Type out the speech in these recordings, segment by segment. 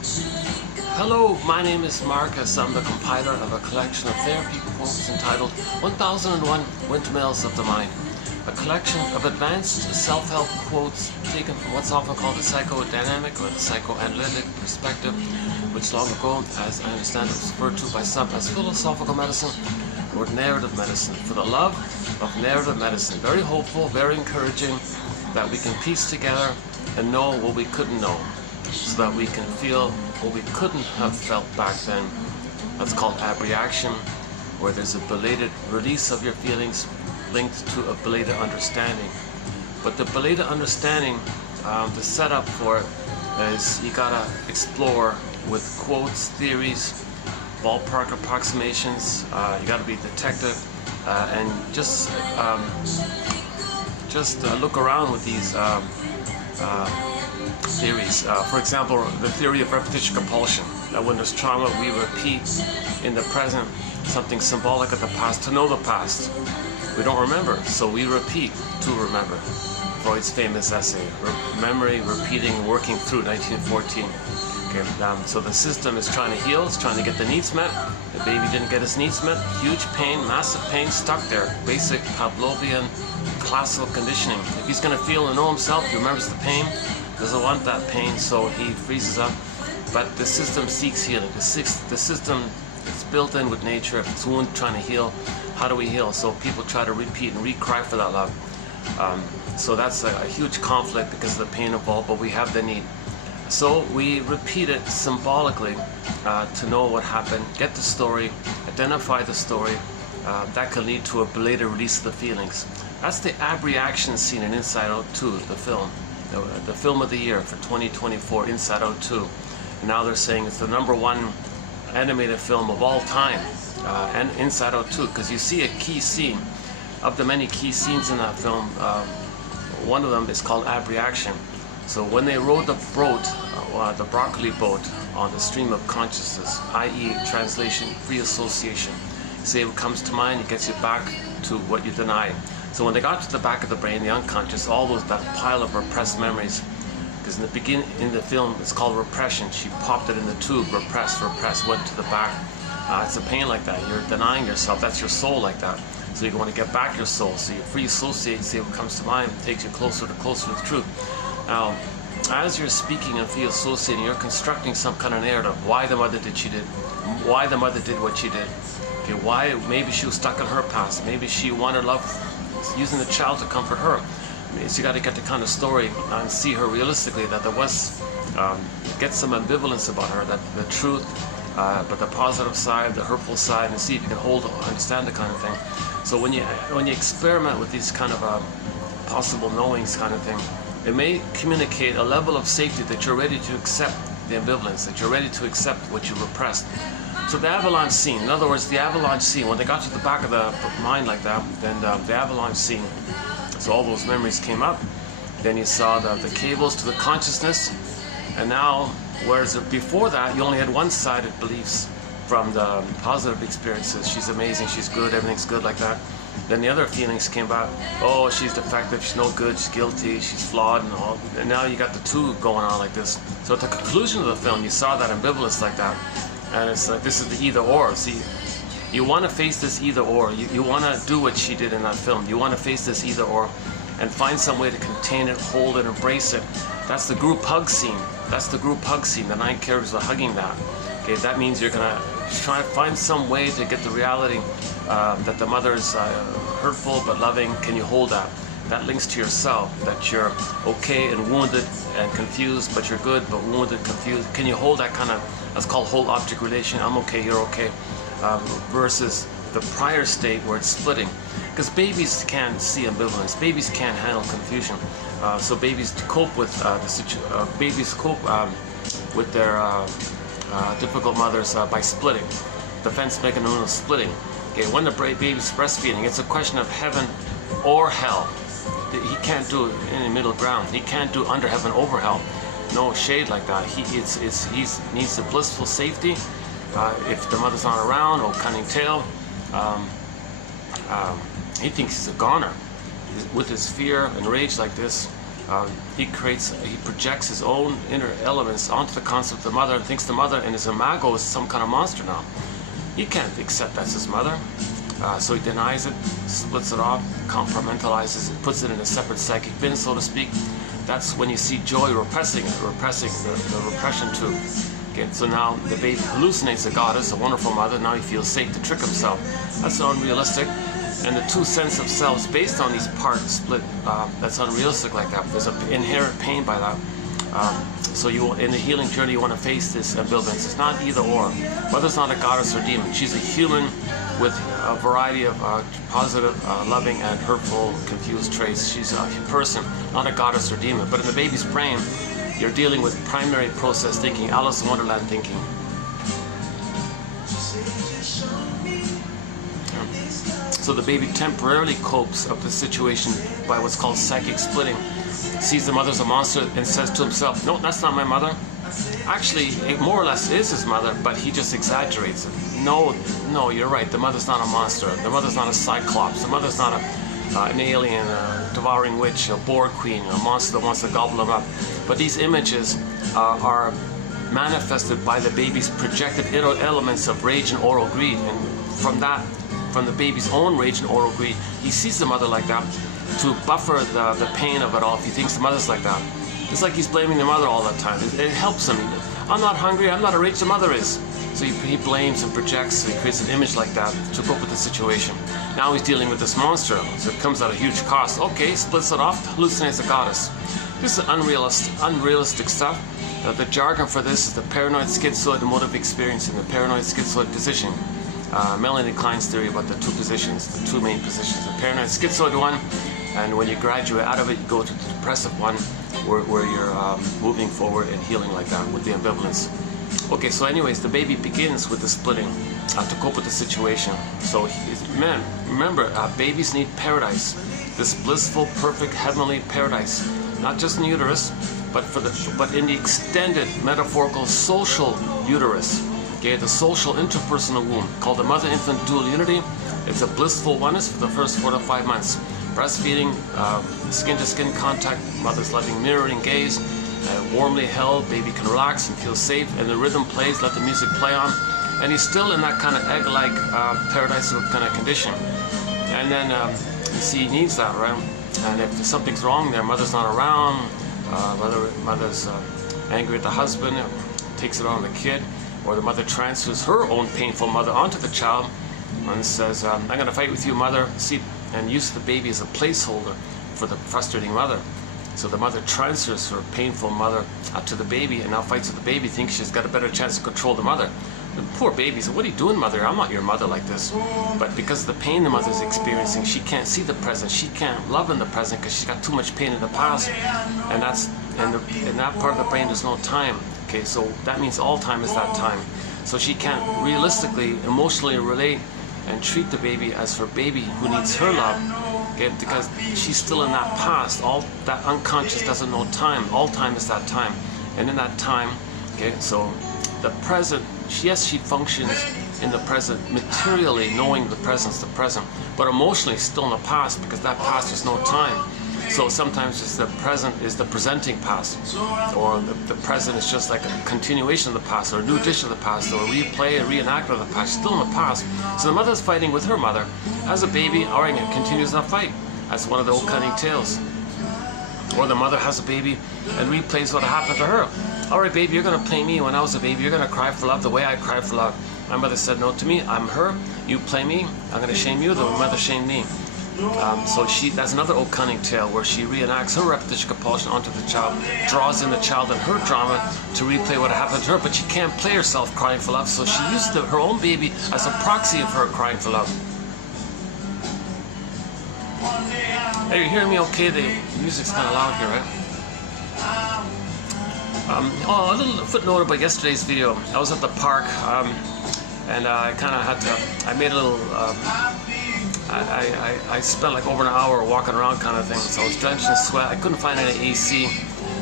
Hello, my name is Marcus. I'm the compiler of a collection of therapy quotes entitled 1001 Windmills of the Mind, a collection of advanced self-help quotes taken from what's often called the psychodynamic or the psychoanalytic perspective, which long ago, as I understand it, was referred to by some as philosophical medicine or narrative medicine, for the love of narrative medicine. Very hopeful, very encouraging, that we can piece together and know what we couldn't know, so that we can feel what we couldn't have felt back then. That's called abreaction, where there's a belated release of your feelings linked to a belated understanding. But the belated understanding, the setup for it is you gotta explore with quotes, theories, ballpark approximations. You gotta be a detective and just look around with these theories. For example, the theory of repetition compulsion, that when there's trauma, we repeat in the present something symbolic of the past to know the past. We don't remember, so we repeat to remember. Freud's famous essay, Memory, Repeating, and Working Through, 1914. Okay, so the system is trying to heal, it's trying to get the needs met. The baby didn't get his needs met, huge pain, massive pain, stuck there. Basic Pavlovian classical conditioning. If he's going to feel and know himself, he remembers the pain, doesn't want that pain, so he freezes up. But the system seeks healing. The system is built in with nature. If it's wound trying to heal, how do we heal? So people try to repeat and recry for that love. So that's a huge conflict because of the pain involved, but we have the need. So we repeat it symbolically to know what happened, get the story, identify the story. That can lead to a belated release of the feelings. That's the abreaction scene in Inside Out 2, the film. The film of the year for 2024, Inside Out 2. And now they're saying it's the #1 animated film of all time, and Inside Out 2, because you see a key scene. Of the many key scenes in that film, one of them is called abreaction. So when they rowed the boat, the broccoli boat, on the stream of consciousness, i.e. translation, free association. Say what comes to mind, it gets you back to what you deny. So when they got to the back of the brain, the unconscious, that pile of repressed memories, because in the beginning, in the film, it's called repression. She popped it in the tube, repressed, went to the back. It's a pain like that. You're denying yourself. That's your soul like that. So you want to get back your soul. So you free associate, say what comes to mind, takes you closer to the truth. Now, as you're speaking and free associating, you're constructing some kind of narrative. Why the mother did why the mother did what she did. Okay, why? Maybe she was stuck in her past. Maybe she wanted love, using the child to comfort her. So you got to get the kind of story and see her realistically, that there was, get some ambivalence about her, that the truth, but the positive side, the hurtful side, and see if you can understand the kind of thing. So when you experiment with these kind of possible knowings kind of thing, it may communicate a level of safety that you're ready to accept the ambivalence, that you're ready to accept what you repressed. So the avalanche scene, in other words, the avalanche scene, when they got to the back of the mind like that, then the avalanche scene, so all those memories came up. Then you saw the cables to the consciousness, and now, whereas before that, you only had one-sided beliefs from the positive experiences. She's amazing, she's good, everything's good like that. Then the other feelings came back. Oh, she's defective, she's no good, she's guilty, she's flawed, and all. And now you got the two going on like this. So at the conclusion of the film, you saw that ambivalence like that. And it's like, this is the either or. See, you want to face this either or. You want to do what she did in that film. You want to face this either or and find some way to contain it, hold it, embrace it. That's the group hug scene. That's the group hug scene. The 9 characters are hugging that. Okay, that means you're going to try to find some way to get the reality that the mother's hurtful but loving. Can you hold that? That links to yourself, that you're okay and wounded and confused, but you're good, but wounded, confused. Can you hold that kind of, that's called whole object relation, I'm okay, you're okay, versus the prior state where it's splitting. Because babies can't see ambivalence, babies can't handle confusion. So babies cope with with their difficult mothers by splitting. Defense mechanism is splitting. Okay, when the baby's breastfeeding, it's a question of heaven or hell. He can't do any middle ground. He can't do under heaven, over hell. No shade like that. He needs the blissful safety. If the mother's not around, or cunning tail, he thinks he's a goner. With his fear and rage like this, he projects his own inner elements onto the concept of the mother and thinks the mother in his imago is some kind of monster now. He can't accept that's his mother, so he denies it, splits it off, compartmentalizes it, puts it in a separate psychic bin, so to speak. That's when you see joy repressing it, the repression too. Okay, so now the baby hallucinates a goddess, a wonderful mother. Now he feels safe to trick himself. That's unrealistic. And the two sense of selves based on these parts split, that's unrealistic like that. There's an inherent pain by that. So you, in the healing journey, you want to face this ambivalence. It's not either or. Mother's not a goddess or demon. She's a human with a variety of positive, loving, and hurtful, confused traits. She's a person, not a goddess or demon. But in the baby's brain, you're dealing with primary process thinking, Alice in Wonderland thinking. So the baby temporarily copes up the situation by what's called psychic splitting. Sees the mother's a monster and says to himself, no, that's not my mother. Actually, it more or less is his mother, but he just exaggerates it. No, you're right, the mother's not a monster. The mother's not a cyclops. The mother's not an alien, a devouring witch, a boar queen, a monster that wants to gobble them up. But these images are manifested by the baby's projected elements of rage and oral greed. And from the baby's own rage and oral greed, he sees the mother like that to buffer the pain of it all if he thinks the mother's like that. It's like he's blaming the mother all the time. It helps him. I'm not hungry, I'm not a rage, the mother is. So he blames and projects, so he creates an image like that to cope with the situation. Now he's dealing with this monster, so it comes at a huge cost. Okay, splits it off, hallucinates a goddess. This is unrealistic stuff. The jargon for this is the paranoid schizoid emotive experience and the paranoid schizoid position. Melanie Klein's theory about the two positions, the two main positions, the paranoid schizoid one, and when you graduate out of it, you go to the depressive one, where you're moving forward and healing like that with the ambivalence. Okay, so anyways, the baby begins with the splitting to cope with the situation. So, remember, babies need paradise, this blissful, perfect, heavenly paradise, not just in the uterus, but in the extended metaphorical social uterus. Okay, the social interpersonal womb called the mother-infant dual unity. It's a blissful oneness for the first 4 to 5 months. Breastfeeding, skin-to-skin contact, mother's loving mirroring gaze, warmly held, baby can relax and feel safe, and the rhythm plays, let the music play on, and he's still in that kind of egg-like paradise kind of condition. And then you see he needs that, right? And if something's wrong there, mother's not around, mother's angry at the husband, takes it on the kid, or the mother transfers her own painful mother onto the child and says, I'm going to fight with you, mother, and use the baby as a placeholder for the frustrating mother. So the mother transfers her painful mother to the baby and now fights with the baby, thinks she's got a better chance to control the mother. The poor baby says, what are you doing, mother? I'm not your mother like this. But because of the pain the mother's experiencing, she can't see the present. She can't love in the present because she's got too much pain in the past. And in that part of the brain, there's no time. Okay, so that means all time is that time. So she can't realistically, emotionally relate and treat the baby as her baby who needs her love. Okay, because she's still in that past. All that unconscious doesn't know time. All time is that time. And in that time, okay, so the present, yes, she functions in the present, materially knowing the present's the present, but emotionally still in the past because that past is no time. So sometimes it's the present is the presenting past, or the present is just like a continuation of the past, or a new dish of the past, or a replay, a reenactment of the past, still in the past. So the mother's fighting with her mother. As a baby, alright, it continues that fight. That's one of the old cunning tales. Or the mother has a baby and replays what happened to her. Alright, baby, you're going to play me when I was a baby. You're going to cry for love the way I cried for love. My mother said no to me. I'm her. You play me. I'm going to shame you the way my mother shamed me. So that's another old cunning tale where she reenacts her repetition compulsion onto the child, draws in the child and her drama to replay what happened to her, but she can't play herself crying for love, so she uses her own baby as a proxy of her crying for love. Are you hearing me okay? The music's kind of loud here, right? A little footnote about yesterday's video. I was at the park, and I kind of had to, I made a little, I spent like over an hour walking around kind of thing, so I was drenched in sweat. I couldn't find any AC.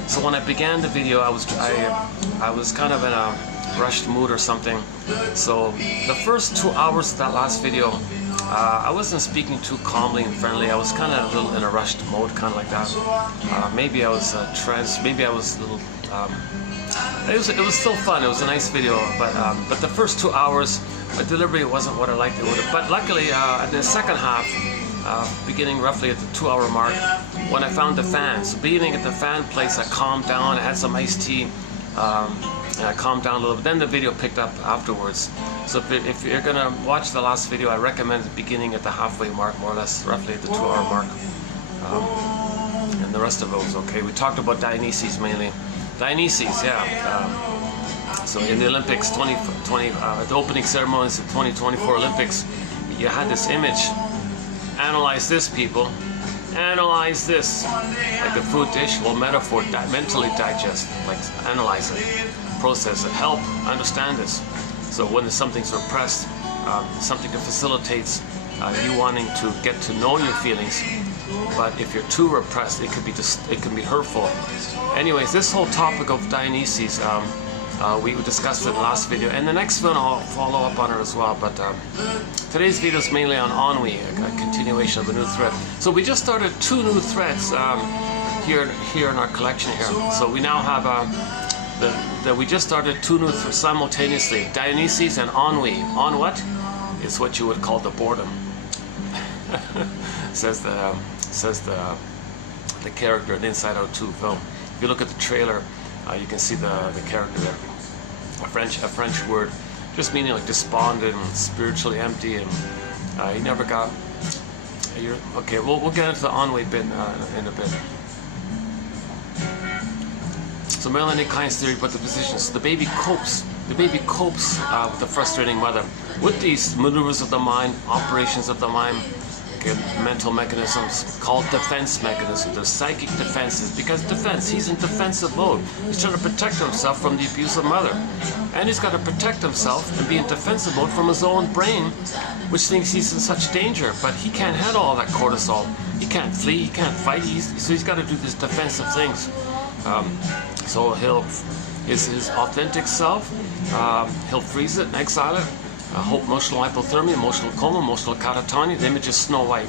So when I began the video, I was kind of in a rushed mood or something. So the first 2 hours of that last video, I wasn't speaking too calmly and friendly. I was kind of a little in a rushed mode, kind of like that. Maybe I was maybe I was a little. It was still fun. It was a nice video, but the first 2 hours, my delivery wasn't what I liked it would have. But luckily, in the second half, beginning roughly at the 2 hour mark, when I found the fan. So beginning at the fan place, I calmed down. I had some iced tea. And I calmed down a little bit. Then the video picked up afterwards. So if you're gonna watch the last video, I recommend beginning at the halfway mark, more or less, roughly at the 2 hour mark. And the rest of it was okay. We talked about Dionysus mainly. Dionysus, yeah. So in the Olympics, the opening ceremonies of 2024 Olympics, you had this image. Analyze this, people. Analyze this. Like a food dish, well, metaphor, mentally digest, like analyze it, process it, help understand this. So when something's repressed, something that facilitates you wanting to get to know your feelings. But if you're too repressed, it can be hurtful. Anyways, this whole topic of Dionysus, we discussed it in the last video, and the next one I'll follow up on it as well. But today's video is mainly on ennui, a continuation of a new thread. So we just started 2 new threads here in our collection here. So we now have we just started 2 new threads simultaneously: Dionysus and ennui. On what? It's what you would call the boredom. says the character in Inside Out 2 film. If you look at the trailer, you can see the character there. A French word, just meaning like despondent and spiritually empty, and he never got. Okay, we'll get into the ennui bit in a bit. So Melanie Klein's theory about the positions. So the baby copes. The baby copes with the frustrating mother with these maneuvers of the mind, operations of the mind. Okay, mental mechanisms called defense mechanisms. They're psychic defenses, because defense, he's in defensive mode. He's trying to protect himself from the abusive mother, and he's got to protect himself and be in defensive mode from his own brain, which thinks he's in such danger. But he can't handle all that cortisol. He can't flee, he can't fight, so he's got to do these defensive things. So his authentic self, he'll freeze it and exile it. Emotional hypothermia, emotional coma, emotional catatonia. The image is Snow White.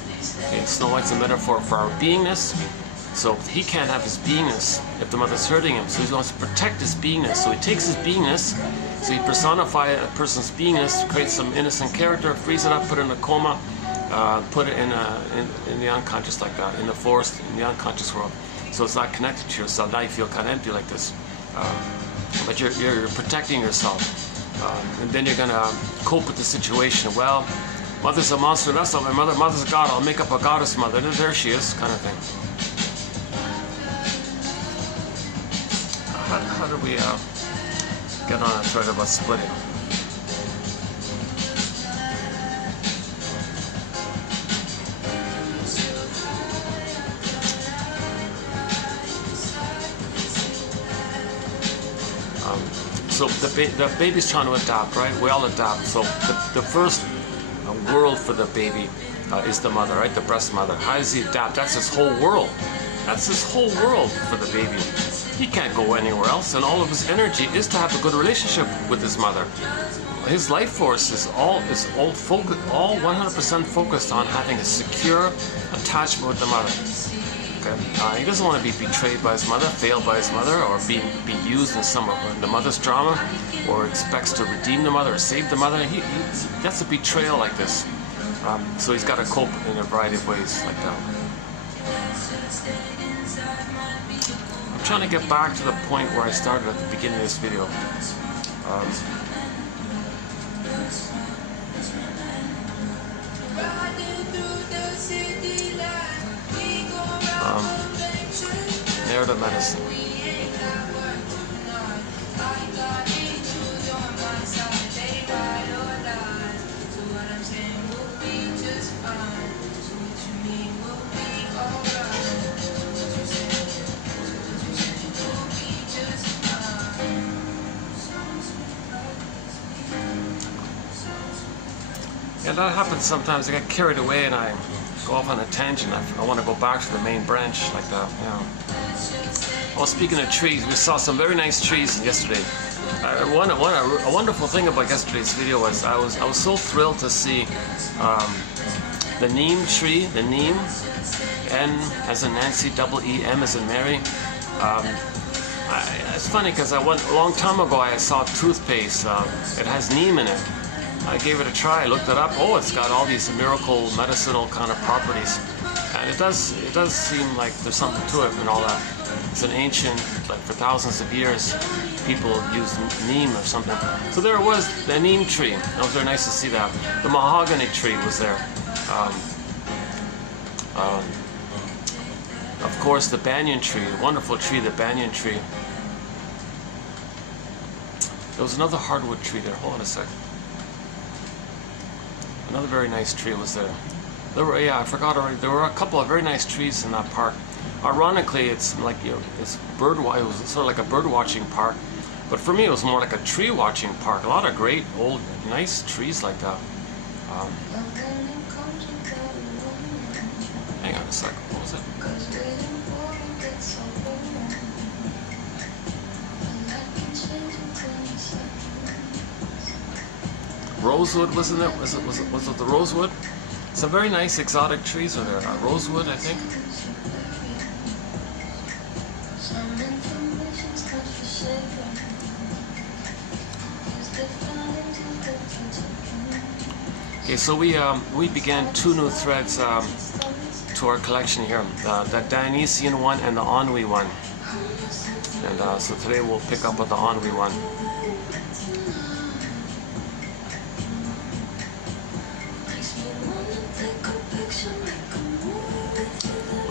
Okay, Snow White's a metaphor for our beingness. So he can't have his beingness if the mother's hurting him. So he wants to protect his beingness. So he takes his beingness, so he personifies a person's beingness, creates some innocent character, frees it up, put it in a coma, put it in the unconscious like that, in the forest, in the unconscious world. So it's not connected to yourself. Now you feel kind of empty like this. But you're protecting yourself. And then you're gonna cope with the situation. Well, mother's a monster, that's not my mother. Mother's a god, I'll make up a goddess mother. There she is, kind of thing. How do we get on a thread about splitting? So the baby's trying to adapt, right? We all adapt. So the first world for the baby is the mother, right? The breast mother. How does he adapt? That's his whole world. That's his whole world for the baby. He can't go anywhere else, and all of his energy is to have a good relationship with his mother. His life force is all 100% focused on having a secure attachment with the mother. Okay. He doesn't want to be betrayed by his mother, failed by his mother, or be used in the mother's drama, or expects to redeem the mother or save the mother. That's a betrayal like this. So he's got to cope in a variety of ways like that. I'm trying to get back to the point where I started at the beginning of this video. Narrative medicine. Yeah, that happens sometimes. I get carried away and I go off on a tangent. I want to go back to the main branch like that. Yeah. Well, speaking of trees, we saw some very nice trees yesterday. A wonderful thing about yesterday's video was I was so thrilled to see the neem tree, the neem, N as in Nancy, double E, M as in Mary. It's funny because a long time ago I saw toothpaste. It has neem in it. I gave it a try. I looked it up. Oh, it's got all these miracle medicinal kind of properties, and it does seem like there's something to it and all that. It's an ancient, like for thousands of years, people used neem or something. So there it was, the neem tree. It was very nice to see that. The mahogany tree was there. Of course, the banyan tree, a wonderful tree, the banyan tree. There was another hardwood tree there. Hold on a second. Another very nice tree was there. There were, yeah, I forgot already. There were a couple of very nice trees in that park. Ironically, it's like, you know, it was sort of like a bird watching park, but for me it was more like a tree watching park. A lot of great old nice trees like that. Hang on a second. What was it? Rosewood, wasn't it? Was it the rosewood? Some very nice exotic trees are there. Rosewood, I think. Okay, so we began two new threads to our collection here, the Dionysian one and the Ennui one. And so today we'll pick up with the Ennui one.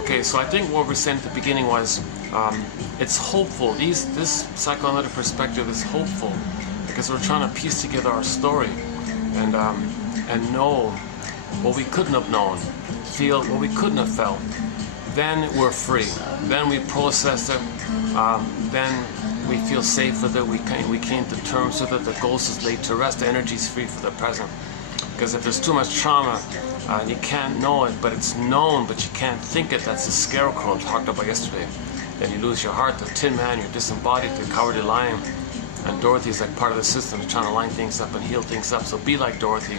Okay, so I think what we're saying at the beginning was it's hopeful. This psychoanalytic perspective is hopeful because we're trying to piece together our story and know what we couldn't have known, feel what we couldn't have felt. Then we're free. Then we process it. Then we feel safe with it. We came to terms with it. The ghost is laid to rest. The energy is free for the present. Because if there's too much trauma, you can't know it, but it's known, but you can't think it. That's the scarecrow I talked about yesterday. Then you lose your heart, the tin man, you're disembodied, the cowardly lion. And Dorothy's like part of the system, trying to line things up and heal things up. So be like Dorothy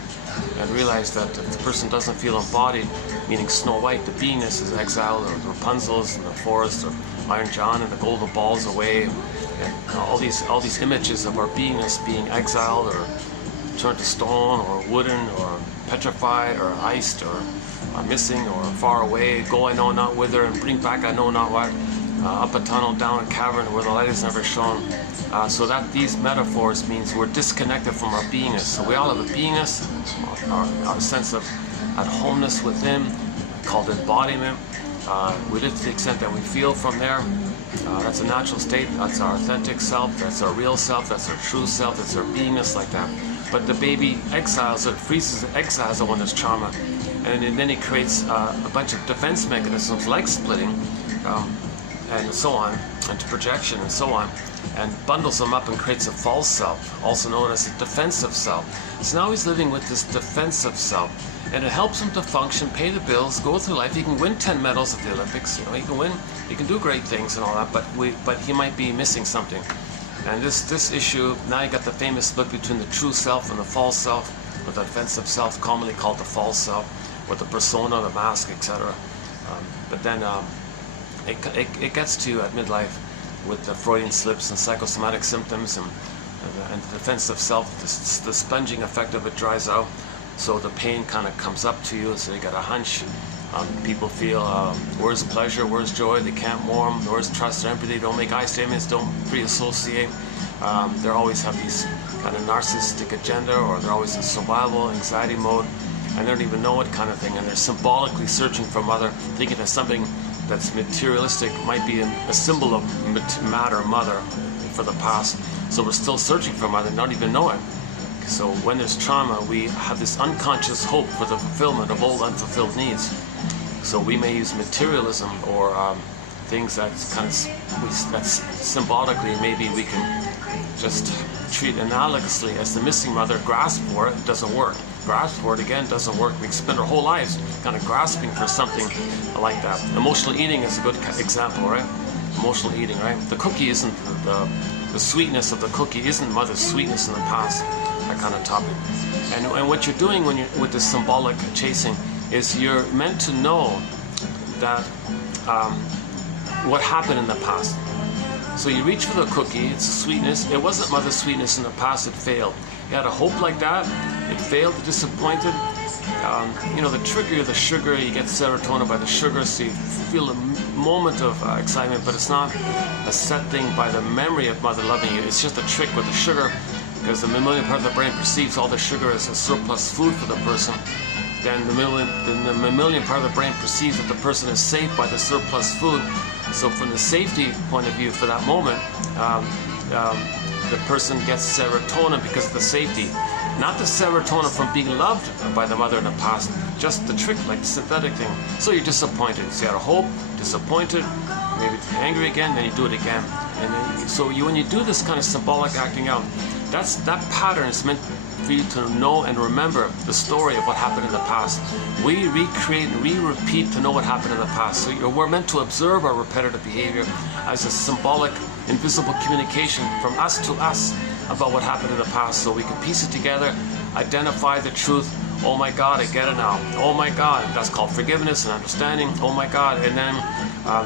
and realize that if the person doesn't feel embodied, meaning Snow White, the beingness is exiled, or the Rapunzel's in the forest, or Iron John and the golden balls away, and all these images of our beingness being exiled or turned to stone or wooden or petrified or iced or missing or far away, go I know not whither and bring back I know not what, up a tunnel, down a cavern where the light is never shone. So that these metaphors means we're disconnected from our beingness. So we all have a beingness, our sense of at homeness within, called embodiment. We live to the extent that we feel from there. That's a natural state, that's our authentic self, that's our real self, that's our true self, that's our beingness like that. But the baby exiles it, freezes it, exiles it when there's trauma. And then it creates a bunch of defense mechanisms like splitting and so on, and projection and so on, and bundles them up and creates a false self, also known as a defensive self. So now he's living with this defensive self, and it helps him to function, pay the bills, go through life. He can win 10 medals at the Olympics, you know, he can win, he can do great things and all that, but he might be missing something. And this issue, now you got the famous split between the true self and the false self, or the defensive self, commonly called the false self, with the persona, the mask, etc. But then it gets to you at midlife with the Freudian slips and psychosomatic symptoms and the defensive self, the sponging effect of it dries out. So the pain kind of comes up to you, so you got a hunch. People feel, where's pleasure, where's joy, they can't warm, where's trust or empathy, don't make I statements, don't pre-associate. They always have these kind of narcissistic agenda, or they're always in survival, anxiety mode, and they don't even know it kind of thing, and they're symbolically searching for mother, thinking that something that's materialistic might be a symbol of matter, mother, for the past. So we're still searching for mother, don't even know it. So when there's trauma, we have this unconscious hope for the fulfillment of old unfulfilled needs. So we may use materialism or things that's kind of, that's symbolically, maybe we can just treat analogously as the missing mother, grasp for it, doesn't work. Grasp for it again, doesn't work. We spend our whole lives kind of grasping for something like that. Emotional eating is a good example, right? Emotional eating, right? The cookie isn't the sweetness of the cookie isn't mother's sweetness in the past, that kind of topic. And what you're doing when you're with the symbolic chasing is you're meant to know that what happened in the past. So you reach for the cookie, it's a sweetness. It wasn't mother's sweetness in the past, it failed. You had a hope like that, it failed, disappointed. You know, the trigger of the sugar, you get serotonin by the sugar, so you feel a moment of excitement, but it's not a set thing by the memory of mother loving you. It's just a trick with the sugar, because the mammalian part of the brain perceives all the sugar as a surplus food for the person. Then the mammalian part of the brain perceives that the person is safe by the surplus food. So from the safety point of view for that moment, the person gets serotonin because of the safety. Not the serotonin from being loved by the mother in the past, just the trick, like the synthetic thing. So you're disappointed. So you had a hope, disappointed, maybe angry again, then you do it again. And then, so when you do this kind of symbolic acting out, that pattern is meant for you to know and remember the story of what happened in the past. We recreate and repeat to know what happened in the past. So we're meant to observe our repetitive behavior as a symbolic, invisible communication from us to us about what happened in the past, so we can piece it together, identify the truth. Oh my God, I get it now. Oh my God, that's called forgiveness and understanding. Oh my God, and then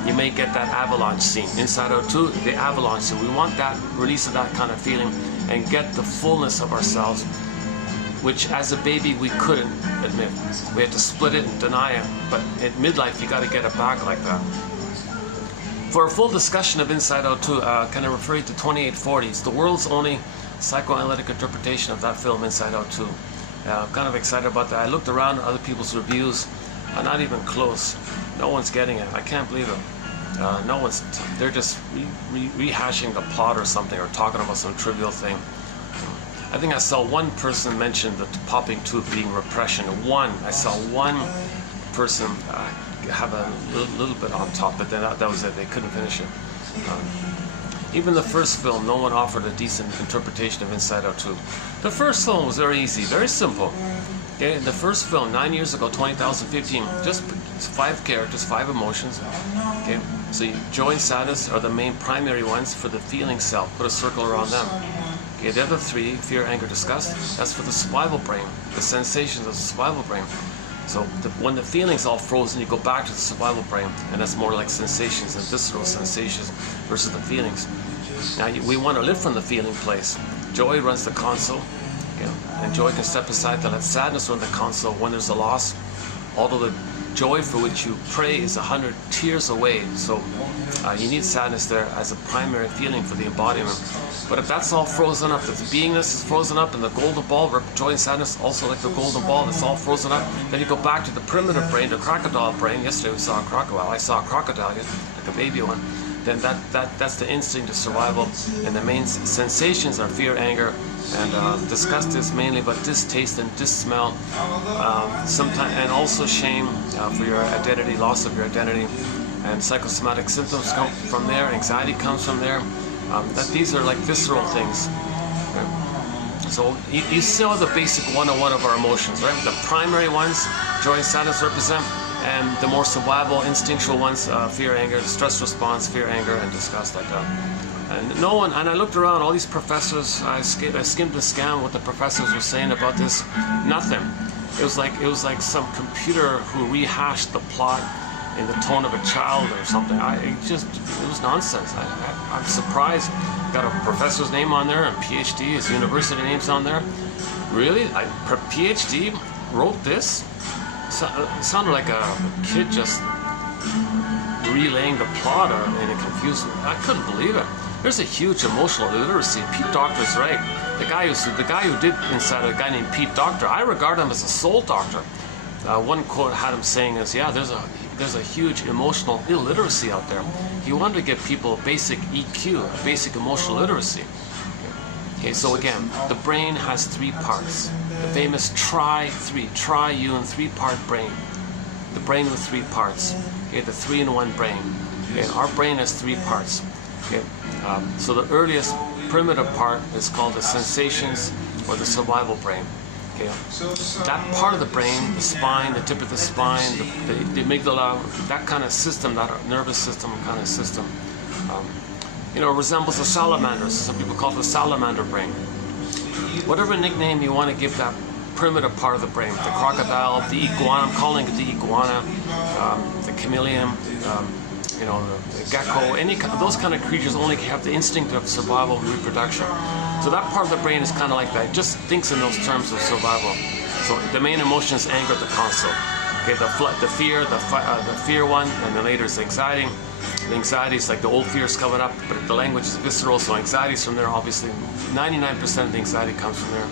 you may get that avalanche scene. Inside Out 2, the avalanche scene. We want that release of that kind of feeling and get the fullness of ourselves, which as a baby we couldn't admit. We had to split it and deny it, but at midlife you got to get it back like that. For a full discussion of Inside Out 2, can I refer you to 2840? It's the world's only psychoanalytic interpretation of that film, Inside Out 2. I'm kind of excited about that. I looked around at other people's reviews, not even close. No one's getting it. I can't believe it. No one's, they're just rehashing the plot or something, or talking about some trivial thing. I think I saw one person mention the popping tooth being repression. I saw one person have a little bit on top, but then that was it. They couldn't finish it. Even the first film, no one offered a decent interpretation of Inside Out 2. The first film was very easy, very simple. Okay, the first film, 9 years ago, 2015, just 5 characters, 5 emotions. Okay, so joy and sadness are the main primary ones for the feeling self. Put a circle around them. Okay, the other 3, fear, anger, disgust, that's for the survival brain, the sensations of the survival brain. So when the feeling's all frozen, you go back to the survival brain, and that's more like sensations and visceral sensations versus the feelings. Now we want to live from the feeling place. Joy runs the console, okay? And joy can step aside to let sadness run the console when there's a loss. Although the joy for which you pray is 100 tears away, so you need sadness there as a primary feeling for the embodiment. But if that's all frozen up, if the beingness is frozen up and the golden ball, joy and sadness also like the golden ball, it's all frozen up, then you go back to the primitive brain, the crocodile brain. Yesterday we saw a crocodile. I saw a crocodile, like a baby one. Then that's the instinct of survival, and the main sensations are fear, anger, and disgust is mainly about distaste and dissmell, sometimes, and also shame for your identity, loss of your identity, and psychosomatic symptoms come from there. Anxiety comes from there. That these are like visceral things. Okay? So you saw the basic 101 of our emotions, right? The primary ones, joy and sadness represent, and the more survival, instinctual ones, fear, anger, stress response, fear, anger, and disgust, like that. And no one, and I looked around, all these professors, I skimmed the scan what the professors were saying about this. Nothing. It was like some computer who rehashed the plot in the tone of a child or something. It was nonsense. I'm surprised. Got a professor's name on there, and PhD, his university name's on there. Really? PhD wrote this? It sounded like a kid just relaying the plot in a confused. I couldn't believe it. There's a huge emotional illiteracy. Pete Docter's right. The guy who did Inside, a guy named Pete Docter, I regard him as a soul doctor. One quote had him saying is, yeah, there's a huge emotional illiteracy out there. He wanted to give people a basic EQ, a basic emotional literacy. Okay, so again, the brain has 3 parts. The famous triune 3-part brain. The brain with 3 parts. Okay, the 3-in-1 brain. Okay, our brain has 3 parts. Okay, so the earliest primitive part is called the sensations or the survival brain. Okay, that part of the brain, the spine, the tip of the spine, the amygdala, that kind of system, that nervous system kind of system, you know, resembles a salamander. Some people call it the salamander brain. Whatever nickname you want to give that primitive part of the brain, the crocodile, the iguana, I'm calling it the iguana, the chameleon, you know, the gecko, those kind of creatures only have the instinct of survival and reproduction. So that part of the brain is kind of like that. It just thinks in those terms of survival. So the main emotion is anger, the console. Okay, the fear one, and then later is anxiety. The anxiety is like the old fears coming up, but the language is visceral, so anxiety is from there. Obviously, 99% of the anxiety comes from there.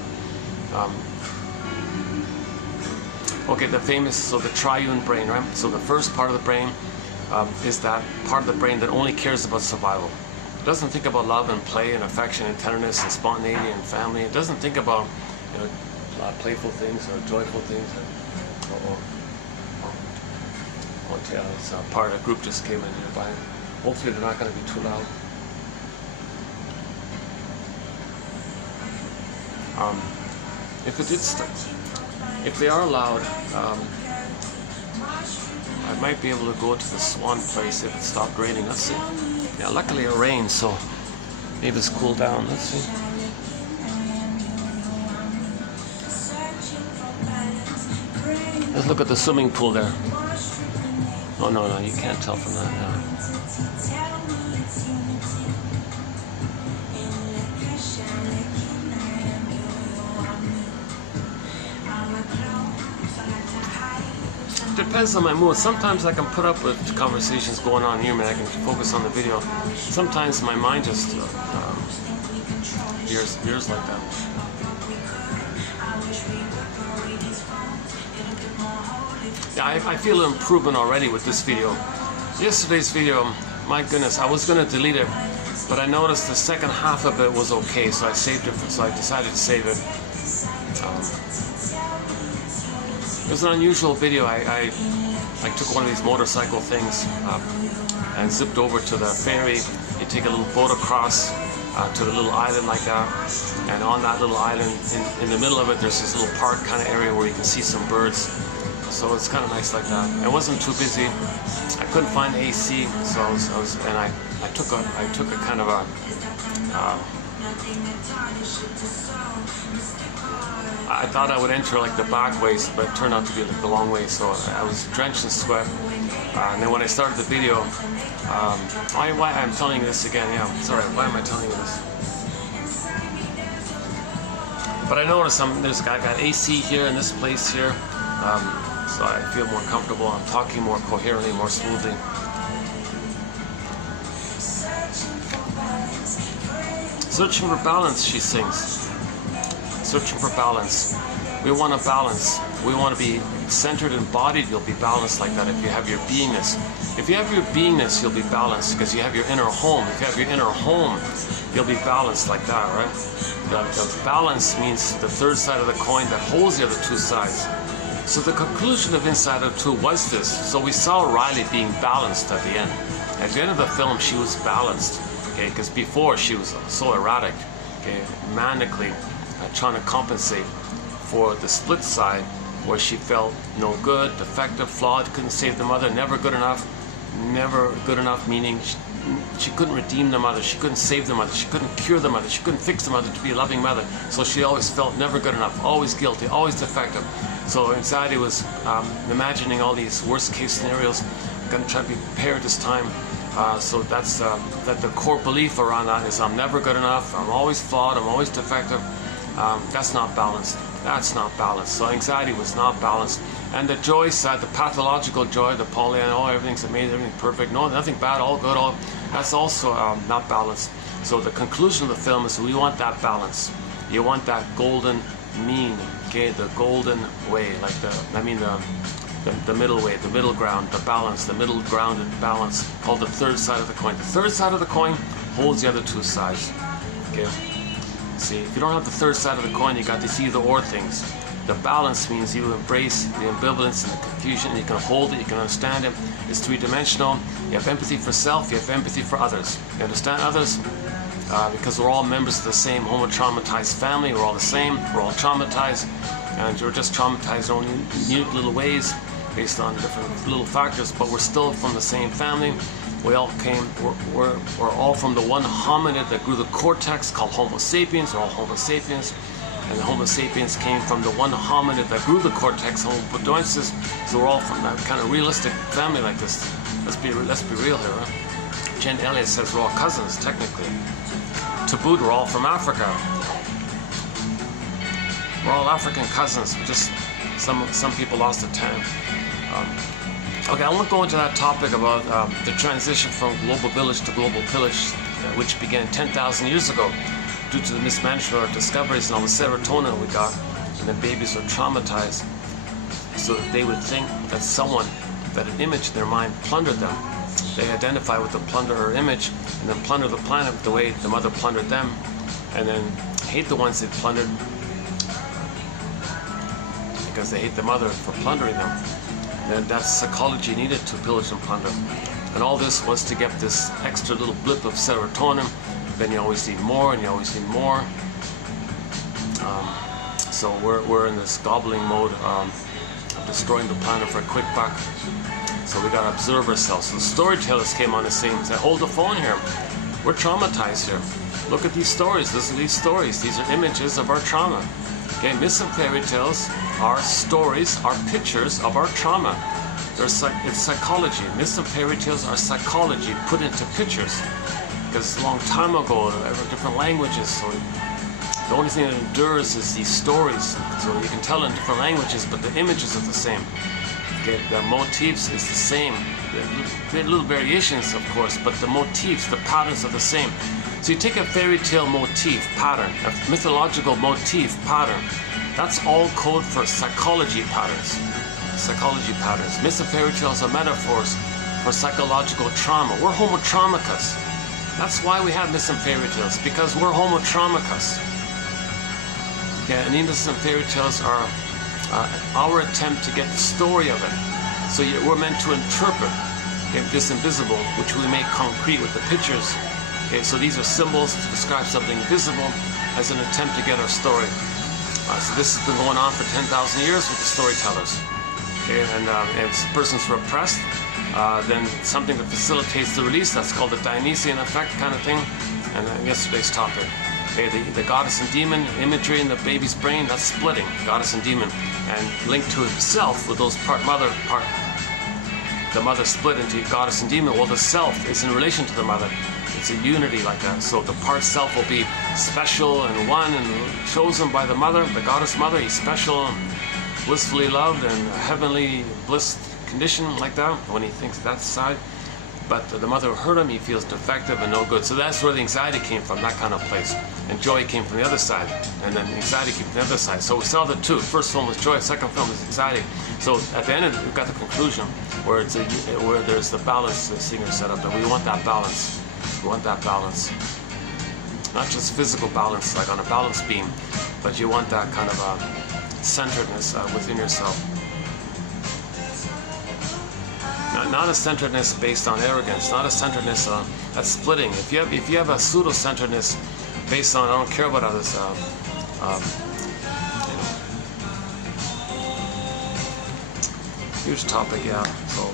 Okay, the triune brain, right? So the first part of the brain is that part of the brain that only cares about survival. It doesn't think about love and play and affection and tenderness and spontaneity and family. It doesn't think about, you know, playful things or joyful things. It's a part of a group just came in nearby. Hopefully they're not going to be too loud. If they are loud, I might be able to go to the Swan place if it stopped raining. Let's see. Yeah, luckily it rained, so maybe it's cooled down. Let's see. Let's look at the swimming pool there. Oh no, you can't tell from that now. Depends on my mood. Sometimes I can put up with conversations going on here, man. I can focus on the video. Sometimes my mind just veers like that. Yeah, I feel an improvement already with this video. Yesterday's video, my goodness, I was going to delete it, but I noticed the second half of it was okay, so I saved it. So I decided to save it. It was an unusual video. I took one of these motorcycle things and zipped over to the ferry. You take a little boat across to the little island like that, and on that little island, in the middle of it, there's this little park kind of area where you can see some birds. So it's kind of nice like that. It wasn't too busy. I couldn't find AC, so I took a kind of a I thought I would enter like the back ways, but it turned out to be like the long way, so I was drenched in sweat. And then when I started the video, why I'm telling you this again, yeah, sorry, why am I telling you this? But I noticed I got AC here in this place here, so I feel more comfortable. I'm talking more coherently, more smoothly. Searching for balance, she sings. Searching for balance. We want to balance. We want to be centered and embodied. You'll be balanced like that if you have your beingness. If you have your beingness, you'll be balanced because you have your inner home. If you have your inner home, you'll be balanced like that, right? The balance means the third side of the coin that holds the other two sides. So the conclusion of Inside Out 2 was this. So we saw Riley being balanced at the end. At the end of the film, she was balanced, okay? Because before she was so erratic, okay, manically trying to compensate for the split side where she felt no good, defective, flawed, couldn't save the mother, never good enough. Never good enough meaning she couldn't redeem the mother, she couldn't save the mother, she couldn't cure the mother, she couldn't fix the mother to be a loving mother. So she always felt never good enough, always guilty, always defective. So anxiety was imagining all these worst case scenarios. I'm going to try to be prepared this time. So that's that the core belief around that is I'm never good enough, I'm always flawed, I'm always defective. That's not balanced. That's not balanced. So anxiety was not balanced. And the joy side, the pathological joy, the Pollyanna, oh, everything's amazing, everything's perfect, no, nothing bad, all good, all, that's also not balanced. So the conclusion of the film is we want that balance. You want that golden mean, okay, the golden way, like the middle way, the middle ground, the balance, the middle grounded balance, called the third side of the coin. The third side of the coin holds the other two sides, okay? See, if you don't have the third side of the coin, you got these either or things. The balance means you embrace the ambivalence and the confusion, you can hold it, you can understand it. It's three-dimensional. You have empathy for self, you have empathy for others. You understand others because we're all members of the same homo-traumatized family, we're all the same, we're all traumatized, and we're just traumatized in our own unique little ways based on different little factors, but we're still from the same family, We all came, we're all from the one hominid that grew the cortex called Homo sapiens. We're all Homo sapiens. And the Homo sapiens came from the one hominid that grew the cortex, Homo protagonists. So we're all from that kind of realistic family like this. Let's be real here, right? Jen Elliott says we're all cousins, technically. To boot, we're all from Africa. We're all African cousins. We just some people lost the time. Okay, I won't go into that topic about the transition from global village to global pillage, which began 10,000 years ago due to the mismanagement of our discoveries and all the serotonin we got, and the babies were traumatized so that they would think that an image in their mind plundered them. They identify with the plunderer image and then plunder the planet the way the mother plundered them, and then hate the ones they plundered because they hate the mother for plundering them. And that's psychology needed to pillage and plunder. And all this was to get this extra little blip of serotonin. Then you always need more, and you always need more. So we're in this gobbling mode of destroying the planet for a quick buck. So we got to observe ourselves. So the storytellers came on the scene and said, hold the phone here. We're traumatized here. Look at these stories. Listen to these stories. These are images of our trauma. Okay, myths and fairy tales are stories, are pictures of our trauma. It's psychology. Myths and fairy tales are psychology put into pictures. Because a long time ago, there were different languages, so the only thing that endures is these stories. So you can tell in different languages, but the images are the same. Okay, the motifs is the same. There are little variations, of course, but the motifs, the patterns are the same. So you take a fairy tale motif pattern, a mythological motif pattern, that's all code for psychology patterns. Psychology patterns. Myths and fairy tales are metaphors for psychological trauma. We're homotraumicus. That's why we have myths and fairy tales, because we're homotraumicus. Okay, and myths and fairy tales are our attempt to get the story of it. So we're meant to interpret this invisible, which we make concrete with the pictures. Okay, so these are symbols to describe something visible as an attempt to get our story. So this has been going on for 10,000 years with the storytellers. Okay, and if persons are oppressed, then something that facilitates the release, that's called the Dionysian effect kind of thing. And yesterday's topic. Okay, the goddess and demon imagery in the baby's brain, that's splitting, goddess and demon. And linked to himself with those the mother split into goddess and demon. Well, the self is in relation to the mother. It's a unity like that. So the part self will be special and one and chosen by the mother, the goddess mother. He's special and blissfully loved and heavenly bliss condition like that when he thinks that's side. But the mother hurt him, he feels defective and no good. So that's where the anxiety came from, that kind of place. And joy came from the other side. And then anxiety came from the other side. So we saw the two. First film was joy, second film was anxiety. So at the end, we've got the conclusion where where there's the balance the singer set up. And we want that balance. We want that balance. Not just physical balance, like on a balance beam, but you want that kind of centeredness within yourself. Not a centeredness based on arrogance, not a centeredness that's splitting. If you have a pseudo-centeredness based on I don't care about others, huge topic, yeah. So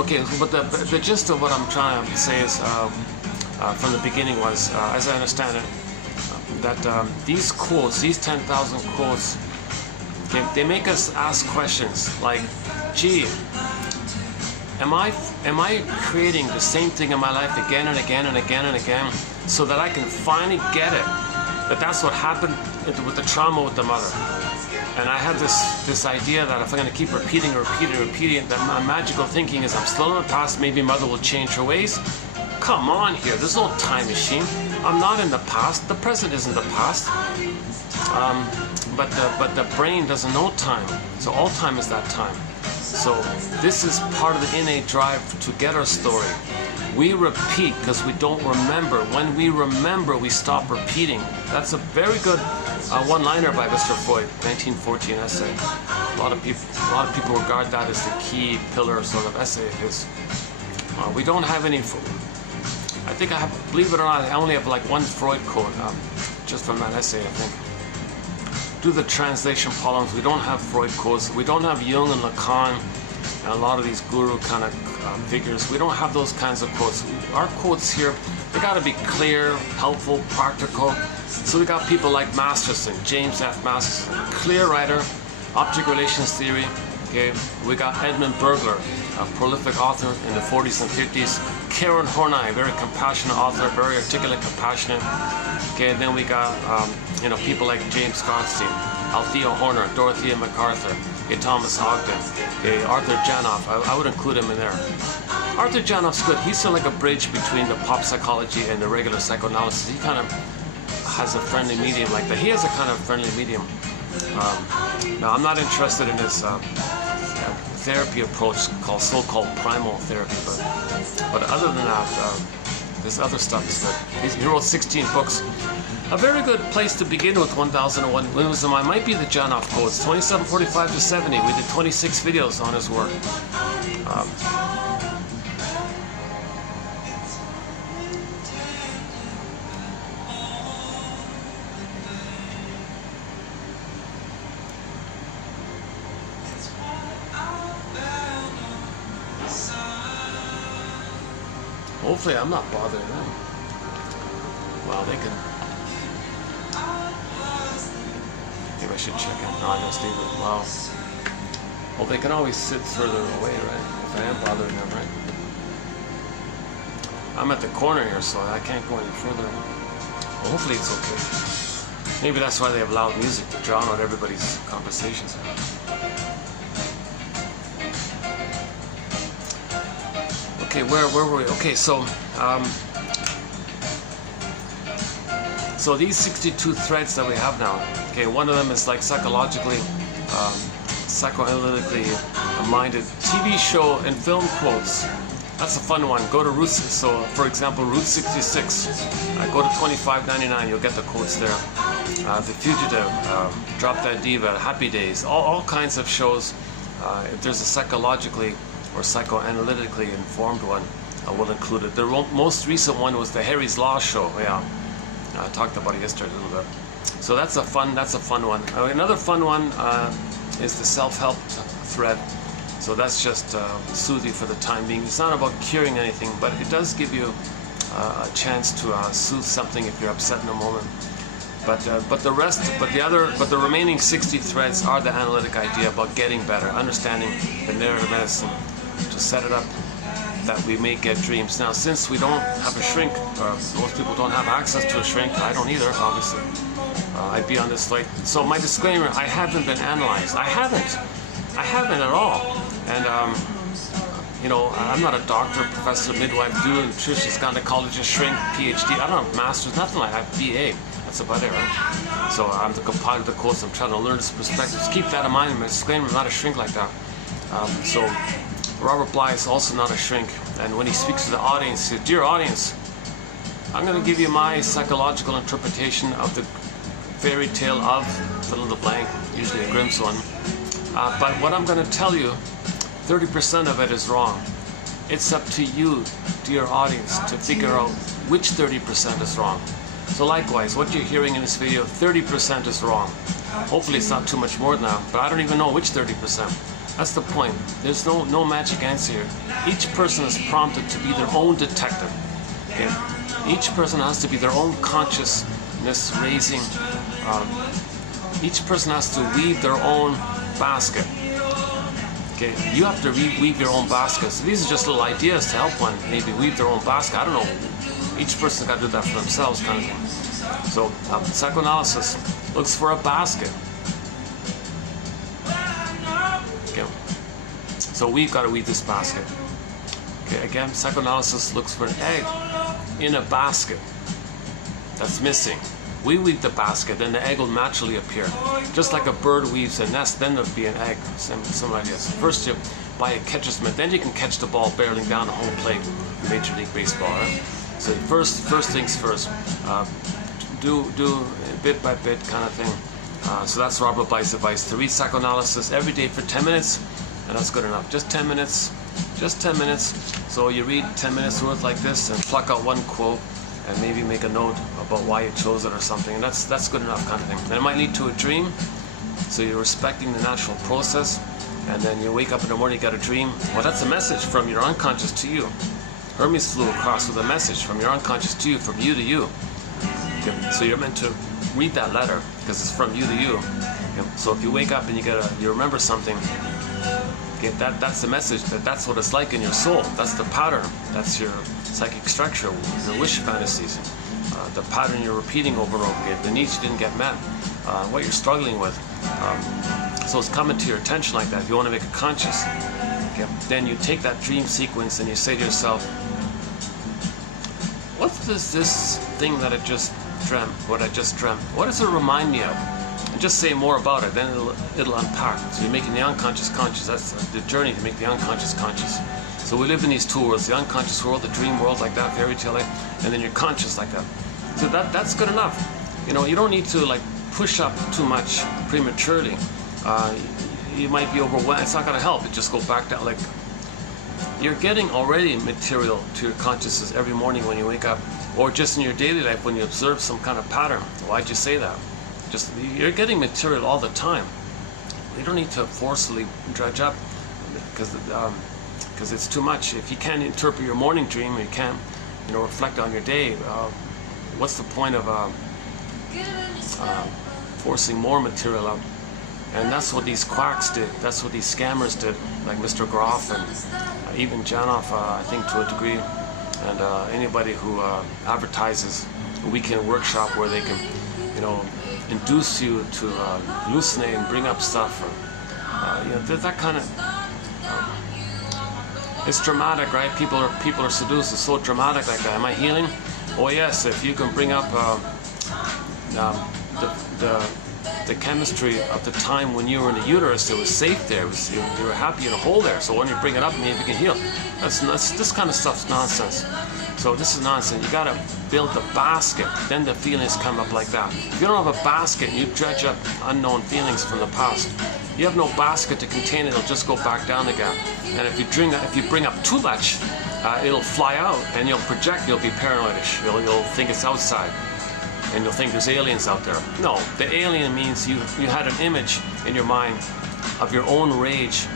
okay, but the gist of what I'm trying to say is from the beginning was, as I understand it, that these quotes, these 10,000 quotes, they make us ask questions like, gee, am I creating the same thing in my life again and again and again and again so that I can finally get it? That's what happened with the trauma with the mother. And I have this idea that if I'm going to keep repeating, that my magical thinking is I'm still in the past, maybe mother will change her ways. Come on here, there's no time machine. I'm not in the past, the present isn't the past. But the brain doesn't know time, so all time is that time. So this is part of the innate drive to get our story. We repeat because we don't remember. When we remember, we stop repeating. That's a very good one-liner by Mr. Freud, 1914 essay. A lot of people regard that as the key pillar sort of essay of his. We don't have any. I think I have, believe it or not, I only have like one Freud quote, just from that essay, I think. Do the translation columns. We don't have Freud quotes. We don't have Jung and Lacan. and a lot of these guru kind of figures, we don't have those kinds of quotes. Our quotes here, they got to be clear, helpful, practical. So we got people like Masterson, James F. Masterson, clear writer, object relations theory. Okay, we got Edmund Burglar, a prolific author in the 40s and 50s. Karen Horney, very compassionate author, very articulate, compassionate. Okay, and then we got people like James Gottstein, Althea Horner, Dorothea MacArthur, okay, Thomas Ogden, okay, Arthur Janoff. I would include him in there. Arthur Janoff's good. He's sort of like a bridge between the pop psychology and the regular psychoanalysis. He kind of has a friendly medium like that. He has a kind of friendly medium. Now, I'm not interested in this therapy approach called so-called primal therapy, but other than that, this other stuff is good. He wrote 16 books. A very good place to begin with 1001 Windows of Mind might be the Janoff quotes, 2745 to 70. We did 26 videos on his work. Hopefully I'm not bothering them. Well, they can... Maybe I should check it. No, I'm going to stay with it. Well, they can always sit further away, right? If I am bothering them, right? I'm at the corner here, so I can't go any further. Well, hopefully it's okay. Maybe that's why they have loud music to drown out everybody's conversations. Okay, where were we? Okay, so these 62 threads that we have now, okay, one of them is like psychologically, psychoanalytically minded TV show and film quotes. That's a fun one. Go to Route, so for example, Route 66. Go to 25.99. You'll get the quotes there. The Fugitive, Drop That Diva, Happy Days, all kinds of shows. If there's a psychologically or psychoanalytically informed one, we'll include it. The most recent one was the Harry's Law show. Yeah, I talked about it yesterday a little bit. So that's a fun one. Another fun one is the self-help thread. So that's just soothe you for the time being. It's not about curing anything, but it does give you a chance to soothe something if you're upset in a moment. But the remaining 60 threads are the analytic idea about getting better, understanding the narrative medicine, to set it up that we may get dreams. Now, since we don't have a shrink, most people don't have access to a shrink, I don't either, obviously. I'd be on this late. So my disclaimer, I haven't been analyzed. I haven't at all. And, I'm not a doctor, professor, midwife, doula, nutritionist, gynecologist, shrink, PhD. I don't have master's, nothing like that. I have BA. That's about it, right? So I'm the compiler of the course. I'm trying to learn this perspective. Just keep that in mind. My disclaimer, I'm not a shrink like that. So Robert Bly is also not a shrink. And when he speaks to the audience, he says, "Dear audience, I'm going to give you my psychological interpretation of the fairy tale of fill in the blank, usually a Grimm's one. But what I'm going to tell you, 30% of it is wrong. It's up to you, dear audience, to figure out which 30% is wrong." So likewise, what you're hearing in this video, 30% is wrong. Hopefully it's not too much more than that, but I don't even know which 30%. That's the point. There's no magic answer here. Each person is prompted to be their own detective. Okay? Each person has to be their own consciousness raising. Each person has to weave their own basket. Okay, you have to weave your own basket. So these are just little ideas to help one maybe weave their own basket. I don't know. Each person's got to do that for themselves, kind of thing. So psychoanalysis looks for a basket. Okay. So we've got to weave this basket. Okay, again, psychoanalysis looks for an egg in a basket that's missing. We weave the basket, then the egg will naturally appear. Just like a bird weaves a nest, then there'll be an egg. Some ideas. First you buy a catcher's mitt, then you can catch the ball barreling down the home plate in Major League Baseball. Right? So first things first. Do bit by bit kind of thing. So that's Robert Bly's advice, to read psychoanalysis every day for 10 minutes, and that's good enough. Just 10 minutes. Just 10 minutes. So you read 10 minutes worth like this and pluck out one quote, and maybe make a note about why you chose it or something, and that's good enough kind of thing. And it might lead to a dream, so you're respecting the natural process. and then you wake up in the morning, you got a dream. Well, that's a message from your unconscious to you. Hermes flew across with a message from your unconscious to you, from you to you. Okay. So you're meant to read that letter because it's from you to you. Okay. So if you wake up and you remember something, okay, that's the message. That's what it's like in your soul. That's the pattern. That's your psychic structure, your wish fantasies, the pattern you're repeating over and over again. The needs you didn't get met, what you're struggling with. So it's coming to your attention like that. If you want to make it conscious, okay, then you take that dream sequence and you say to yourself, what's this thing that I just dreamt? What I just dreamt? What does it remind me of? And just say more about it. Then it'll unpack. So you're making the unconscious conscious. That's the journey to make the unconscious conscious. So we live in these two worlds: the unconscious world, the dream world, like that, fairy tale, and then you're conscious, like that. So that's good enough. You don't need to like push up too much prematurely. You might be overwhelmed. It's not going to help. It just go back down. Like, you're getting already material to your consciousness every morning when you wake up, or just in your daily life when you observe some kind of pattern. Why'd you say that? Just you're getting material all the time. You don't need to forcefully dredge up because it's too much. If you can't interpret your morning dream, or you can't reflect on your day, what's the point of forcing more material up? And that's what these quacks did. That's what these scammers did, like Mr. Groff and even Janoff, I think, to a degree, and anybody who advertises a weekend workshop where they can, induce you to hallucinate and bring up stuff. That kind of. It's dramatic, right? People are seduced. It's so dramatic like that. Am I healing? Oh yes, if you can bring up the chemistry of the time when you were in the uterus, it was safe there. You were happy in a hole there. So when you bring it up, maybe you can heal. This kind of stuff's nonsense. So this is nonsense. You gotta build the basket. Then the feelings come up like that. If you don't have a basket, you dredge up unknown feelings from the past. You have no basket to contain it. It'll just go back down again. And if you bring up too much, it'll fly out and you'll project. You'll be paranoidish. You'll think it's outside. And you'll think there's aliens out there. No, the alien means you had an image in your mind of your own rage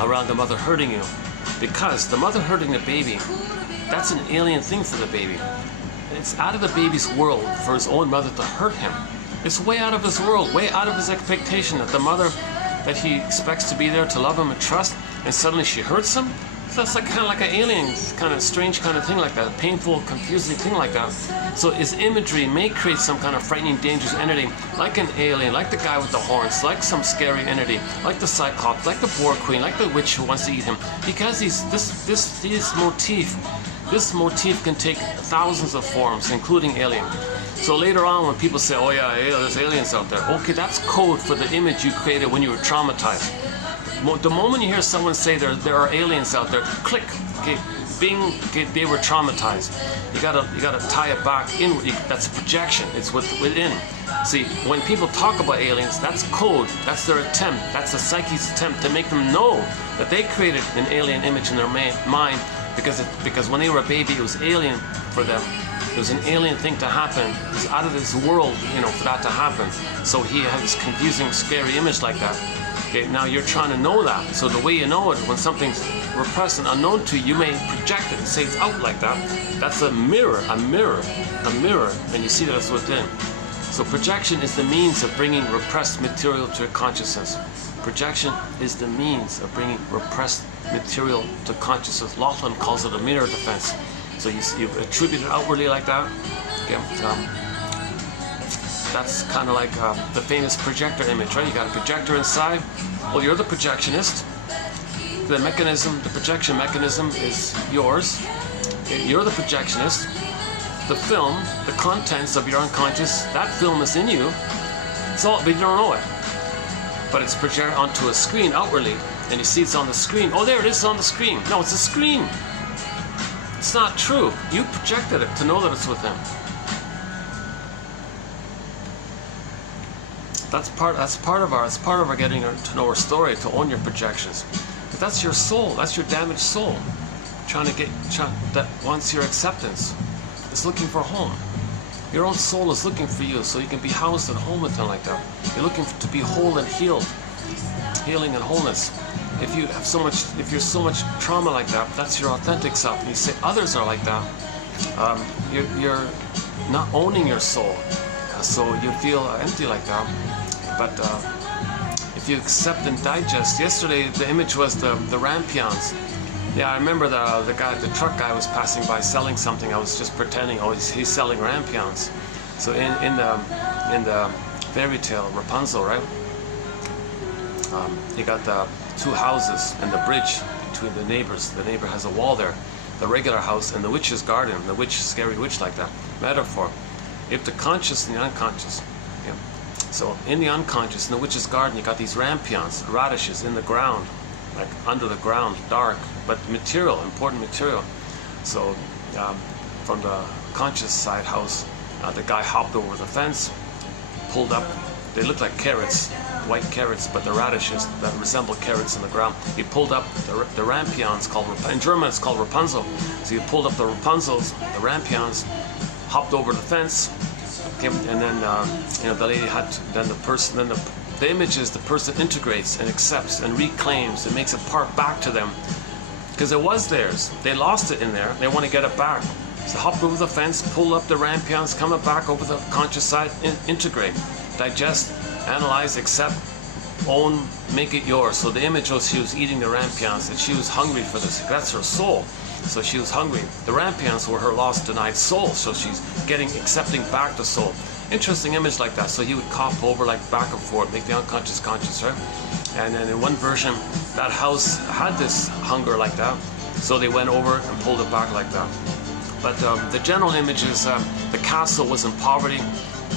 around the mother hurting you. Because the mother hurting the baby, that's an alien thing for the baby. It's out of the baby's world for his own mother to hurt him. It's way out of his world, way out of his expectation that the mother that he expects to be there to love him and trust, and suddenly she hurts him. So that's kind of like an alien, kind of strange kind of thing like that, painful, confusing thing like that. So his imagery may create some kind of frightening, dangerous entity, like an alien, like the guy with the horns, like some scary entity, like the Cyclops, like the Boar Queen, like the witch who wants to eat him. Because this motif can take thousands of forms, including alien. So later on, when people say, "Oh yeah, there's aliens out there," okay, that's code for the image you created when you were traumatized. The moment you hear someone say there are aliens out there, click. Okay, bing. Okay, they were traumatized. You gotta tie it back in. That's projection. It's within. See, when people talk about aliens, that's code. That's their attempt. That's the psyche's attempt to make them know that they created an alien image in their mind because when they were a baby, it was alien for them. It was an alien thing to happen. It was out of this world, for that to happen. So he had this confusing, scary image like that. Okay, now you're trying to know that. So the way you know it, when something's repressed and unknown to you, you may project it and say it's out like that. That's a mirror, and you see that it's within. So projection is the means of bringing repressed material to your consciousness. Projection is the means of bringing repressed material to consciousness. Laughlin calls it a mirror defense. So you attribute it outwardly like that. Okay, that's kind of like the famous projector image, right? You got a projector inside. Well, you're the projectionist. The projection mechanism is yours. Okay, you're the projectionist. The film, the contents of your unconscious, that film is in you. It's all, but you don't know it. But it's projected onto a screen outwardly, and you see it's on the screen. Oh, there it is on the screen. No, it's a screen. It's not true. You projected it to know that it's within. That's part of our getting to know our story, to own your projections. But that's your soul. That's your damaged soul, that wants your acceptance. It's looking for home. Your own soul is looking for you, so you can be housed at home within like that. You're looking to be whole and healed. healing and wholeness. If you have so much, if you're so much trauma like that, that's your authentic self. And you say others are like that, you're not owning your soul, so you feel empty like that. But if you accept and digest, yesterday the image was the rampions. Yeah, I remember the guy, the truck guy was passing by selling something. I was just pretending, oh, he's selling rampions. So in the fairy tale Rapunzel, right? You got the two houses and the bridge between the neighbors. The neighbor has a wall there, the regular house and the witch's garden, the witch, scary witch like that. Metaphor. You have the conscious and the unconscious. Yeah. So in the unconscious, in the witch's garden, you got these rampions, radishes in the ground, like under the ground, dark, but material, important material. So from the conscious side house, the guy hopped over the fence, pulled up, they look like carrots, white carrots, but the radishes that resemble carrots in the ground. He pulled up the rampions, in German it's called Rapunzel. So he pulled up the Rapunzels, the rampions, hopped over the fence, okay, and then the lady had to, then the image is the person integrates and accepts and reclaims and makes it part back to them, because it was theirs. They lost it in there. They want to get it back. So hopped over the fence, pulled up the rampions, coming back over the conscious side, integrate, digest, analyze, accept, own, make it yours. So the image was she was eating the rampions and she was hungry for this. That's her soul. So she was hungry. The rampions were her lost, denied soul. So she's accepting back the soul. Interesting image like that. So he would cop over like back and forth, make the unconscious conscious, right? And then in one version, that house had this hunger like that. So they went over and pulled it back like that. But the general image is the castle was in poverty,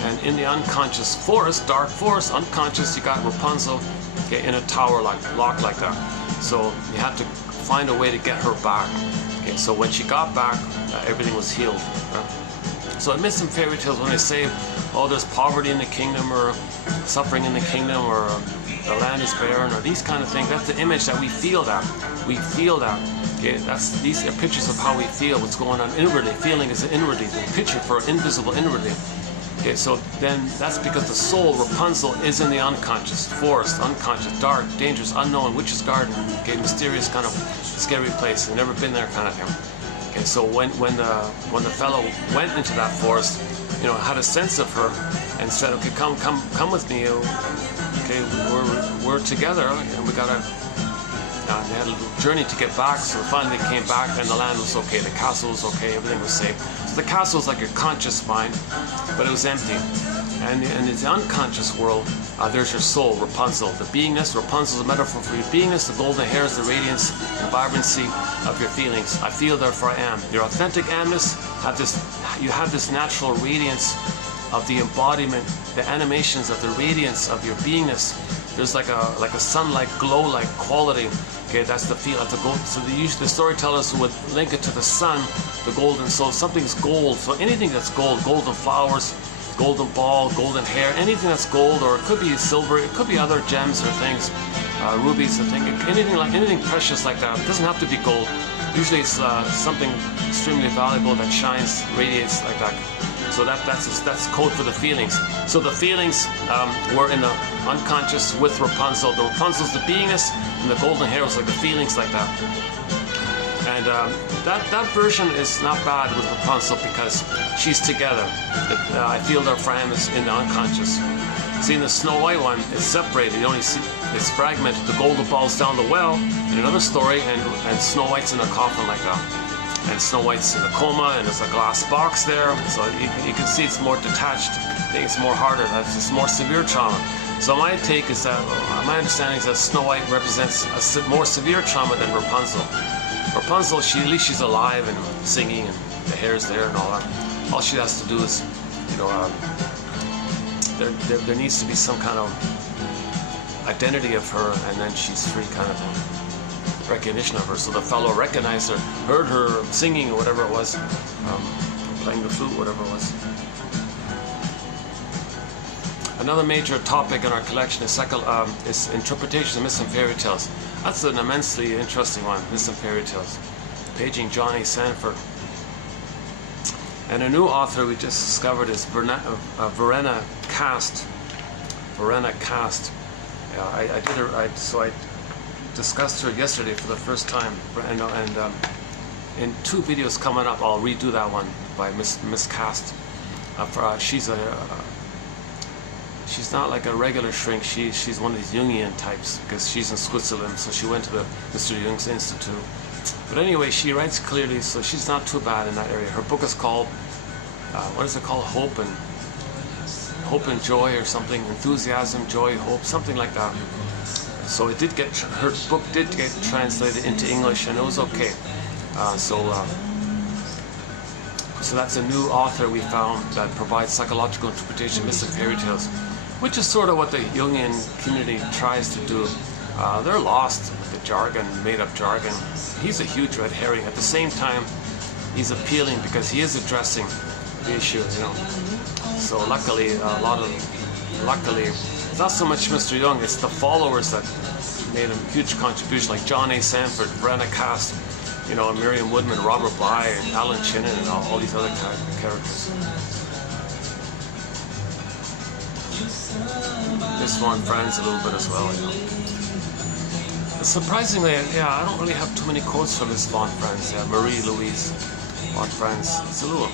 and in the unconscious forest, dark forest, unconscious, you got Rapunzel, okay, in a tower locked like that. So you had to find a way to get her back. Okay, so when she got back, everything was healed. Right? So I miss some fairy tales when they say, oh, there's poverty in the kingdom, or suffering in the kingdom, or the land is barren, or these kind of things. That's the image that we feel that. We feel that. Okay, these are pictures of how we feel, what's going on inwardly. Feeling is inwardly, the picture for invisible inwardly. Okay, so then that's because the soul, Rapunzel, is in the unconscious, forest, unconscious, dark, dangerous, unknown, witch's garden, okay, mysterious kind of scary place. I've never been there kind of thing. Okay, so when the fellow went into that forest, had a sense of her and said, okay, come with me. Okay, we're together, and we gotta. They had a little journey to get back, so finally they came back, and the land was okay, the castle was okay, everything was safe. So the castle was like your conscious mind, but it was empty. And in the unconscious world, there's your soul, Rapunzel. The beingness, Rapunzel is a metaphor for your beingness, the golden hair is the radiance, the vibrancy of your feelings. I feel, therefore I am. Your authentic amness, you have this natural radiance of the embodiment, the animations of the radiance of your beingness. There's like a sunlight glow-like quality. Okay, that's the feel of the gold. So the storytellers would link it to the sun, the golden soul. Something's gold. So anything that's gold, golden flowers, golden ball, golden hair, anything that's gold, or it could be silver, it could be other gems or things, rubies, I think, anything precious like that. It doesn't have to be gold. Usually it's something extremely valuable that shines, radiates like that. So that's code for the feelings. So the feelings were in the unconscious with Rapunzel. The Rapunzel's the beingness, and the golden hair was like the feelings like that. And that version is not bad with Rapunzel because she's together. I feel their frame is in the unconscious. See, in the Snow White one, it's separated. You only see it's fragmented. The golden ball's down the well in another story, and Snow White's in a coffin like that. And Snow White's in a coma, and there's a glass box there, so you can see it's more detached. I think it's more harder. It's more severe trauma. So my take is that, my understanding is that Snow White represents a more severe trauma than Rapunzel. Rapunzel, at least she's alive and singing, and the hair's there and all that. All she has to do is, there needs to be some kind of identity of her, and then she's free, kind of thing. Recognition of her, so the fellow recognized her, heard her singing or whatever it was, playing the flute, whatever it was. Another major topic in our collection is interpretations of myths and fairy tales. That's an immensely interesting one, myths and fairy tales. Paging Johnny Sanford. And a new author we just discovered is Verena Cast. Verena Cast. So I discussed her yesterday for the first time, and in 2 videos coming up, I'll redo that one by miscast. She's not like a regular shrink. She's one of these Jungian types because she's in Switzerland, so she went to the Mr. Jung's Institute. But anyway, she writes clearly, so she's not too bad in that area. Her book is called, what is it called? Hope and Joy or something. Enthusiasm, Joy, Hope, something like that. So it did get, her book did get translated into English, and it was okay. So that's a new author we found that provides psychological interpretation of mystic fairy tales, which is sort of what the Jungian community tries to do. They're lost with the jargon, made-up jargon. He's a huge red herring. At the same time, he's appealing because he is addressing the issue, you know. So luckily, it's not so much Mr. Jung, it's the followers that made a huge contribution, like John A. Sanford, Brenna Cast, you know, Miriam Woodman, Robert Bly, and Alan Chinnan, and all these other characters. This one, Friends, a little bit as well, you know. Surprisingly, yeah, I don't really have too many quotes from this Von Friends. Yeah, Marie Louise Von Friends. It's a little.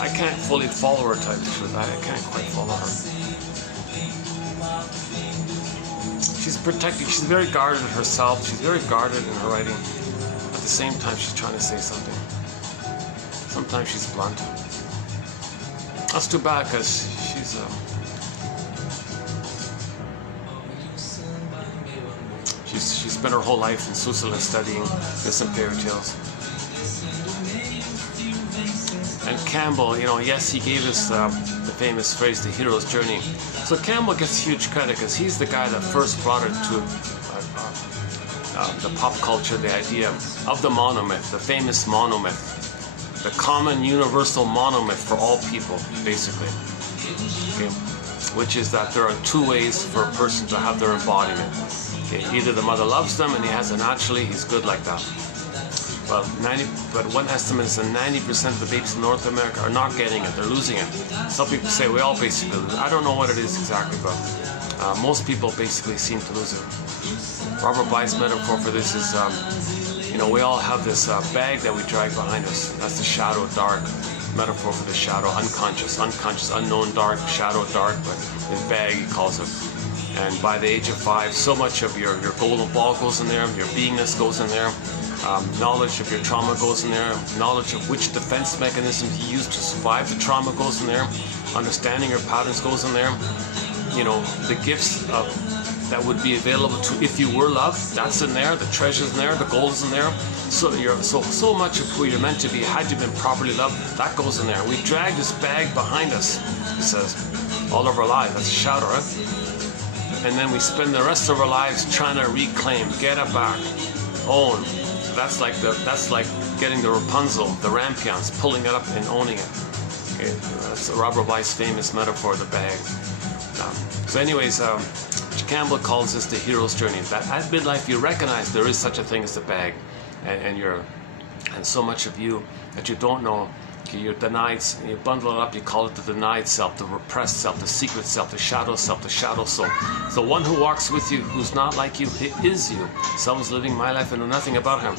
I can't fully follow her, type of truth. I can't quite follow her. She's protecting, she's very guarded herself, she's very guarded in her writing. At the same time, she's trying to say something. Sometimes she's blunt. That's too bad, because she's spent her whole life in Switzerland studying myths and fairy tales. And Campbell, you know, yes, he gave us the famous phrase, the hero's journey. So Campbell gets huge credit because he's the guy that first brought it to the pop culture, the idea of the monomyth, the famous monomyth, the common universal monomyth for all people, basically. Okay. Which is that there are 2 ways for a person to have their embodiment. Okay. Either the mother loves them and he has it naturally, he's good like that. But one estimate is that 90% of the babies in North America are not getting it, they're losing it. Some people say we all basically lose it. I don't know what it is exactly, but most people basically seem to lose it. Robert Bly's metaphor for this is, you know, we all have this bag that we drag behind us. That's the shadow, dark. Metaphor for the shadow, unconscious, unknown, dark, shadow, dark, but his bag, he calls it. And by the age of 5, so much of your golden ball goes in there, your beingness goes in there. Knowledge of your trauma goes in there, knowledge of which defense mechanisms you use to survive the trauma goes in there, understanding your patterns goes in there, you know, the gifts that would be available to if you were loved, that's in there, the treasure's in there, the gold is in there, so much of who you're meant to be, had you been properly loved, that goes in there. We drag this bag behind us, he says, all of our lives, that's a shadow, right? And then we spend the rest of our lives trying to reclaim, get it back, own. That's like getting the Rapunzel, the rampions, pulling it up and owning it. Okay, that's Robert Bly's famous metaphor, the bag. So anyways, Campbell calls this the hero's journey. That at midlife you recognize there is such a thing as the bag, and so much of you that you don't know, you're denied, you bundle it up, you call it the denied self, the repressed self, the secret self, the shadow soul. The one who walks with you, who's not like you, he is you. Someone's living my life and know nothing about him.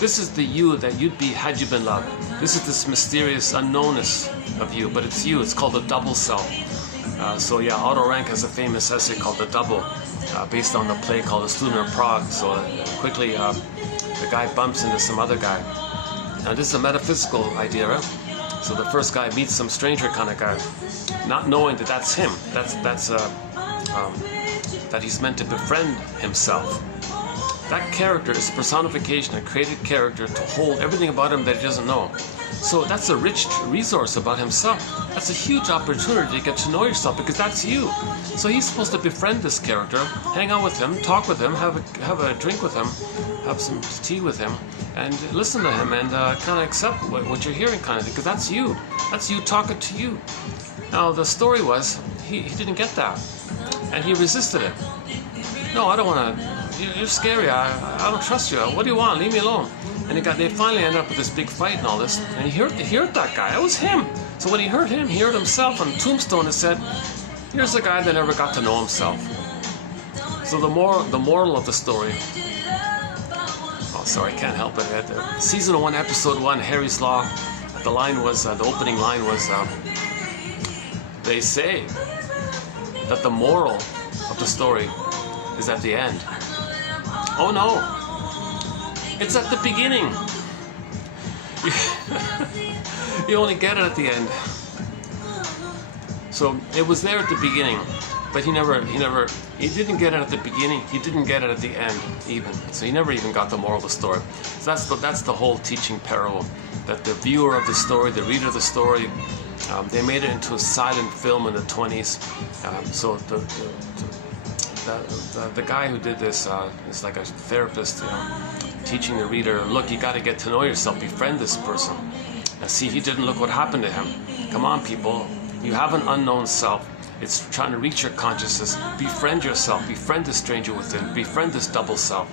This is the you that you'd be had you been loved. This is this mysterious unknownness of you, but it's you. It's called the double self. So yeah, Otto Rank has a famous essay called The Double, based on the play called The Student of Prague. So quickly, the guy bumps into some other guy. Now this is a metaphysical idea, right? So the first guy meets some stranger kind of guy, not knowing that that's him. That he's meant to befriend himself. That character is a personification, a created character to hold everything about him that he doesn't know. So that's a rich resource about himself. That's a huge opportunity to get to know yourself because that's you. So he's supposed to befriend this character, hang out with him, talk with him, have a drink with him, have some tea with him, and listen to him and kind of accept what you're hearing, kind of, because that's you. That's you talking to you. Now the story was he didn't get that, and he resisted it. No, I don't want to. You're scary. I don't trust you. What do you want? Leave me alone. And they finally ended up with this big fight and all this. And he heard that guy. It was him. So when he heard him, he heard himself on the tombstone and said, here's a guy that never got to know himself. So the moral of the story. Oh, sorry, I can't help it. Season 1, episode 1, Harry's Law. The line was, the opening line was, they say that the moral of the story is at the end. Oh no, it's at the beginning. You only get it at the end. So it was there at the beginning, but he didn't get it at the beginning. He didn't get it at the end even. So he never even got the moral of the story. So that's the whole teaching parable. That the viewer of the story, the reader of the story, they made it into a silent film in the 20s. So the guy who did this is like a therapist, teaching the reader, look, you got to get to know yourself, befriend this person. And see, he didn't. Look what happened to him. Come on, people, you have an unknown self. It's trying to reach your consciousness. Befriend yourself, befriend the stranger within, befriend this double self.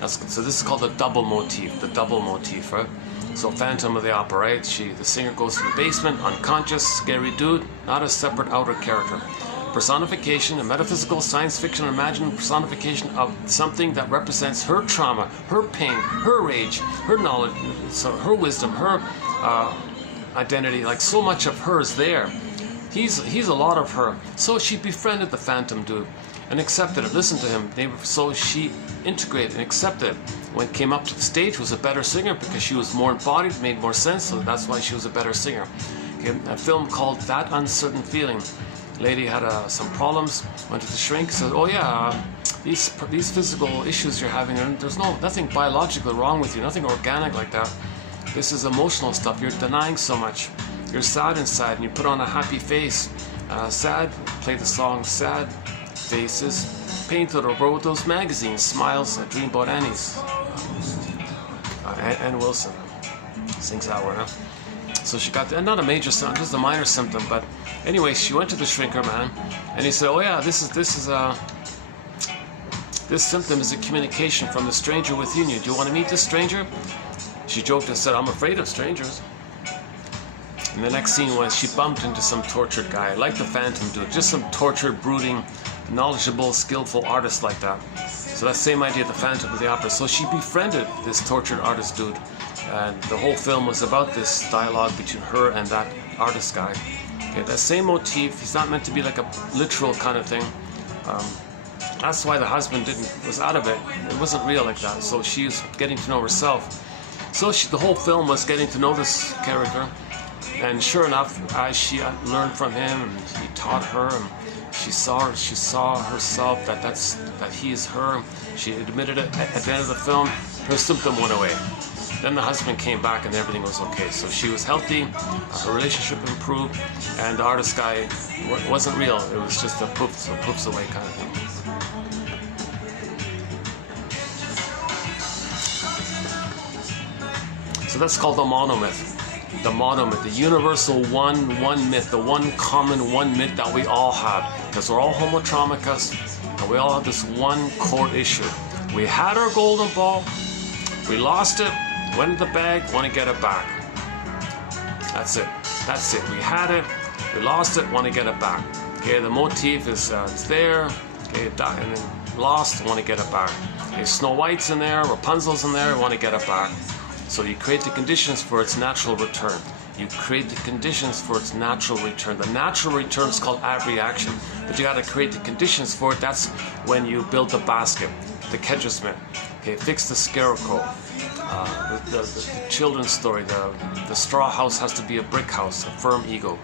So this is called the double motif, right? So Phantom of the Opera, right? The singer goes to the basement, unconscious, scary dude, not a separate outer character. Personification, a metaphysical, science fiction, imagined personification of something that represents her trauma, her pain, her rage, her knowledge, so her wisdom, her identity. Like so much of her is there. He's a lot of her. So she befriended the Phantom dude and accepted it. Listened to him. So she integrated and accepted it. When it came up to the stage, was a better singer because she was more embodied, made more sense. So that's why she was a better singer. Okay, a film called That Uncertain Feeling. Lady had some problems, went to the shrink, said, oh yeah, these physical issues you're having, there's nothing biological wrong with you, nothing organic like that. This is emotional stuff. You're denying so much. You're sad inside and you put on a happy face. Sad, play the song Sad Faces, painted or wrote those magazines, Smiles, I Dream About Annie's. Ann Wilson sings that one, huh? So she got, not a major symptom, just a minor symptom, but anyway, she went to the shrinker man, and he said, oh yeah, this symptom is a communication from the stranger within you. Do you want to meet this stranger? She joked and said, I'm afraid of strangers. And the next scene was she bumped into some tortured guy, like the Phantom dude, just some tortured, brooding, knowledgeable, skillful artist like that. So that same idea, the Phantom of the Opera. So she befriended this tortured artist dude. And the whole film was about this dialogue between her and that artist guy. Okay, that same motif, he's not meant to be like a literal kind of thing. That's why the husband was out of it. It wasn't real like that. So she's getting to know herself. So the whole film was getting to know this character. And sure enough, as she learned from him, and he taught her, and she saw herself that he is her. She admitted it at the end of the film. Her symptom went away. Then the husband came back and everything was okay. So she was healthy, her relationship improved, and the artist guy wasn't real. It was just a poofs away kind of thing. So that's called the monomyth. The monomyth, the universal one myth, the one common one myth that we all have. Because we're all homotraumicus, and we all have this one core issue. We had our golden ball, we lost it, went in the bag, want to get it back. That's it. We had it, we lost it, want to get it back. Okay, the motif is it's there, okay, and then lost, want to get it back. Okay, Snow White's in there, Rapunzel's in there, want to get it back. So you create the conditions for its natural return. You create the conditions for its natural return. The natural return is called abreaction, but you got to create the conditions for it. That's when you build the basket, the kedgesmith. Okay, fix the scarecrow. The children's story, the straw house has to be a brick house, a firm ego.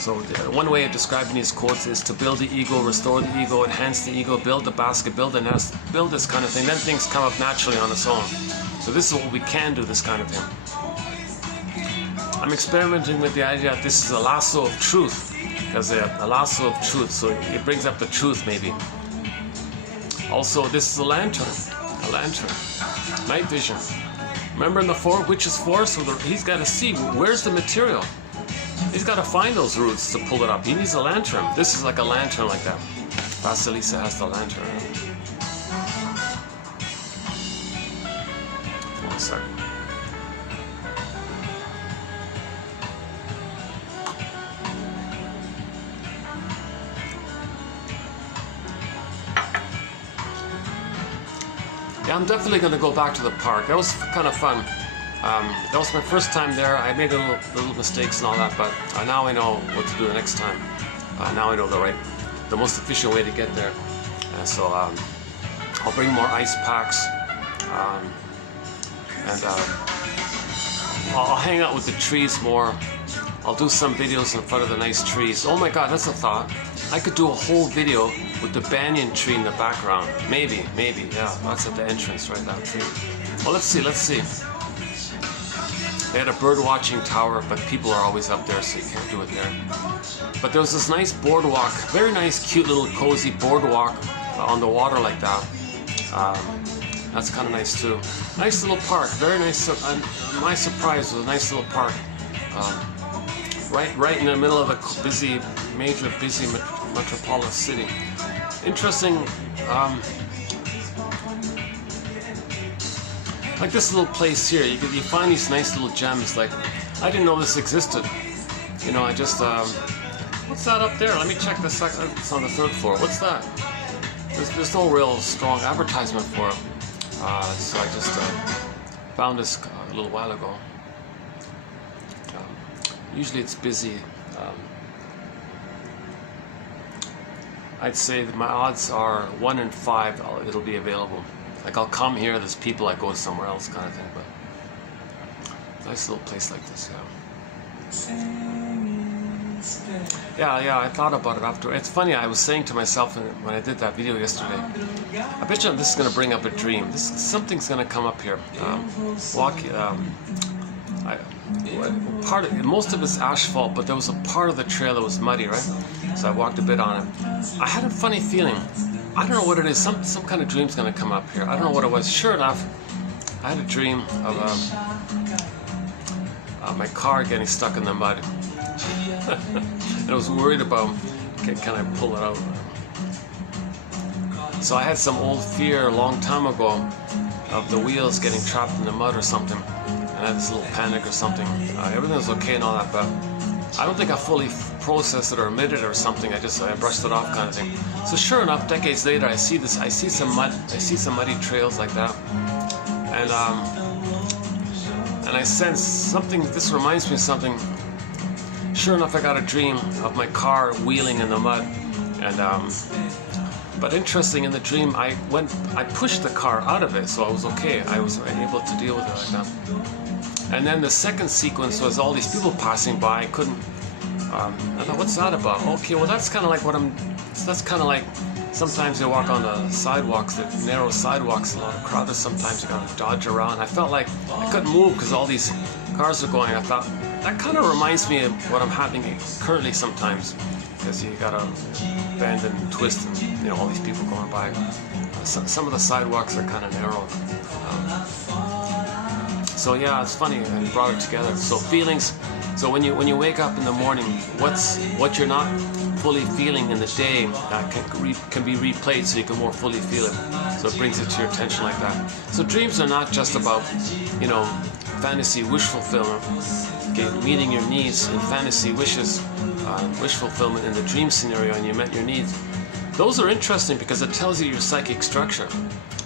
So one way of describing these quotes is to build the ego, restore the ego, enhance the ego, build the basket, build the nest, build this kind of thing. Then things come up naturally on its own. So this is what we can do, this kind of thing. I'm experimenting with the idea that this is a lasso of truth, because a lasso of truth, so it brings up the truth maybe. Also, this is a lantern, night vision. Remember in the Four Witches Forest, so he's got to see where's the material. He's got to find those roots to pull it up. He needs a lantern. This is like a lantern like that. Vasilisa has the lantern. sec. Yeah, I'm definitely going to go back to the park. That was kind of fun. That was my first time there. I made little mistakes and all that, but now I know what to do the next time. Now I know the most efficient way to get there. So I'll bring more ice packs, and I'll hang out with the trees more. I'll do some videos in front of the nice trees. Oh my God, that's a thought. I could do a whole video with the banyan tree in the background. Maybe, yeah. That's at the entrance, right? That tree. Well, let's see. They had a bird watching tower, but people are always up there, so you can't do it there. But there was this nice boardwalk, very nice, cute little cozy boardwalk on the water like that. That's kind of nice too. Nice little park, very nice. My surprise was a nice little park, right in the middle of a busy metropolis city. Interesting. Like this little place here, you find these nice little gems. Like, I didn't know this existed. You know, I just, what's that up there? Let me check the second, it's on the 3rd floor. What's that? There's no real strong advertisement for it. So I just found this a little while ago. Usually it's busy. I'd say that my odds are 1 in 5 it'll be available. Like, I'll come here, there's people, I go somewhere else kind of thing, but nice little place like this, yeah. Yeah, I thought about it after. It's funny, I was saying to myself when I did that video yesterday, I bet you this is going to bring up a dream. Something's going to come up here. Most of it's asphalt, but there was a part of the trail that was muddy, right? So I walked a bit on it. I had a funny feeling. I don't know what it is. Some kind of dream's going to come up here. I don't know what it was. Sure enough, I had a dream of my car getting stuck in the mud. And I was worried about, can I pull it out? So I had some old fear a long time ago of the wheels getting trapped in the mud or something. And I had this little panic or something. Everything was okay and all that, but I don't think I fully processed it or admitted it or something. I brushed it off kind of thing. So sure enough, decades later, I see some muddy trails like that, and I sense something. This reminds me of something. Sure enough, I got a dream of my car wheeling in the mud, and but interesting, in the dream, I pushed the car out of it, so I was okay. I was able to deal with it like that. And then the second sequence was all these people passing by. I couldn't. I thought, what's that about? Okay, well that's kind of like that's kind of like sometimes you walk on the sidewalks, the narrow sidewalks, a lot of crowded. Sometimes you gotta dodge around. I felt like I couldn't move because all these cars are going. I thought that kind of reminds me of what I'm having currently sometimes, because you gotta bend and twist, and all these people going by. Some of the sidewalks are kind of narrow. So yeah, it's funny, and brought it together. So feelings. So when you wake up in the morning, what you're not fully feeling in the day can be replayed so you can more fully feel it. So it brings it to your attention like that. So dreams are not just about fantasy wish fulfillment, meeting your needs in fantasy wishes, wish fulfillment in the dream scenario, and you met your needs. Those are interesting because it tells you your psychic structure.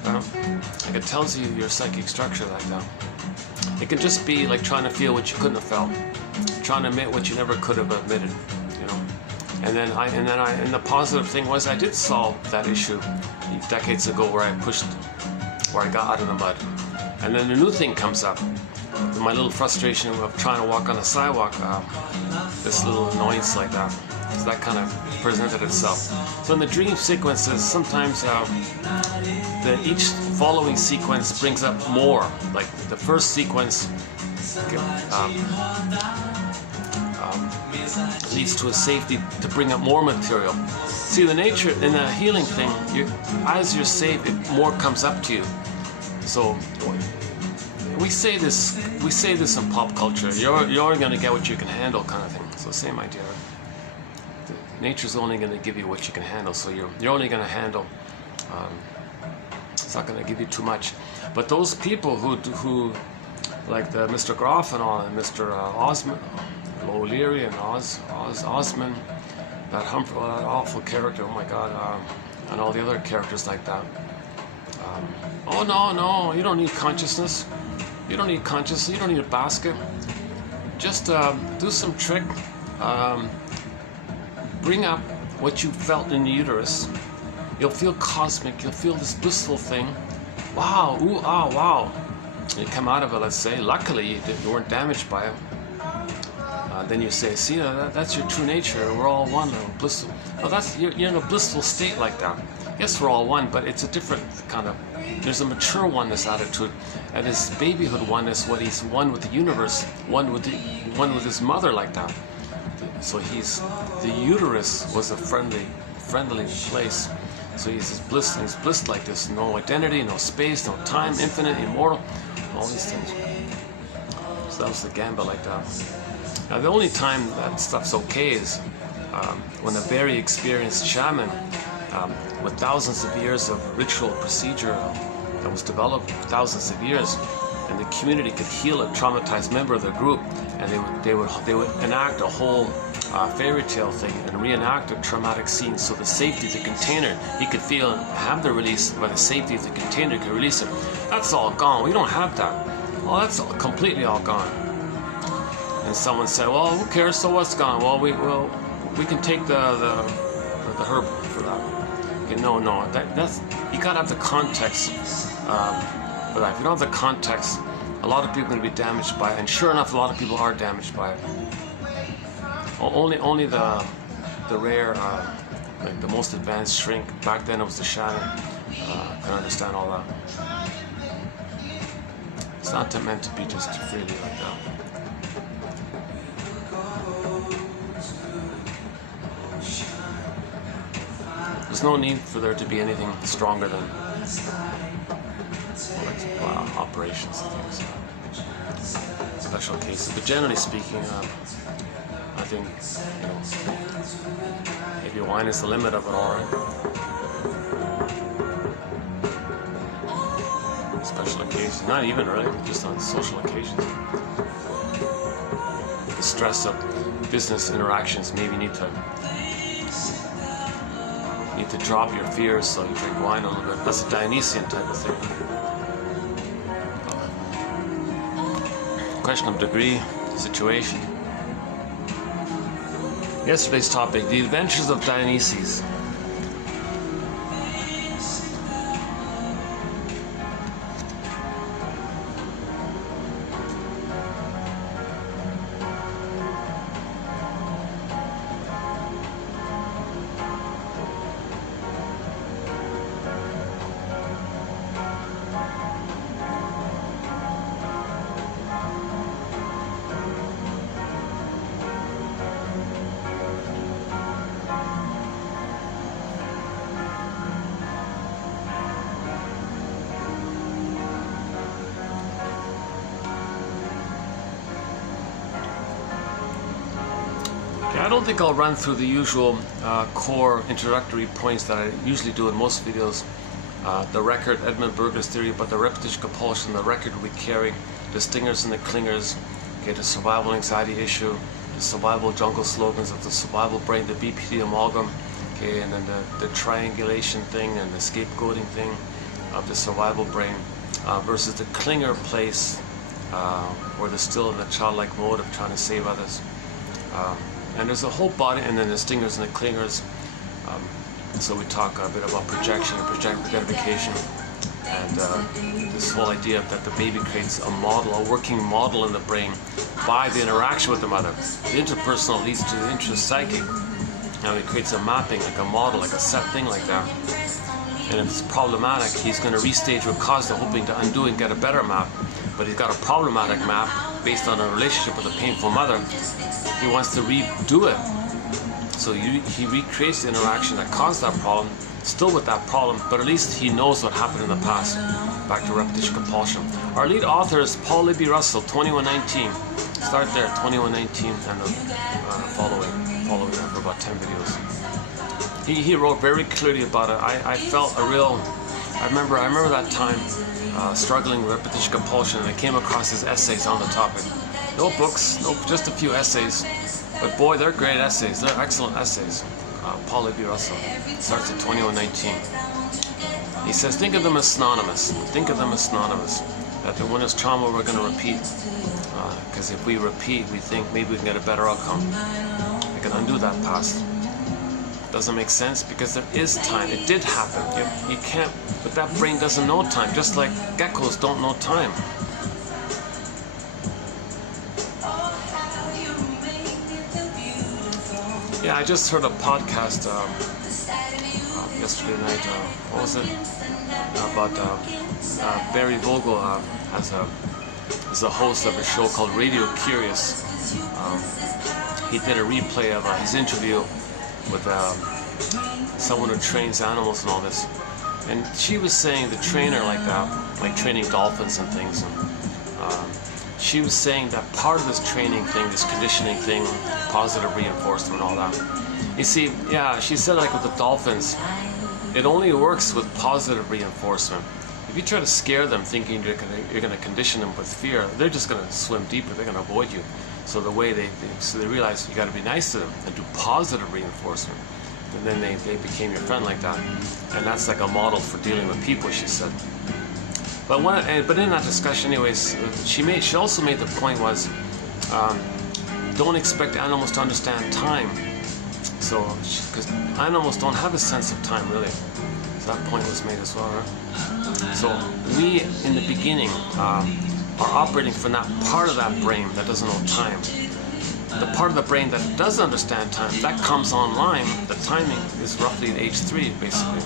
Like it tells you your psychic structure like that. It can just be like trying to feel what you couldn't have felt, trying to admit what you never could have admitted, And then the positive thing was I did solve that issue decades ago where I got out of the mud. And then the new thing comes up, my little frustration of trying to walk on the sidewalk, this little annoyance like that. So that kind of presented itself. So in the dream sequences, sometimes each following sequence brings up more. Like the first sequence leads to a safety to bring up more material. See, the nature in the healing thing, as you're safe, more comes up to you. So we say this in pop culture. You're going to get what you can handle, kind of thing. So same idea. Nature's only going to give you what you can handle. So you're only going to handle. It's not going to give you too much. But those people who like the Mr. Groff and all, and Mr. Osmond, O'Leary and Osmond, that Humphrey, that awful character, oh my God, and all the other characters like that. Oh no, you don't need consciousness. You don't need consciousness, you don't need a basket. Just do some trick, bring up what you felt in the uterus. You'll feel cosmic, you'll feel this blissful thing. Wow, ooh, ah, wow. You come out of it, let's say, luckily you weren't damaged by it. Then you say, see, that's your true nature, we're all one, blissful. Well, you're in a blissful state like that. Yes, we're all one, but it's a different kind of, there's a mature oneness attitude, and his babyhood oneness, what he's one with the universe, one with his mother like that. So the uterus was a friendly place. So he's blissed like this, no identity, no space, no time, infinite, immortal, all these things. So that was the gambit like that. Now the only time that stuff's okay is when a very experienced shaman with thousands of years of ritual procedure that was developed thousands of years, and the community could heal a traumatized member of the group, and they would enact a whole fairy tale thing and reenact a traumatic scene, so the safety of the container, he could feel and have the release, by the safety of the container could release it. That's all gone. We don't have that. Well, that's completely all gone. And someone said, well, who cares, so what's gone? Well, we can take the herb for that. Okay, no, that's you gotta have the context for that. If you don't have the context, a lot of people are going to be damaged by it, and sure enough, a lot of people are damaged by it. Only the rare, like the most advanced shrink, back then it was the shaman, can understand all that. It's not meant to be just freely like that. There's no need for there to be anything stronger than operations and things, special cases. But generally speaking, I think maybe wine is the limit of it all, right? Special occasions, not even really, just on social occasions. The stress of business interactions, maybe need to drop your fears, so you drink wine a little bit. That's a Dionysian type of thing. Question of degree, situation. Yesterday's topic, the adventures of Dionysius. I don't think I'll run through the usual core introductory points that I usually do in most videos. The record, Edmund Berger's theory about the repetition compulsion, the record we carry, the stingers and the clingers, okay, the survival anxiety issue, the survival jungle slogans of the survival brain, the BPD amalgam, okay, and then the triangulation thing and the scapegoating thing of the survival brain versus the clinger place where they're still in the childlike mode of trying to save others. And there's a whole body, and then the stingers and the clingers. So we talk a bit about projection and projectification, and this whole idea that the baby creates a model, a working model in the brain by the interaction with the mother. The interpersonal leads to the intrapsychic. Now he creates a mapping, like a model, like a set thing like that. And if it's problematic, he's going to restage with Costa, hoping to undo and get a better map. But he's got a problematic map based on a relationship with a painful mother. He wants to redo it. So he recreates the interaction that caused that problem, still with that problem, but at least he knows what happened in the past. Back to repetition compulsion. Our lead author is Paul Libby Russell, 2119. Start there, 2119, and following that for about 10 videos. He wrote very clearly about it. I felt a real, I remember that time struggling with repetition compulsion, and I came across his essays on the topic. No books, just a few essays, but boy, they're great essays. They're excellent essays. Paul Libby Russell starts at 2119. He says, think of them as synonymous. Think of them as synonymous. That when there's trauma, we're going to repeat. Because if we repeat, we think maybe we can get a better outcome. We can undo that past. Doesn't make sense because there is time. It did happen. You can't, but that brain doesn't know time, just like geckos don't know time. Yeah, I just heard a podcast yesterday night. What was it? About Barry Vogel as a host of a show called Radio Curious. He did a replay of his interview with someone who trains animals and all this. And she was saying the trainer, like training dolphins and things. And, she was saying that part of this training thing, this conditioning thing, positive reinforcement, all that. You see, yeah, she said like with the dolphins, it only works with positive reinforcement. If you try to scare them thinking you're going to condition them with fear, they're just going to swim deeper, they're going to avoid you. So the way they realize you got to be nice to them and do positive reinforcement. And then they became your friend like that. And that's like a model for dealing with people, she said. But in that discussion, anyways, she also made the point was, don't expect animals to understand time. So, because animals don't have a sense of time, really. So that point was made as well, right? So we, in the beginning, are operating from that part of that brain that doesn't know time. The part of the brain that does understand time, that comes online. The timing is roughly at age 3, basically.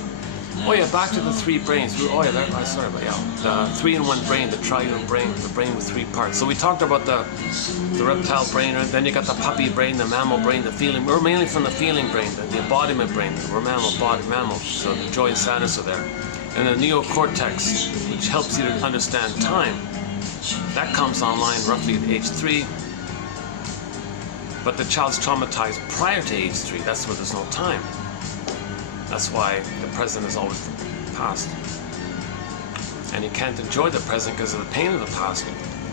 Oh yeah, back to the 3 brains. Oh yeah, sorry, but yeah, the 3-in-1 brain, the triune brain, the brain with 3 parts. So we talked about the reptile brain, and then you got the puppy brain, the mammal brain, the feeling. We're mainly from the feeling brain, the embodiment brain. We're mammal. So the joy and sadness are there. And the neocortex, which helps you to understand time, that comes online roughly at age 3. But the child's traumatized prior to age 3. That's where there's no time. That's why the present is always the past. And you can't enjoy the present because of the pain of the past.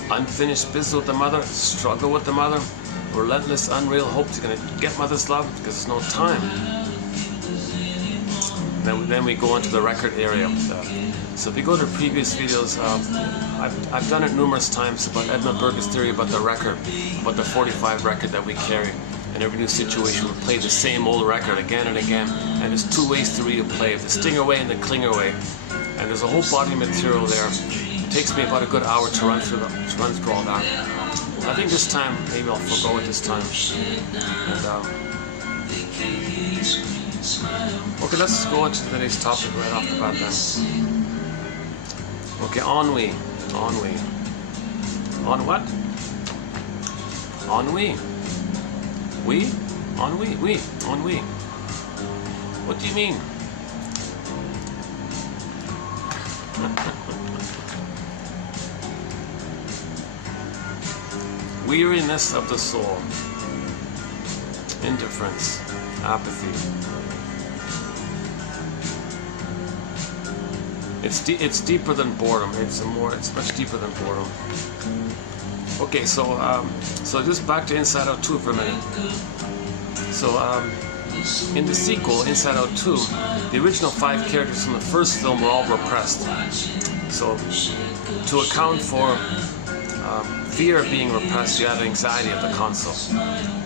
Unfinished business with the mother, struggle with the mother, relentless, unreal hopes you're going to get mother's love because there's no time. Then we go into the record area. So if you go to previous videos, I've done it numerous times about Edmund Burke's theory about the record, about the 45 record that we carry. In every new situation, we play the same old record again and again. And there's 2 ways to read a play, the stinger way and the clinger way. And there's a whole body of material there. It takes me about a good hour to run through all that. I think this time, maybe I'll forgo it this time. And, okay, let's go into today's topic right off the bat then. Okay, ennui. On what? Ennui. Oui? Ennui? Oui. Ennui. What do you mean? Weariness of the soul. Indifference. Apathy. It's deeper than boredom. It's much deeper than boredom. Okay, so just back to Inside Out 2 for a minute. So in the sequel, Inside Out 2, the original 5 characters from the first film were all repressed. So to account for fear of being repressed, you had anxiety at the console.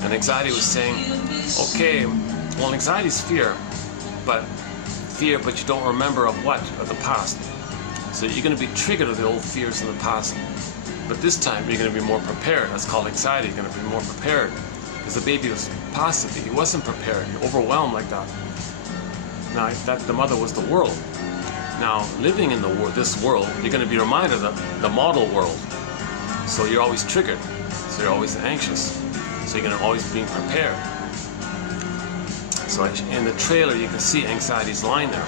And anxiety was saying, okay, well, anxiety is fear, but you don't remember of what? Of the past. So you're going to be triggered of the old fears in the past. But this time, you're going to be more prepared. That's called anxiety. You're going to be more prepared. Because the baby was passive. He wasn't prepared. Overwhelmed like that. Now, the mother was the world. Now, living in this world, you're going to be reminded of the model world. So you're always triggered. So you're always anxious. So you're going to always be prepared. So in the trailer, you can see anxiety's line there.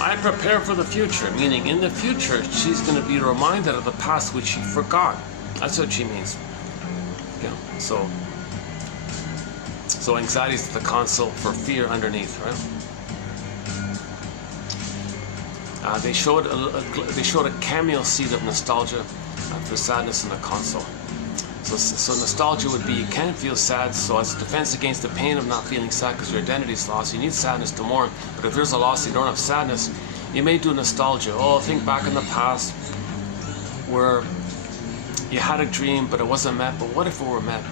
I prepare for the future, meaning in the future, she's going to be reminded of the past which she forgot. That's what she means. Yeah. So anxiety is the console for fear underneath, right? They showed a cameo seed of nostalgia for sadness in the console. So nostalgia would be, you can't feel sad, so as a defense against the pain of not feeling sad because your identity is lost, you need sadness to mourn. But if there's a loss, you don't have sadness, you may do nostalgia. Oh, think back in the past where you had a dream but it wasn't met, but what if it were met?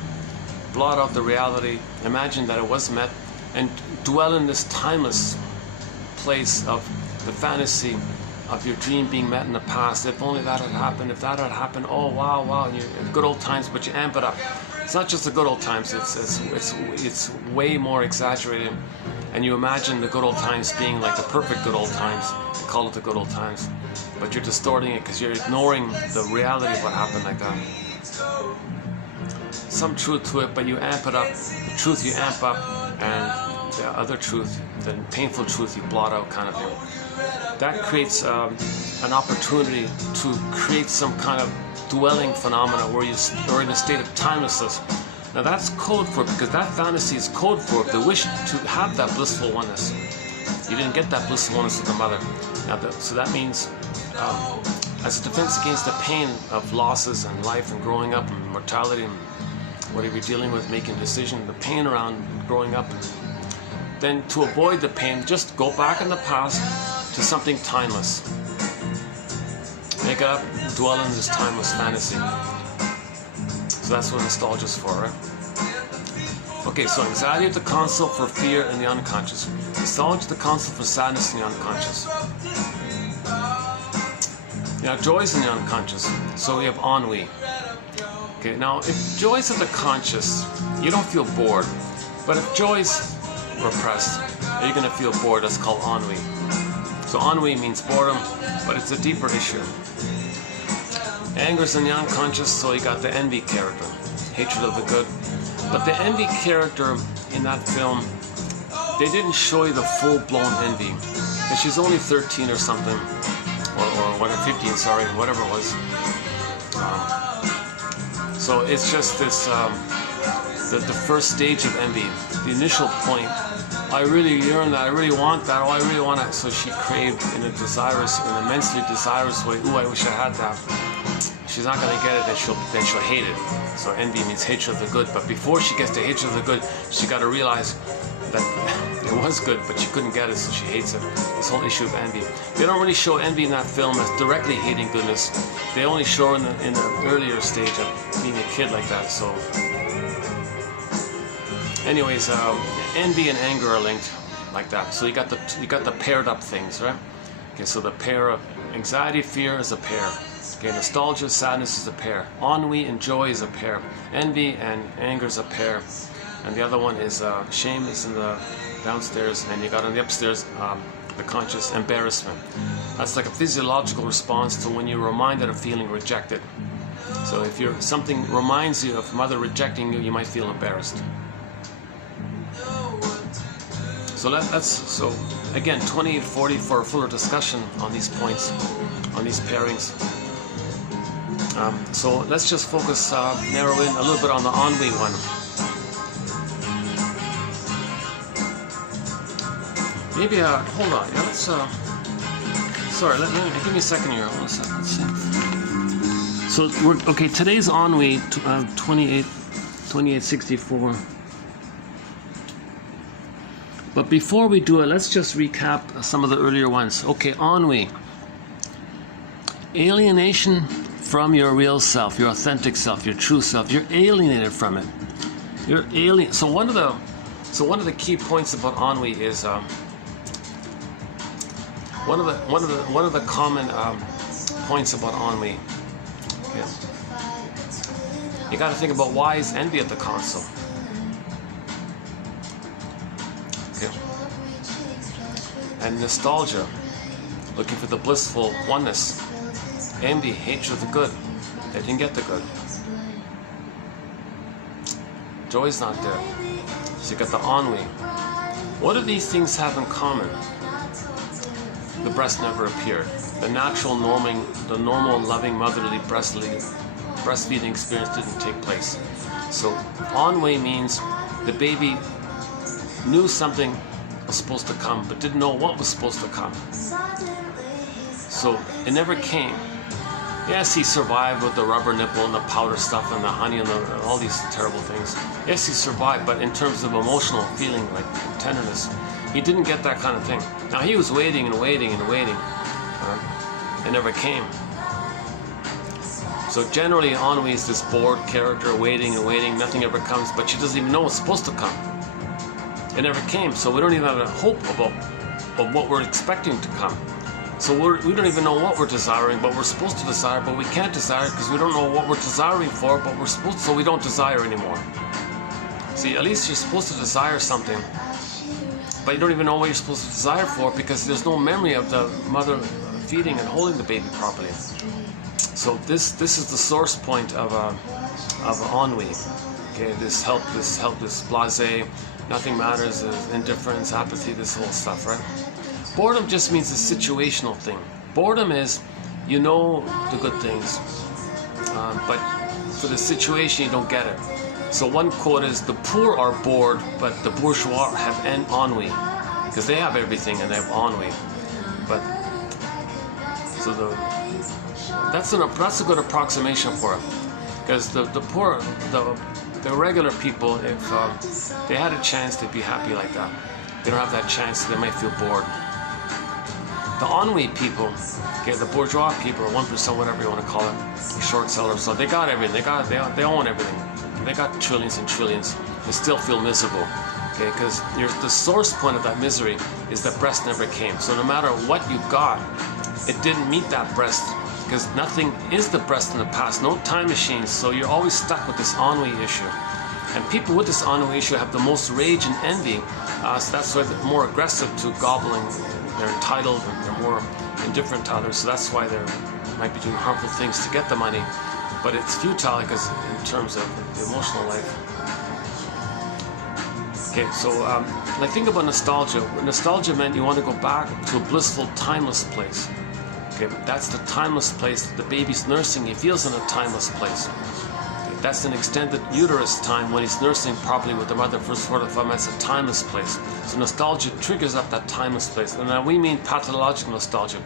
Blot out the reality, imagine that it was met, and dwell in this timeless place of the fantasy of your dream being met in the past. If only that had happened, if that had happened, oh wow, wow, and good old times, but you amp it up. It's not just the good old times, it's way more exaggerated, and you imagine the good old times being like the perfect good old times, you call it the good old times, but you're distorting it because you're ignoring the reality of what happened like that. Some truth to it, but you amp it up. The truth you amp up, and the other truth, the painful truth, you blot out, kind of thing. That creates an opportunity to create some kind of dwelling phenomena where you're in a state of timelessness. Now that's code for it, because that fantasy is code for it, the wish to have that blissful oneness. You didn't get that blissful oneness with the mother. Now so that means, as a defense against the pain of losses and life and growing up and mortality and whatever you're dealing with, making a decision, the pain around growing up, then to avoid the pain, just go back in the past to something timeless. Make it up, dwell in this timeless fantasy. So that's what nostalgia is for, right? Okay, so anxiety at the console for fear in the unconscious. Nostalgia at the console for sadness in the unconscious. Now, joy is in the unconscious. So we have ennui. Okay, now if joy is at the conscious, you don't feel bored. But if joy is repressed, you're going to feel bored. That's called ennui. So ennui means boredom, but it's a deeper issue. Anger's in the unconscious, so you got the envy character, hatred of the good. But the envy character in that film, they didn't show you the full-blown envy. And she's only 13 or something, or whatever, 15, sorry, whatever it was. So it's just this, the first stage of envy, the initial point. I really yearn that, I really want that, oh, I really want it. So she craved in a desirous, an immensely desirous way, ooh, I wish I had that. She's not going to get it, then she'll hate it. So envy means hatred of the good. But before she gets to hatred of the good, she got to realize that it was good, but she couldn't get it, so she hates it. This whole issue of envy. They don't really show envy in that film as directly hating goodness. They only show in the earlier stage of being a kid like that. So, anyways, envy and anger are linked like that. So you got the paired up things, right? Okay, so the pair of anxiety, fear is a pair. Okay, nostalgia, sadness is a pair. Ennui and joy is a pair. Envy and anger is a pair. And the other one is shame is in the downstairs, and you got on the upstairs the conscious embarrassment. That's like a physiological response to when you're reminded of feeling rejected. So if something reminds you of mother rejecting you, you might feel embarrassed. So again, 2840 for a fuller discussion on these points, on these pairings. So let's just focus, narrow in a little bit on the ennui one. Maybe, hold on, yeah, let's, sorry, give me a second here, hold on a second, let's see. So, okay, today's ennui, 2864. But before we do it, let's just recap some of the earlier ones. Okay, ennui. Alienation from your real self, your authentic self, your true self. You're alienated from it. You're alien. So one of the key points about ennui is one of the common points about ennui. Okay. You got to think about why is envy at the console. Okay. And nostalgia, looking for the blissful oneness. Envy, hatred of the good. They didn't get the good. Joy's not there. So you got the ennui. What do these things have in common? The breast never appeared. The natural norming, the normal loving motherly breastfeeding experience didn't take place. So ennui means the baby knew something was supposed to come, but didn't know what was supposed to come. So it never came. Yes, he survived with the rubber nipple and the powder stuff and the honey and all these terrible things. Yes, he survived, but in terms of emotional feeling, like tenderness, he didn't get that kind of thing. Now he was waiting and waiting and waiting. It never came. So generally, Ennui is this bored character, waiting and waiting, nothing ever comes, but she doesn't even know it's supposed to come. It never came, so we don't even have a hope of what we're expecting to come. So we don't even know what we're desiring, but we're supposed to desire, but we can't desire because we don't know what we're desiring for, but we're supposed to, so we don't desire anymore. See, at least you're supposed to desire something, but you don't even know what you're supposed to desire for because there's no memory of the mother feeding and holding the baby properly. So this is the source point of ennui. Okay, this blasé, nothing matters, indifference, apathy, this whole stuff, right? Boredom just means a situational thing. Boredom is, you know the good things, but for the situation you don't get it. So one quote is, the poor are bored, but the bourgeois have ennui, because they have everything and they have ennui. But so that's a good approximation for it, because the poor, the regular people, if they had a chance, they'd be happy like that. They don't have that chance, so they might feel bored. The ennui people, okay, the bourgeois people, or 1%, whatever you want to call it, the short sellers, so they got everything. They own everything. They got trillions and trillions. They still feel miserable, okay? Because the source point of that misery is that breast never came. So no matter what you got, it didn't meet that breast, because nothing is the breast in the past. No time machines. So you're always stuck with this ennui issue. And people with this ennui issue have the most rage and envy. So that's why they're more aggressive to gobbling. They're entitled and they're more indifferent to others, so that's why they might be doing harmful things to get the money. But it's futile because in terms of the emotional life. Okay, so like think about nostalgia. Nostalgia meant you want to go back to a blissful, timeless place. Okay, that's the timeless place that the baby's nursing. He feels in a timeless place. That's an extended uterus time when he's nursing properly with the mother for 4 to 5 months, a timeless place. So nostalgia triggers up that timeless place. And now we mean pathological nostalgia.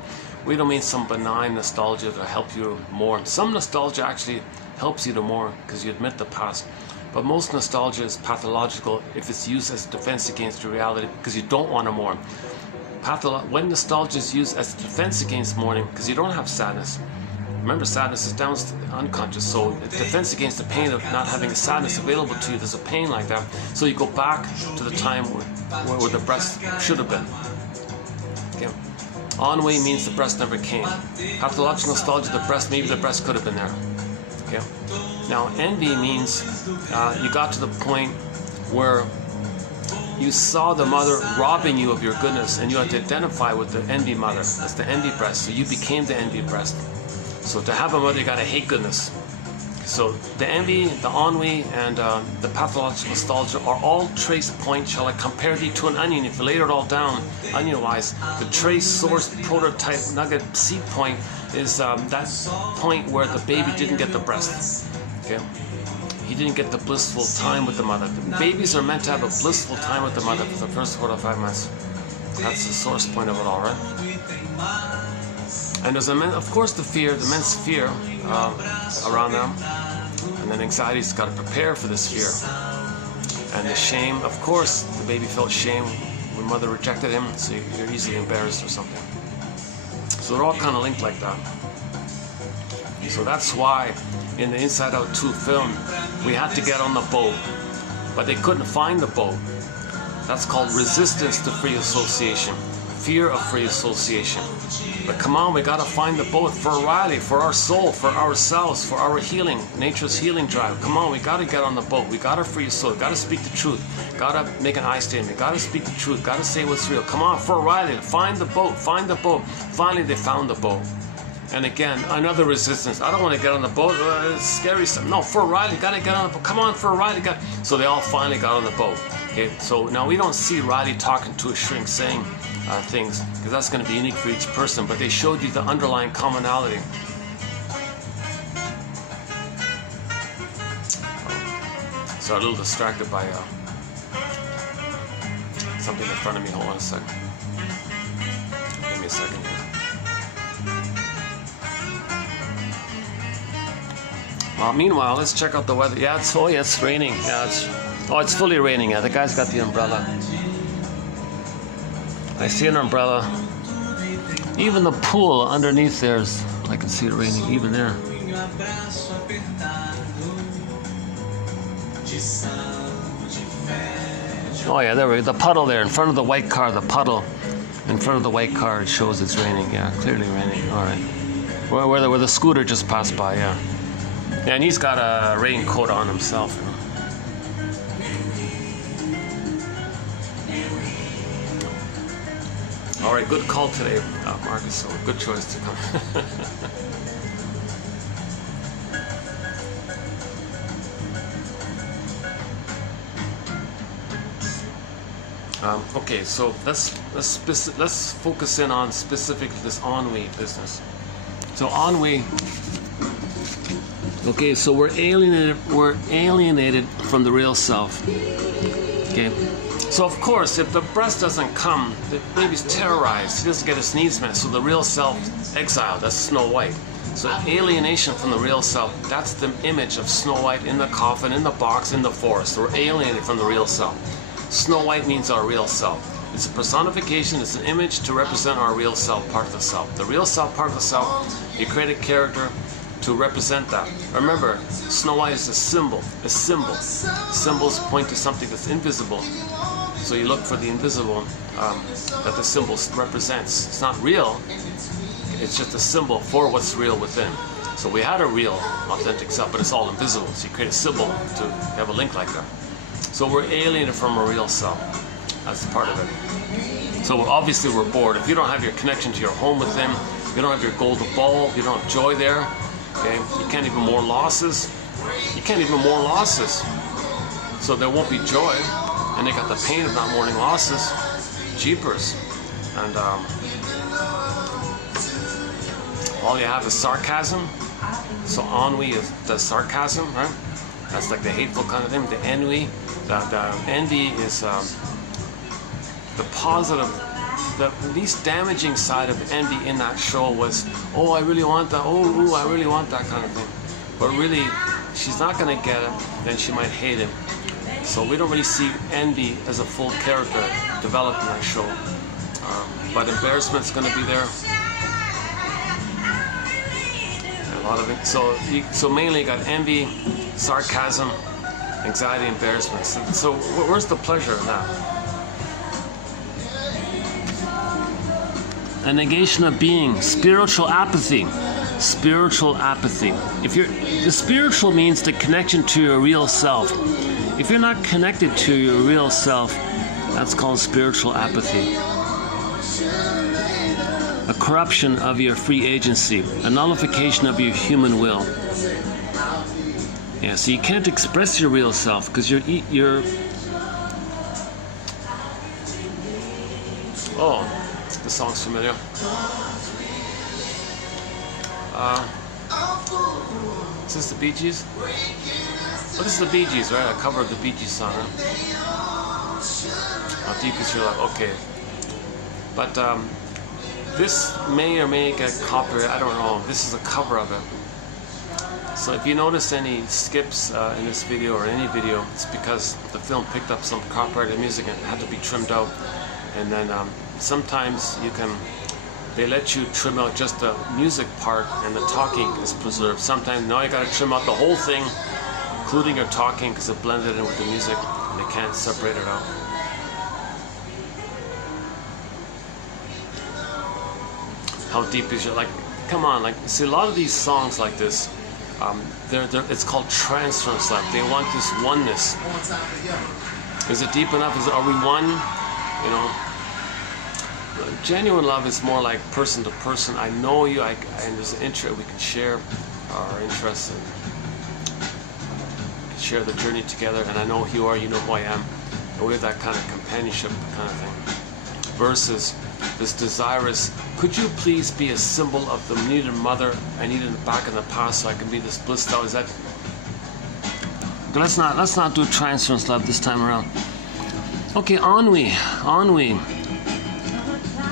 We don't mean some benign nostalgia to help you more. Some nostalgia actually helps you to more because you admit the past. But most nostalgia is pathological if it's used as a defense against your reality because you don't want to mourn. When nostalgia is used as a defense against mourning because you don't have sadness. Remember, sadness is down unconscious, so it's defense against the pain of not having a sadness available to you. There's a pain like that, so you go back to the time where the breast should have been. Okay. Ennui means the breast never came. Pathological nostalgia, maybe the breast could have been there. Okay. Now, envy means you got to the point where you saw the mother robbing you of your goodness, and you had to identify with the envy mother. That's the envy breast. So you became the envy breast. So to have a mother, you gotta hate goodness. So the envy, the ennui, and the pathological nostalgia are all trace points. Shall I compare thee to an onion? If you laid it all down, onion-wise, the trace, source, prototype, nugget, seed point is that point where the baby didn't get the breast. Okay, he didn't get the blissful time with the mother. The babies are meant to have a blissful time with the mother for the first 4 to 5 months. That's the source point of it all, right? And there's, of course, the immense fear around them. And then anxiety's got to prepare for this fear. And the shame, of course, the baby felt shame when mother rejected him, so you're easily embarrassed or something. So they're all kind of linked like that. So that's why in the Inside Out 2 film, we had to get on the boat, but they couldn't find the boat. That's called resistance to free association. Fear of free association. But come on, we gotta find the boat for Riley, for our soul, for ourselves, for our healing, nature's healing drive. Come on, we gotta get on the boat. We gotta free your soul. Gotta speak the truth. Gotta make an I statement. Gotta speak the truth. Gotta say what's real. Come on, for Riley, find the boat. Find the boat. Finally, they found the boat. And again, another resistance. I don't want to get on the boat. It's scary stuff. No, for Riley, gotta get on the boat. Come on, for Riley, So they all finally got on the boat. Okay, so now we don't see Riley talking to a shrink saying things, because that's going to be unique for each person, but they showed you the underlying commonality. So a little distracted by something in front of me. Hold on a second. Give me a second here. Meanwhile, let's check out the weather. Yeah, it's raining. Yeah, it's fully raining. Yeah, the guy's got the umbrella. I see an umbrella. Even the pool underneath there's, I can see it raining even there. Oh yeah, there we go. The puddle there in front of the white car. The puddle in front of the white car. It shows it's raining. Yeah, clearly raining. All right. Where the scooter just passed by. Yeah. Yeah, and he's got a raincoat on himself. All right, good call today, Marcus. So good choice to come. Okay, so let's focus in on specifically this ennui business. So ennui. Okay, so we're alienated from the real self. Okay, so of course, if the breast doesn't come, the baby's terrorized. He doesn't get his needs met. So the real self exiled. That's Snow White. So alienation from the real self. That's the image of Snow White in the coffin, in the box, in the forest. We're alienated from the real self. Snow White means our real self. It's a personification, it's an image to represent our real self, part of the self. The real self, part of the self, you create a character to represent that. Remember, Snow White is a symbol, a symbol. Symbols point to something that's invisible. So you look for the invisible that the symbol represents. It's not real, it's just a symbol for what's real within. So we had a real, authentic self, but it's all invisible. So you create a symbol to have a link like that. So we're alienated from our real self. That's part of it. So obviously we're bored. If you don't have your connection to your home within, you don't have your golden ball, you don't have joy there, okay? You can't even mourn losses. You can't even mourn losses. So there won't be joy. And they got the pain of not mourning losses. Jeepers. And all you have is sarcasm. So ennui is the sarcasm, right? That's like the hateful kind of thing. The ennui. The envy is the positive, the least damaging side of envy in that show was, oh, I really want that, oh, I really want that kind of thing. But really, she's not going to get it, then she might hate him. So we don't really see envy as a full character developed in that show. But embarrassment's going to be there. A lot of it. So mainly you got envy, sarcasm, anxiety, embarrassment. So where's the pleasure in that? A negation of being, spiritual apathy. Spiritual apathy. The spiritual means the connection to your real self. If you're not connected to your real self, that's called spiritual apathy. A corruption of your free agency, a nullification of your human will. Yeah, so you can't express your real self because you're. Oh, this song's familiar. Is this the Bee Gees? Oh, this is the Bee Gees, right? A cover of the Bee Gees song, right? How deep is your love? Okay. But this may or may get copyright. I don't know. This is a cover of it. So if you notice any skips in this video or any video, it's because the film picked up some copyrighted music and it had to be trimmed out. And then sometimes they let you trim out just the music part and the talking is preserved. Sometimes now you got to trim out the whole thing, including your talking, because it blended in with the music and they can't separate it out. How deep is your, like, come on, like, see a lot of these songs like this, it's called transference love. They want this oneness. Is it deep enough? Are we one? You know, genuine love is more like person to person. I know you, and there's an interest. We can share our interests and share the journey together. And I know who you are, you know who I am, and we have that kind of companionship kind of thing. Versus this desirous, could you please be a symbol of the needed mother I needed back in the past so I can be this blissed out? Is that? But let's not do transference love this time around. Okay, ennui.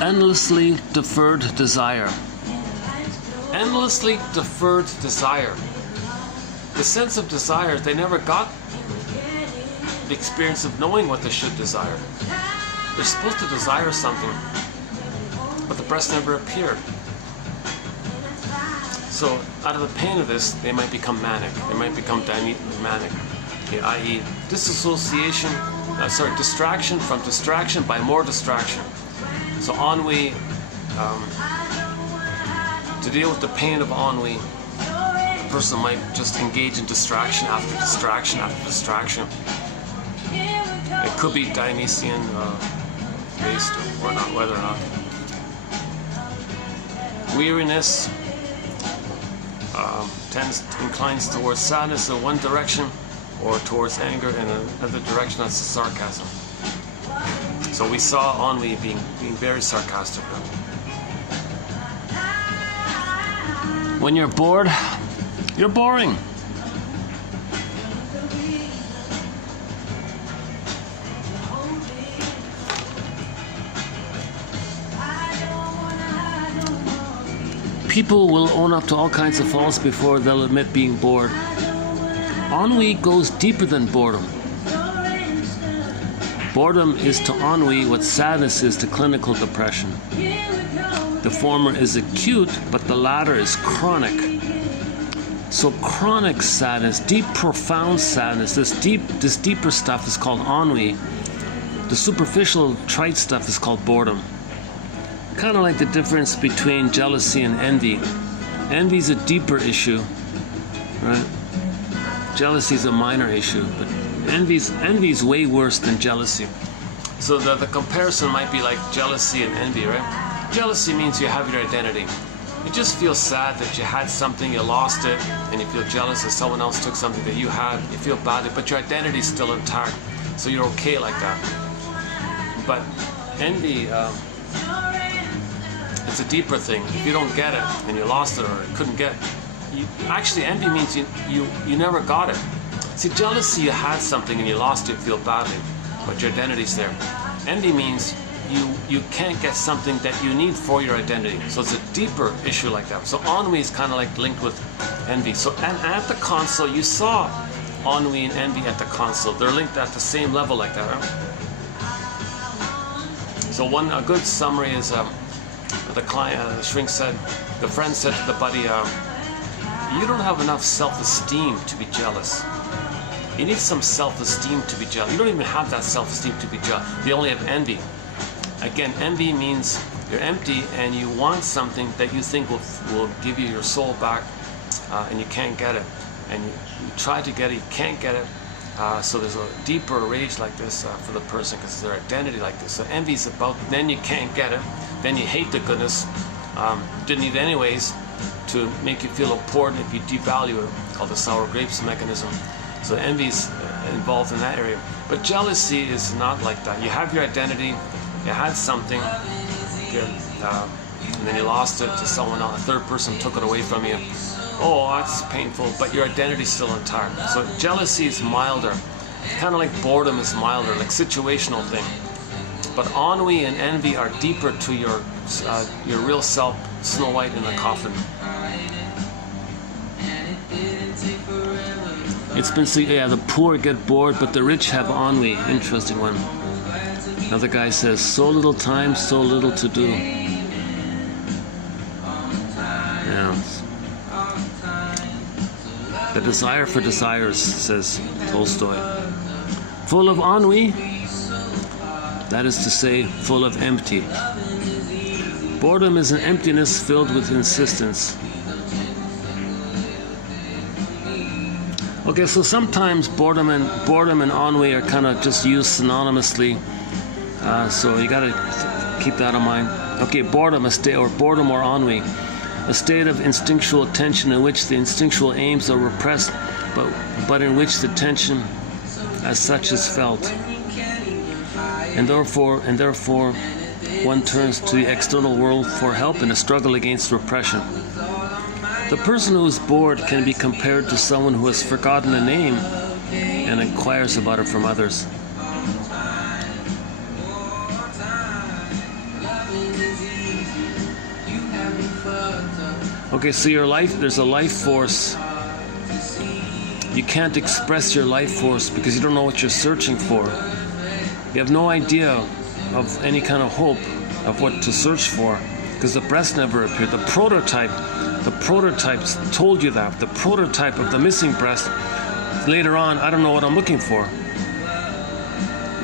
Endlessly deferred desire. Endlessly deferred desire. the sense of desire, they never got the experience of knowing what they should desire. They're supposed to desire something, but the breast never appeared. So out of the pain of this, they might become manic. They might become manic, okay, i.e. disassociation, distraction from distraction by more distraction. So ennui, to deal with the pain of ennui, the person might just engage in distraction after distraction after distraction. It could be Dionysian based or not, whether or not. Weariness inclines towards sadness in one direction or towards anger in another direction. That's the sarcasm. So we saw ennui being very sarcastic. When you're bored, you're boring. People will own up to all kinds of faults before they'll admit being bored. Ennui goes deeper than boredom. Boredom is to ennui what sadness is to clinical depression. The former is acute, but the latter is chronic. So chronic sadness, deep, profound sadness, this deeper stuff is called ennui. The superficial, trite stuff is called boredom. Kind of like the difference between jealousy and envy. Envy is a deeper issue, right? Jealousy is a minor issue, but envy is way worse than jealousy. So the comparison might be like jealousy and envy, right? Jealousy means you have your identity. You just feel sad that you had something, you lost it, and you feel jealous that someone else took something that you had. You feel badly, but your identity is still intact, so you're okay like that. But envy, it's a deeper thing. If you don't get it, and you lost it or couldn't get it, actually envy means you never got it. See, jealousy, you had something and you lost it, you feel badly, but your identity's there. Envy means you can't get something that you need for your identity. So it's a deeper issue like that. So ennui is kind of like linked with envy. So and at the console, you saw ennui and envy at the console. They're linked at the same level like that. Right? So a good summary is the shrink said, the friend said to the buddy, you don't have enough self-esteem to be jealous. You need some self-esteem to be jealous. You don't even have that self-esteem to be jealous. You only have envy. Again, envy means you're empty and you want something that you think will give you your soul back, and you can't get it. And you try to get it, you can't get it. So there's a deeper rage like this for the person because their identity like this. So envy is about, then you can't get it. Then you hate the goodness. Didn't need it anyways, to make you feel important if you devalue it, called the sour grapes mechanism. So envy is involved in that area. But jealousy is not like that. You have your identity. You had something, and then you lost it to someone else. A third person took it away from you. Oh, that's painful, but your identity's still intact. So jealousy is milder. Kind of like boredom is milder, like situational thing. But ennui and envy are deeper to your real self, Snow White in the coffin. It's been said, yeah, the poor get bored, but the rich have ennui. Interesting one. Another guy says, so little time, so little to do. Yeah. The desire for desires, says Tolstoy. Full of ennui, that is to say, full of empty. Boredom is an emptiness filled with insistence. Okay, so sometimes boredom and ennui are kind of just used synonymously. So you gotta keep that in mind. Okay, boredom, boredom or ennui, a state of instinctual tension in which the instinctual aims are repressed, but in which the tension as such is felt. And therefore one turns to the external world for help in a struggle against repression. The person who is bored can be compared to someone who has forgotten a name and inquires about it from others. Okay, so your life, there's a life force You can't express your life force because you don't know what you're searching for. You have no idea of any kind of hope of what to search for because the breast never appeared. The prototypes told you that. The prototype of the missing breast, later on, I don't know what I'm looking for.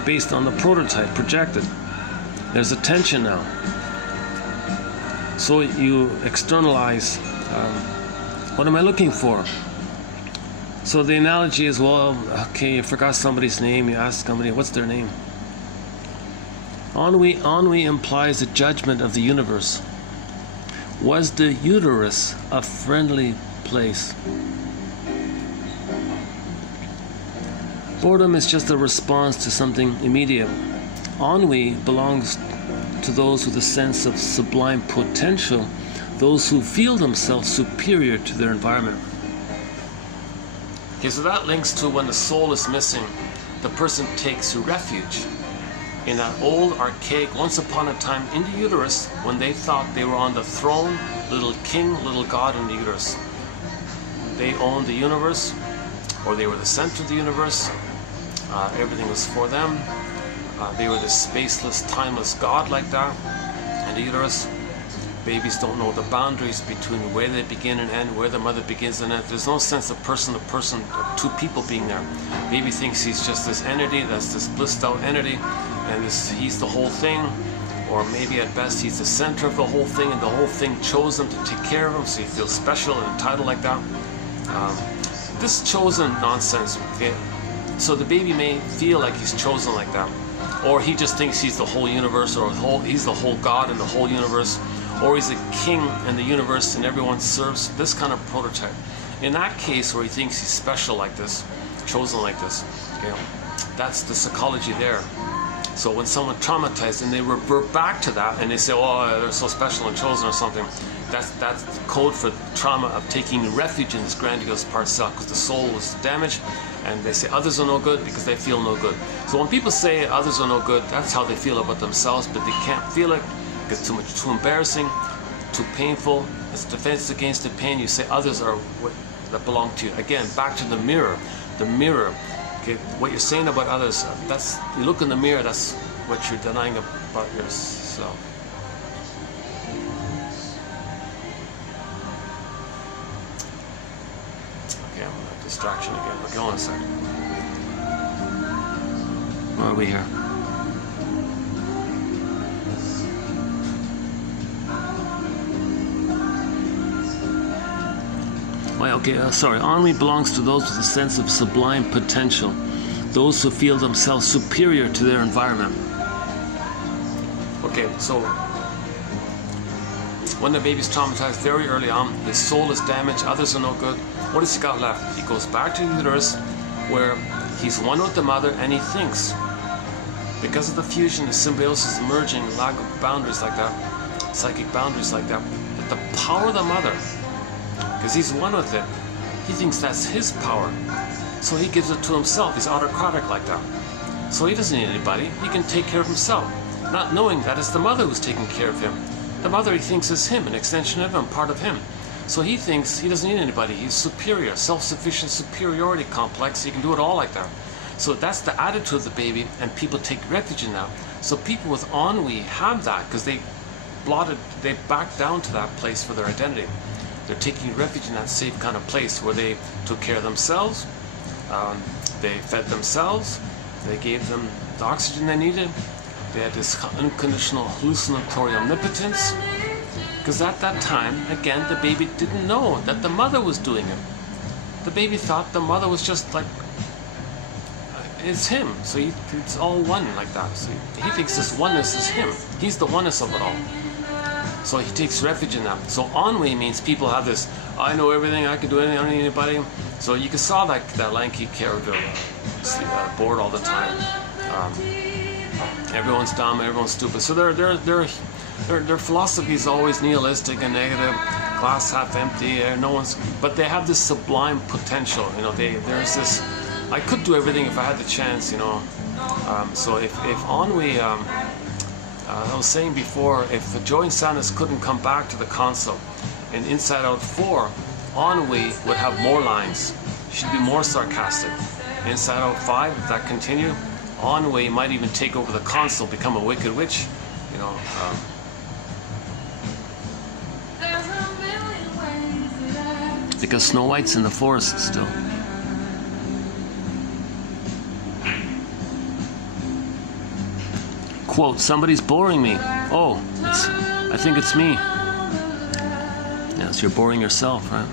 Based on the prototype projected. There's a tension now. So you externalize, what am I looking for? So the analogy is, well, okay, you forgot somebody's name, you ask somebody, what's their name? Ennui implies a judgment of the universe. Was the uterus a friendly place? Boredom is just a response to something immediate. Ennui belongs to those with a sense of sublime potential, those who feel themselves superior to their environment. Okay, so that links to when the soul is missing, the person takes refuge in that old, archaic, once upon a time in the uterus, when they thought they were on the throne, little king, little god in the uterus. They owned the universe, or they were the center of the universe. Everything was for them. They were this spaceless, timeless god like that in the uterus. Babies don't know the boundaries between where they begin and end, where the mother begins and ends. There's no sense of person to person, two people being there. Baby thinks he's just this entity, that's this blissed out entity, and he's the whole thing, or maybe at best he's the center of the whole thing, and the whole thing chose him to take care of him, so he feels special and entitled like that. This chosen nonsense, okay? So the baby may feel like he's chosen like that, or he just thinks he's the whole universe, or he's the whole God in the whole universe, or he's a king in the universe and everyone serves this kind of prototype. In that case where he thinks he's special like this, chosen like this, okay, that's the psychology there. So when someone traumatized and they revert back to that and they say, oh, they're so special and chosen or something, that's the code for trauma of taking refuge in this grandiose part self, because the soul is damaged, and they say others are no good because they feel no good. So when people say others are no good, that's how they feel about themselves, but they can't feel it because it's too embarrassing, too painful. It's defense against the pain. You say others are what that belong to you. Again, back to the mirror. The mirror. Okay, what you're saying about others, that's, you look in the mirror, that's what you're denying about yourself. Okay, I'm a distraction again. Okay, hold on a second. Where are we here? Sorry. Ennui belongs to those with a sense of sublime potential, those who feel themselves superior to their environment. Okay, so when the baby's traumatized very early on, his soul is damaged, others are no good. What has he got left? He goes back to the uterus where he's one with the mother, and he thinks, because of the fusion, the symbiosis, merging, lack of boundaries like that, psychic boundaries like that, that the power of the mother, because he's one with it, he thinks that's his power. So he gives it to himself. He's autocratic like that. So he doesn't need anybody. He can take care of himself, not knowing that it's the mother who's taking care of him. The mother he thinks is him, an extension of him, part of him. So he thinks he doesn't need anybody. He's superior, self-sufficient superiority complex. He can do it all like that. So that's the attitude of the baby, and people take refuge in that. So people with ennui have that because they backed down to that place for their identity. They're taking refuge in that safe kind of place where they took care of themselves, they fed themselves, they gave them the oxygen they needed, they had this unconditional hallucinatory omnipotence, because at that time, again, the baby didn't know that the mother was doing it. The baby thought the mother was just like, it's him, so it's all one like that. So he thinks this oneness is him. He's the oneness of it all. So he takes refuge in that. So ennui means people have this, I know everything, I can do anything, I don't need anybody. So you saw that lanky character bored all the time. Everyone's dumb, everyone's stupid. So their philosophy is always nihilistic and negative, glass half empty, but they have this sublime potential. You know, there's this, I could do everything if I had the chance, you know. So if ennui, I was saying before, if Joey and Sanders couldn't come back to the console in Inside Out 4, ennui would have more lines. should be more sarcastic. Inside Out 5, if that continue, Ennui might even take over the console, become a wicked witch, you know. Because Snow White's in the forest still. Quote, somebody's boring me. Oh, I think it's me. Yes, you're boring yourself, right?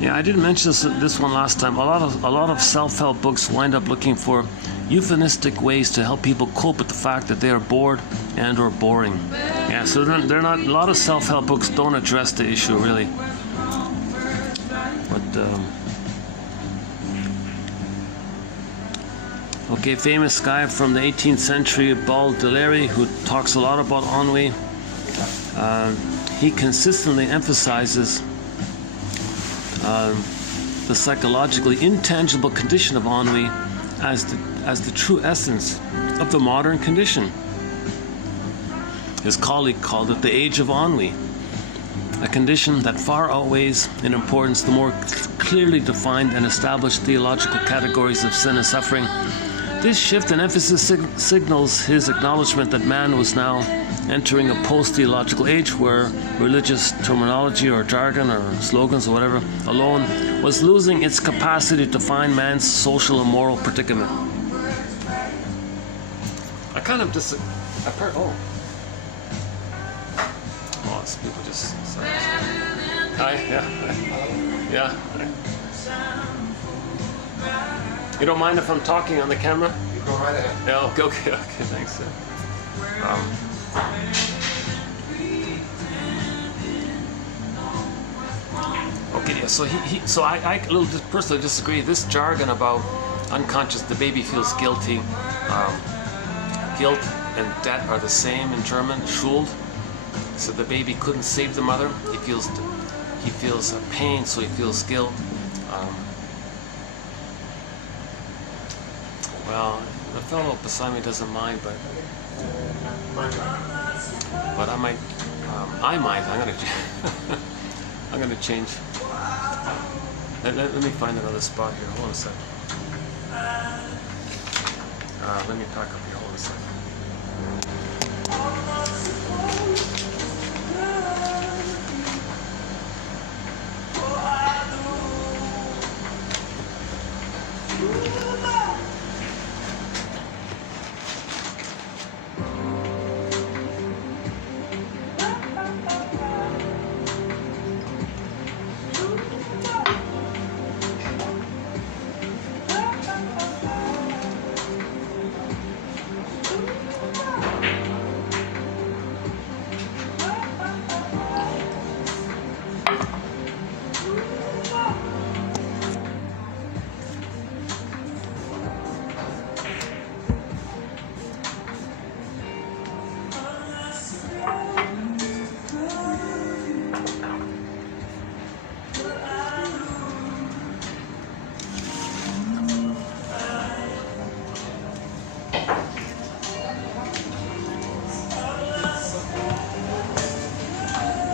Yeah, I didn't mention this one last time. A lot of self-help books wind up looking for euphemistic ways to help people cope with the fact that they are bored and or boring. Yeah, so they're not. A lot of self-help books don't address the issue really. But okay, famous guy from the 18th century, Baudelaire, who talks a lot about ennui. He consistently emphasizes the psychologically intangible condition of ennui as the true essence of the modern condition. His colleague called it the age of ennui, a condition that far outweighs in importance the more clearly defined and established theological categories of sin and suffering. This shift in emphasis signals his acknowledgement that man was now entering a post-theological age where religious terminology or jargon or slogans or whatever alone was losing its capacity to define man's social and moral predicament. I kind of it's people just sorry. Hi, yeah. You don't mind if I'm talking on the camera? You go right ahead. Yeah, okay, thanks. Okay, yeah, so I a little personally disagree. This jargon about unconscious, the baby feels guilty. Guilt and debt are the same in German, Schuld. So the baby couldn't save the mother. He feels pain, so he feels guilt. Well, the fellow beside me doesn't mind, but I might. I'm gonna change. Let me find another spot here. Hold on a second. Let me pack up here. Hold on a second.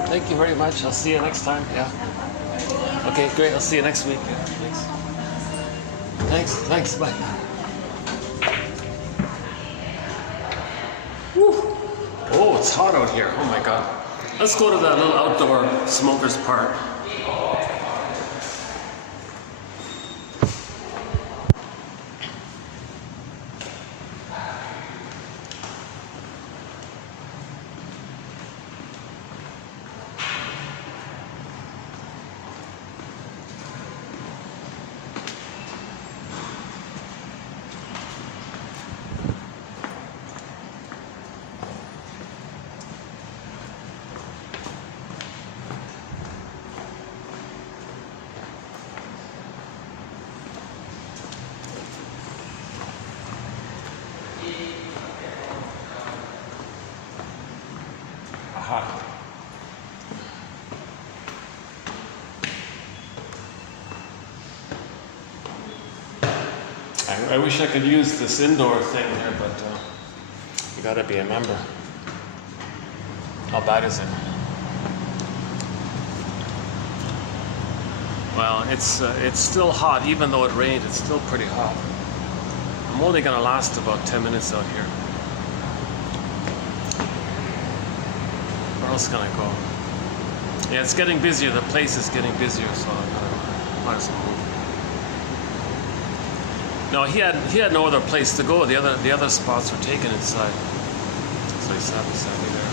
Thank you very much. I'll see you next time. Yeah. Okay, great. I'll see you next week. Yeah, thanks. Bye. Whew. Oh, it's hot out here. Oh my God. Let's go to that little outdoor smokers park. I wish I could use this indoor thing here, but gotta be a member. How bad is it? Well, it's still hot, even though it rained. It's still pretty hot. I'm only gonna last about 10 minutes out here. Where else can I go? Yeah, it's getting busier. The place is getting busier, so I might as well move. No, he had no other place to go. The other spots were taken inside, so he sat beside me there.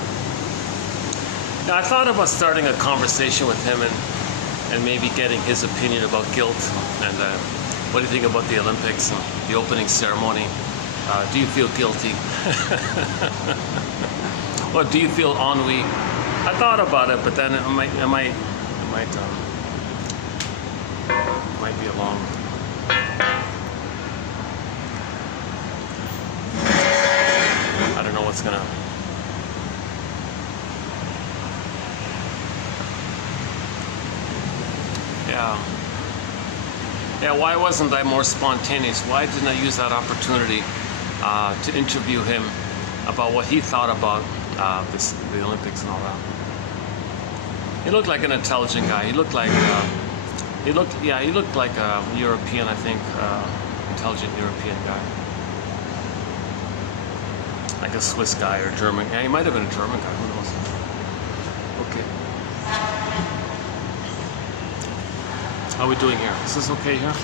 Now, I thought about starting a conversation with him and maybe getting his opinion about guilt and what do you think about the Olympics and the opening ceremony? Do you feel guilty? Or do you feel ennui? I thought about it, but then it might be a long. I don't know what's gonna. Yeah, why wasn't I more spontaneous? Why didn't I use that opportunity to interview him about what he thought about the Olympics and all that? He looked like an intelligent guy. He looked like a European, I think, intelligent European guy. Like a Swiss guy or German. Yeah, he might have been a German guy, who knows? Okay. How are we doing here? Is this okay here?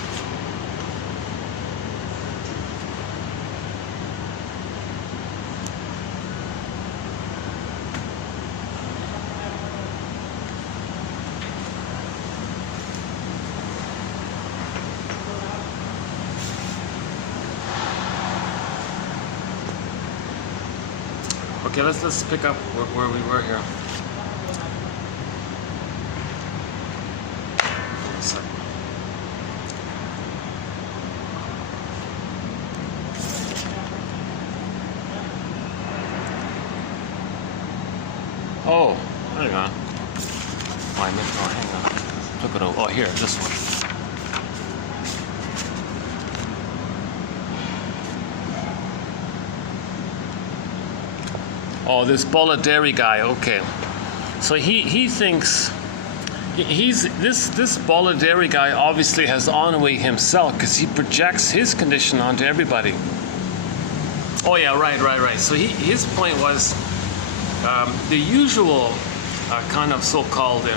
Okay, let's pick up where we were here. One second. Oh, hang on. Hang on. Took it over. Oh, here, this one. Oh, this Bolideri guy. Okay, so he thinks this Bolideri guy obviously has ennui himself because he projects his condition onto everybody. Oh yeah, right. So his point was the usual kind of so-called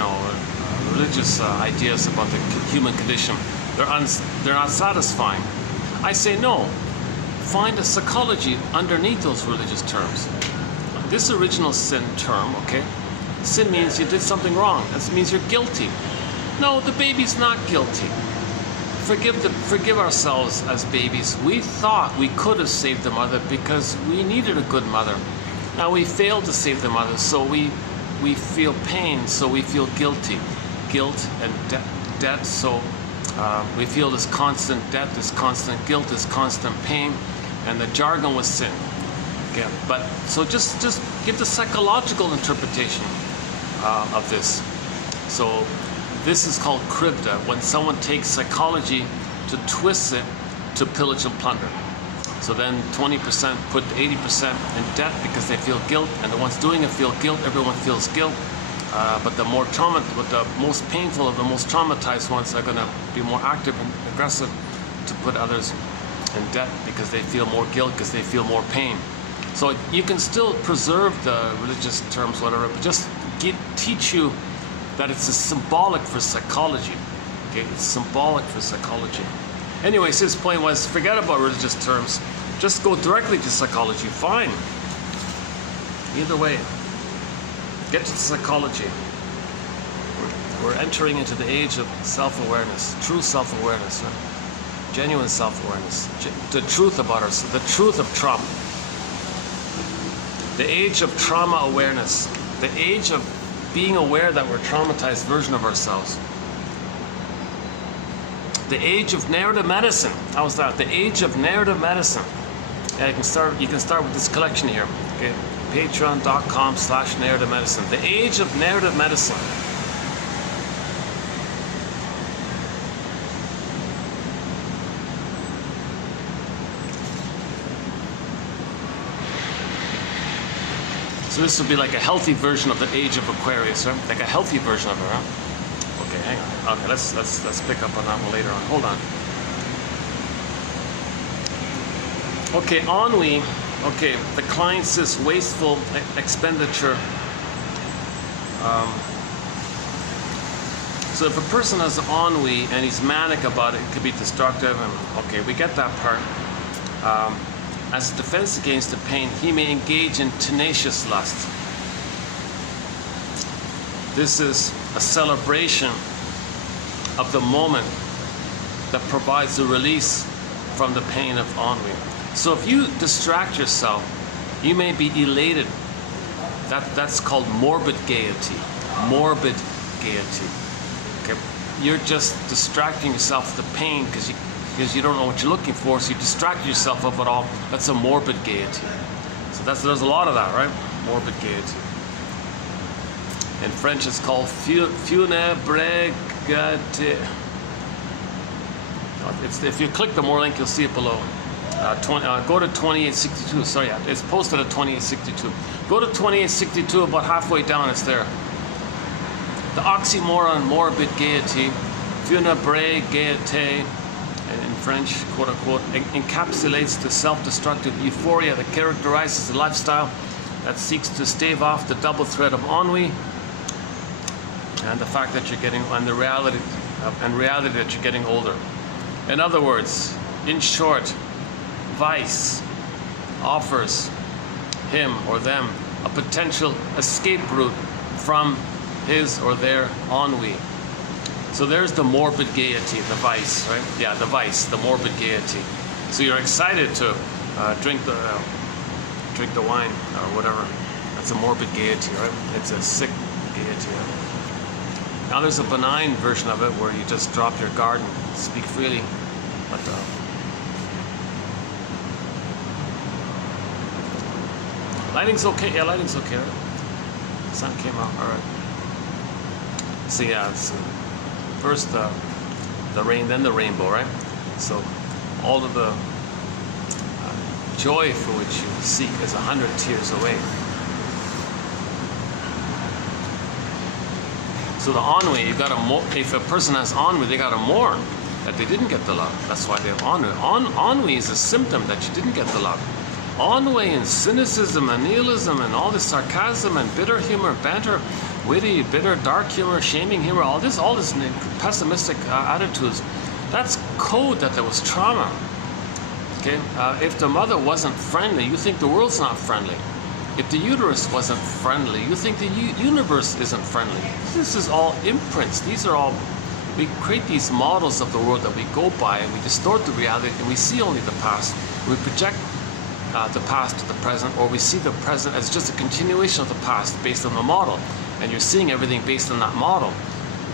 religious ideas about the human condition. They're not satisfying. I say no. Find a psychology underneath those religious terms. This original sin term, okay? Sin means you did something wrong. That means you're guilty. No, the baby's not guilty. Forgive ourselves as babies. We thought we could have saved the mother because we needed a good mother. Now we failed to save the mother, so we feel pain, so we feel guilty. Guilt and debt, so we feel this constant debt, this constant guilt, this constant pain, and the jargon was sin. Okay, but so just give the psychological interpretation of this. So this is called krivda, when someone takes psychology to twist it to pillage and plunder. So then 20% put 80% in debt because they feel guilt, and the ones doing it feel guilt. Everyone feels guilt, but the most painful of the most traumatized ones are going to be more active and aggressive to put others in debt because they feel more guilt, because they feel more pain. So you can still preserve the religious terms, whatever, but just teach you that it's a symbolic for psychology. Okay, it's symbolic for psychology. Anyways, his point was, forget about religious terms. Just go directly to psychology. Fine. Either way, get to psychology. We're entering into the age of self-awareness, true self-awareness, right? Genuine self-awareness, the truth about ourselves, the truth of trauma. The age of trauma awareness, the age of being aware that we're a traumatized version of ourselves. The age of narrative medicine. How was that? The age of narrative medicine. Yeah, you can start with this collection here. Okay, patreon.com/narrative medicine. The age of narrative medicine. So this would be like a healthy version of the age of Aquarius, right? Like a healthy version of it, right? Okay, hang on. Okay, let's pick up on that one later on. Hold on. Okay, ennui. Okay, the client says wasteful expenditure. So if a person has ennui and he's manic about it, it could be destructive. And okay, we get that part. As a defense against the pain, he may engage in tenacious lust. This is a celebration of the moment that provides a release from the pain of ennui. So if you distract yourself, you may be elated. That's called morbid gaiety. Morbid gaiety. Okay, you're just distracting yourself with the pain because you don't know what you're looking for, so you distract yourself of it all. That's a morbid gaiety. So there's a lot of that, right? Morbid gaiety. In French, it's called funèbre gaiété. If you click the more link, you'll see it below. Go to 2862. Sorry, it's posted at 2862. Go to 2862. About halfway down, it's there. The oxymoron morbid gaiety, funèbre gaiété, in French, quote unquote, encapsulates the self-destructive euphoria that characterizes a lifestyle that seeks to stave off the double threat of ennui and the fact that you're getting, and the reality that you're getting older. In other words, in short, vice offers him or them a potential escape route from his or their ennui. So there's the morbid gaiety, the vice, right? Yeah, the vice, the morbid gaiety. So you're excited to drink the wine or whatever. That's a morbid gaiety, right? It's a sick gaiety. Right? Now there's a benign version of it where you just drop your guard and speak freely. But lighting's okay. Yeah, lighting's okay. Right? The sun came out. All right. So yeah, it's first the rain, then the rainbow, right? So all of the joy for which you seek is 100 tears away. So the ennui, you got to if a person has ennui, they got to mourn that they didn't get the love. That's why they have ennui. Ennui is a symptom that you didn't get the love. Ennui and cynicism and nihilism and all this sarcasm and bitter humor, banter, witty, bitter, dark humor, shaming humor, all this pessimistic attitudes, that's code that there was trauma. Okay, if the mother wasn't friendly, you think the world's not friendly. If the uterus wasn't friendly, you think the universe isn't friendly. This is all imprints. These are all, we create these models of the world that we go by, and we distort the reality, and we see only the past. We project the past to the present, or we see the present as just a continuation of the past based on the model, and you're seeing everything based on that model.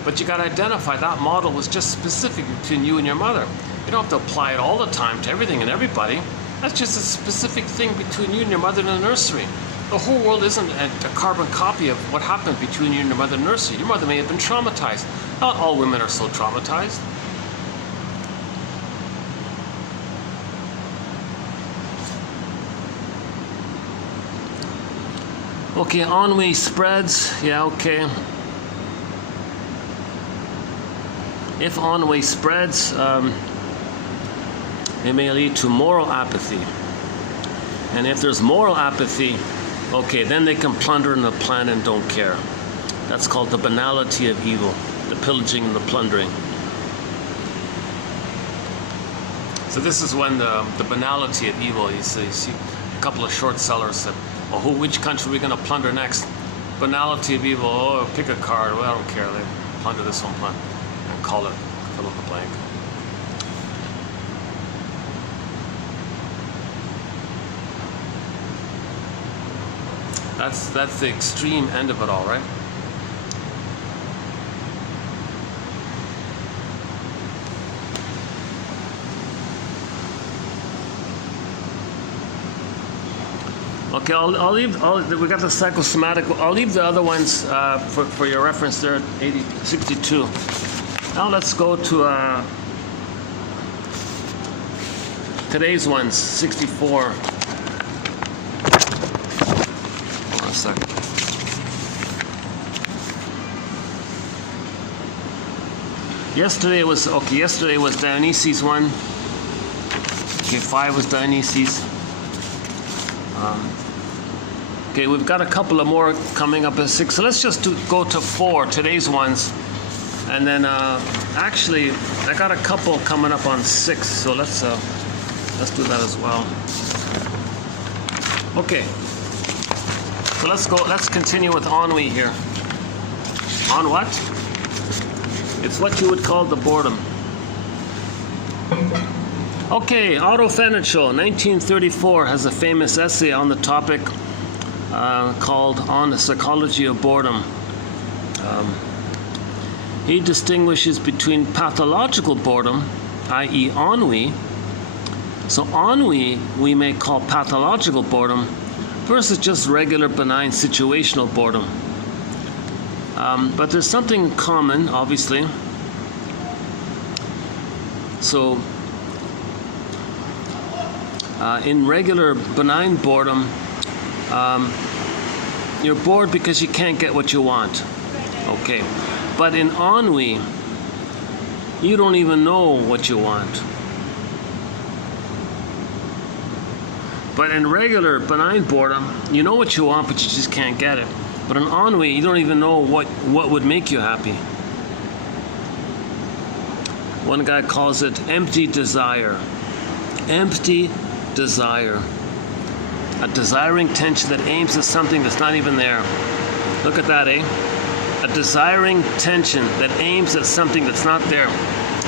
But you got to identify that model was just specific between you and your mother. You don't have to apply it all the time to everything and everybody. That's just a specific thing between you and your mother in the nursery. The whole world isn't a carbon copy of what happened between you and your mother in the nursery. Your mother may have been traumatized. Not all women are so traumatized. Okay, ennui spreads. Yeah, okay. If ennui spreads, it may lead to moral apathy. And if there's moral apathy, okay, then they can plunder and plan and don't care. That's called the banality of evil, the pillaging and the plundering. So this is when the banality of evil, you see a couple of short sellers said, well, which country are we going to plunder next? Banality of evil, oh, pick a card, well, I don't care, they plunder this one plan and call it, fill in the blank. That's the extreme end of it all, right? Okay, I'll leave. We got the psychosomatic. I'll leave the other ones for your reference there, 62. Now let's go to today's ones, 64. sec. Yesterday was Dionysius 1. Okay, 5 was Dionysius. Okay, we've got a couple of more coming up at 6. So let's just go to 4, today's ones. And then actually, I got a couple coming up on 6. So let's do that as well. Okay. So let's continue with ennui here. On what? It's what you would call the boredom. Okay, Otto Fenichel, 1934, has a famous essay on the topic called On the Psychology of Boredom. He distinguishes between pathological boredom, i.e. ennui. So ennui we may call pathological boredom versus just regular benign situational boredom. But there's something common, obviously. So in regular benign boredom, you're bored because you can't get what you want. Okay. But in ennui, you don't even know what you want. But in regular benign boredom, you know what you want, but you just can't get it. But in ennui, you don't even know what would make you happy. One guy calls it empty desire. Empty desire. A desiring tension that aims at something that's not even there. Look at that, eh? A desiring tension that aims at something that's not there.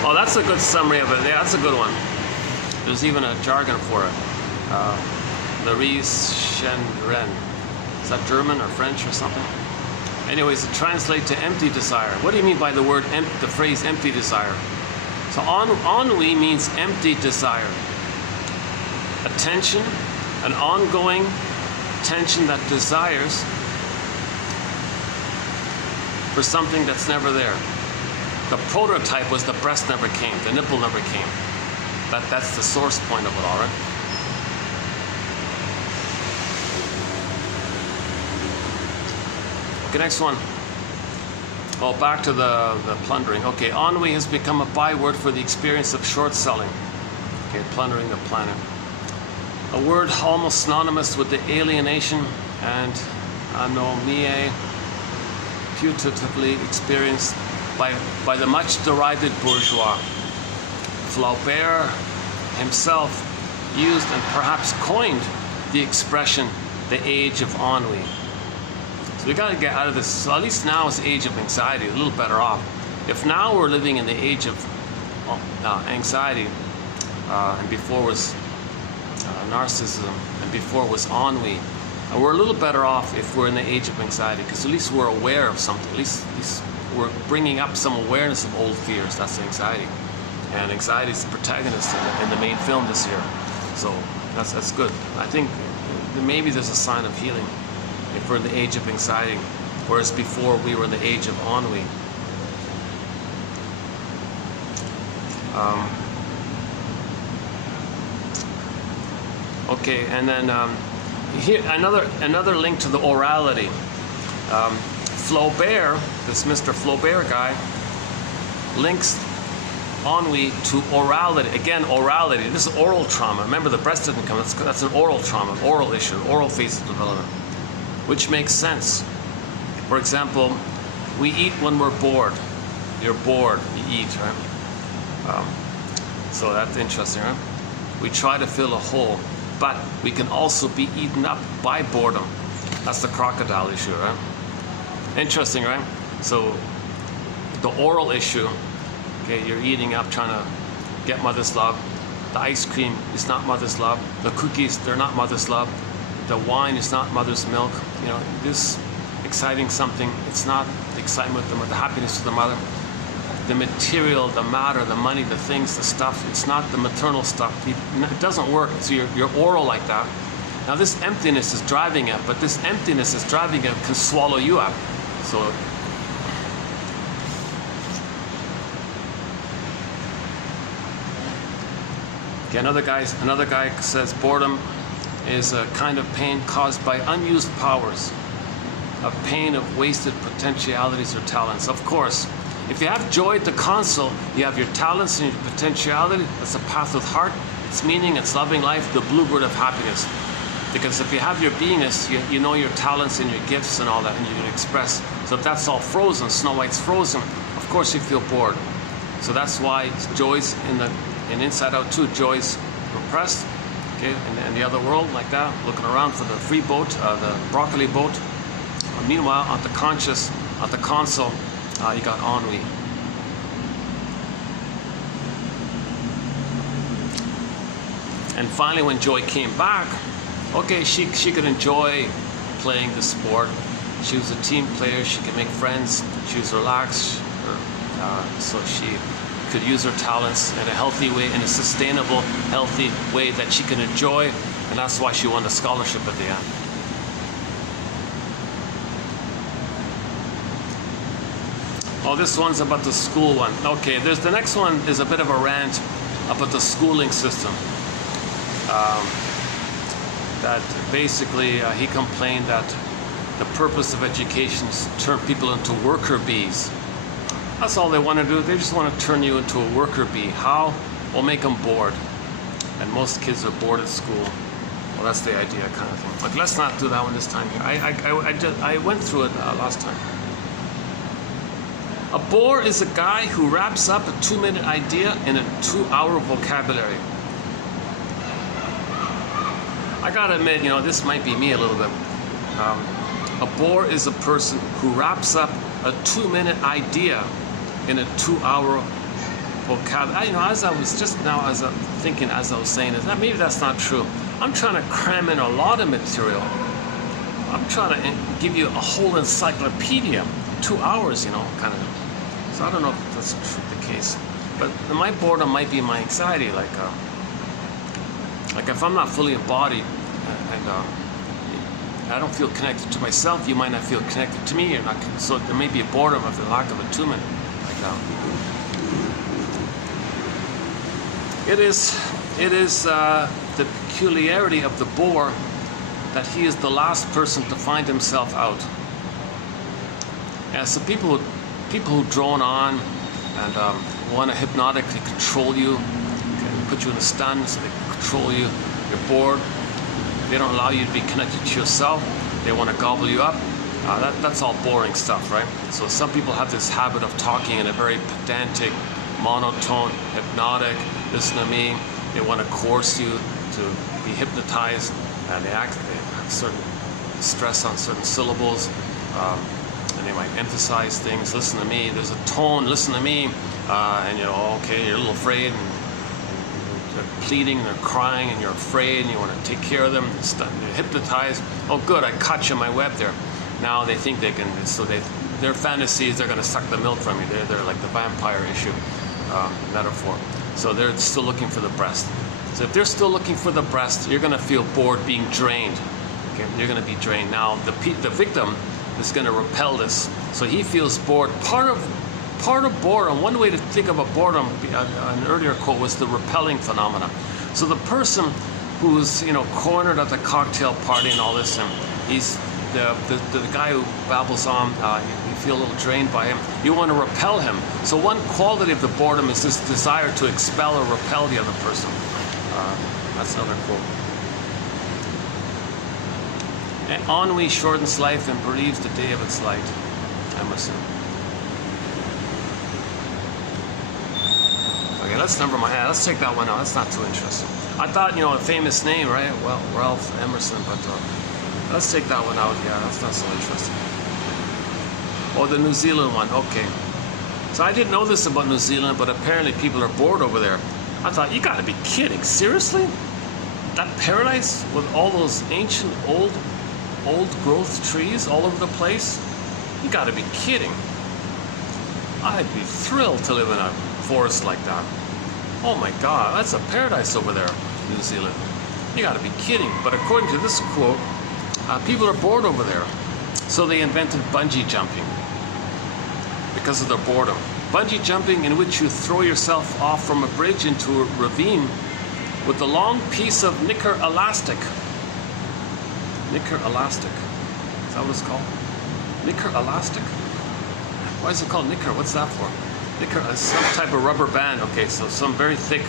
Oh, that's a good summary of it. Yeah, that's a good one. There's even a jargon for it. leeres. Is that German or French or something? Anyways, it translates to empty desire. What do you mean by the word, the phrase empty desire? So ennui means empty desire. A tension, an ongoing tension that desires for something that's never there. The prototype was the breast never came, the nipple never came. That's the source point of it all, right? Okay, next one. Oh, back to the plundering. Okay, ennui has become a byword for the experience of short selling. Okay, plundering the planet. A word almost synonymous with the alienation and anomie putatively experienced by the much-derided bourgeois. Flaubert himself used and perhaps coined the expression, the age of ennui. So we got to get out of this. So at least now is the age of anxiety, a little better off. If now we're living in the age of anxiety, and before was narcissism, and before was ennui, and we're a little better off if we're in the age of anxiety, because at least we're aware of something. At least we're bringing up some awareness of old fears. That's anxiety. And anxiety is the protagonist in the main film this year. So that's good. I think maybe there's a sign of healing if we're in the age of anxiety, whereas before we were in the age of ennui. Okay, and then here another link to the orality. Flaubert, this Mr. Flaubert guy, links ennui to orality. Again, orality. This is oral trauma. Remember, the breast didn't come. That's an oral trauma, oral issue, oral phase of development, which makes sense. For example, we eat when we're bored. You're bored, you eat, right? So that's interesting, right? We try to fill a hole, but we can also be eaten up by boredom. That's the crocodile issue, right? Interesting, right? So the oral issue, okay, you're eating up, trying to get mother's love. The ice cream is not mother's love. The cookies, they're not mother's love. The wine is not mother's milk. You know, this exciting something, it's not the excitement or the happiness of the mother. The material, the matter, the money, the things, the stuff, it's not the maternal stuff. It doesn't work. So you're oral like that. Now this emptiness is driving it, but this emptiness is driving it can swallow you up. So okay, another guy says boredom is a kind of pain caused by unused powers. of pain of wasted potentialities or talents. Of course, if you have joy at the console, you have your talents and your potentiality. That's a path with heart, its meaning, its loving life, the bluebird of happiness. Because if you have your beingness, you know your talents and your gifts and all that, and you can express. So if that's all frozen, Snow White's frozen, of course you feel bored. So that's why joy's in Inside Out 2, joy's repressed. Okay, in the other world, like that, looking around for the free boat, the broccoli boat. Meanwhile, at the console, you got ennui. And finally, when joy came back, okay, she could enjoy playing the sport. She was a team player. She could make friends. She was relaxed, so she could use her talents in a healthy way, in a sustainable, healthy way that she can enjoy, and that's why she won the scholarship at the end. Oh, this one's about the school one. Okay, the next one is a bit of a rant about the schooling system. That basically he complained that the purpose of education is to turn people into worker bees. That's all they want to do. They just want to turn you into a worker bee. How? We'll make them bored. And most kids are bored at school. Well, that's the idea, kind of thing. But let's not do that one this time here. I went through it last time. A bore is a guy who wraps up a 2-minute idea in a 2-hour vocabulary. I gotta admit, this might be me a little bit. A bore is a person who wraps up a 2-minute idea in a 2-hour vocabulary. As I was thinking, as I was saying it, maybe that's not true. I'm trying to cram in a lot of material. I'm trying to give you a whole encyclopedia, 2 hours, kind of. So I don't know if that's the case. But my boredom might be my anxiety, like if I'm not fully embodied and I don't feel connected to myself, you might not feel connected to me. So there may be a boredom of the lack of attunement, like that. It is the peculiarity of the bore that he is the last person to find himself out. Yeah, so people who drone on and want to hypnotically control you, and put you in a stun so they can control you. You're bored. They don't allow you to be connected to yourself. They want to gobble you up. That's all boring stuff, right? So some people have this habit of talking in a very pedantic, monotone, hypnotic, listen to me. They want to coerce you to be hypnotized. They have certain stress on certain syllables. And they might emphasize things. Listen to me. There's a tone. Listen to me. And okay, you're a little afraid. And they're pleading, they're crying, and you're afraid, and you want to take care of them. They're hypnotized. Oh, good, I caught you in my web there. Now they think they can. So their fantasies, they're going to suck the milk from you. They're like the vampire issue metaphor. So they're still looking for the breast. So if they're still looking for the breast, you're going to feel bored, being drained. Okay, you're going to be drained. Now the victim is going to repel this. So he feels bored. Part of boredom, one way to think of a boredom, an earlier quote, was the repelling phenomena. So the person who's cornered at the cocktail party and all this, and he's the guy who babbles on, you feel a little drained by him. You want to repel him. So one quality of the boredom is this desire to expel or repel the other person. That's another quote. And ennui shortens life and bereaves the day of its light. Emerson. Okay, let's take that one out. That's not too interesting. I thought, a famous name, right? Well, Ralph Emerson, but let's take that one out. Yeah, that's not so interesting. Oh, the New Zealand one. Okay. So I didn't know this about New Zealand, but apparently people are bored over there. I thought, you gotta be kidding. Seriously? That paradise with all those ancient, old growth trees all over the place? You gotta be kidding. I'd be thrilled to live in a forest like that. Oh my God, that's a paradise over there, New Zealand. You gotta be kidding. But according to this quote, people are bored over there. So they invented bungee jumping because of their boredom. Bungee jumping, in which you throw yourself off from a bridge into a ravine with a long piece of knicker elastic. Knicker elastic. Is that what it's called? Knicker elastic? Why is it called knicker? What's that for? Knicker is some type of rubber band. Okay, so some very thick,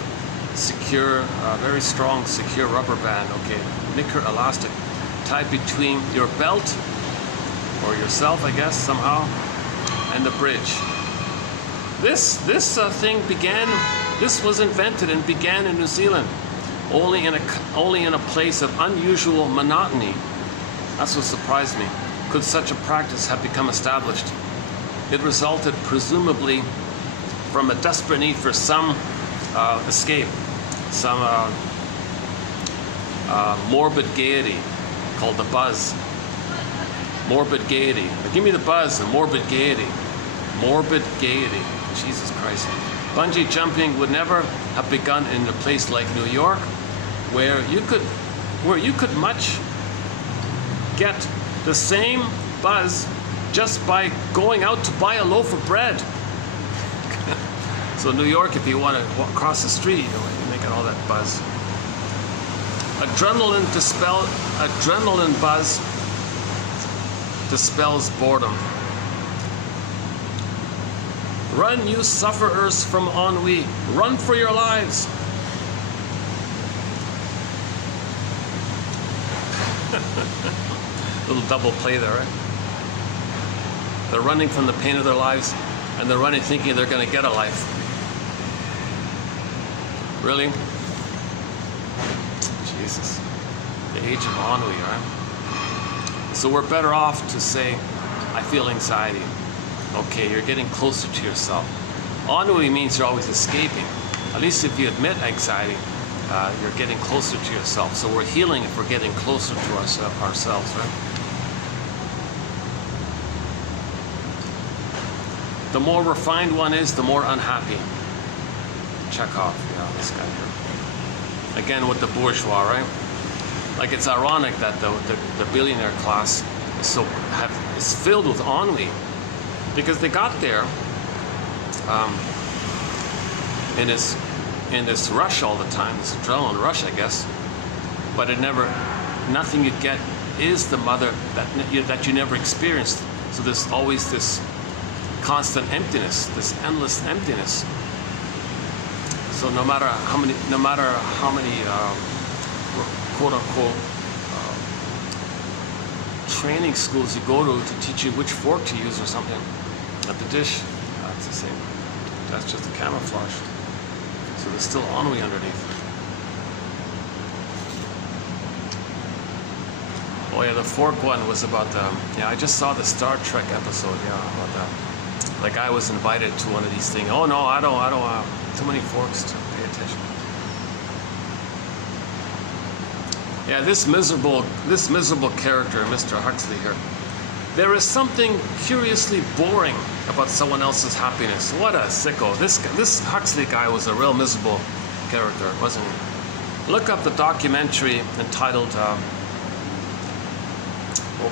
secure, very strong, secure rubber band. Okay, knicker elastic, tied between your belt or yourself, I guess, somehow, and the bridge. This thing began. This was invented and began in New Zealand, only in a place of unusual monotony. That's what surprised me. Could such a practice have become established? It resulted presumably from a desperate need for some escape, some morbid gaiety called the buzz. Morbid gaiety. Give me the buzz and morbid gaiety. Morbid gaiety. Jesus Christ. Bungee jumping would never have begun in a place like New York, where you could much get the same buzz just by going out to buy a loaf of bread. So New York, if you want to walk across the street, you're making all that buzz. Adrenaline buzz dispels boredom. Run, you sufferers from ennui. Run for your lives. Little double play there, right? They're running from the pain of their lives, and they're running thinking they're going to get a life. Really? Jesus. The age of ennui, right? So we're better off to say, I feel anxiety. Okay, you're getting closer to yourself. Ennui means you're always escaping. At least if you admit anxiety, you're getting closer to yourself. So we're healing if we're getting closer to ourselves, right? The more refined one is, the more unhappy. Chekhov, yeah, this guy here. Again with the bourgeois, right? Like, it's ironic that the billionaire class is filled with ennui, because they got there in this rush all the time, this adrenaline rush, I guess. But nothing you get is the mother that you never experienced. So there's always this constant emptiness, this endless emptiness. So no matter how many quote unquote training schools you go to teach you which fork to use or something at the dish, that's the same. That's just a camouflage. So there's still ennui underneath. Oh yeah, the fork one was about I just saw the Star Trek episode, about that. The guy was invited to one of these things. Oh no, I don't too many forks to pay attention. Yeah, this miserable character, Mr. Huxley here. There is something curiously boring about someone else's happiness. What a sicko. This Huxley guy was a real miserable character, wasn't he? Look up the documentary entitled, oh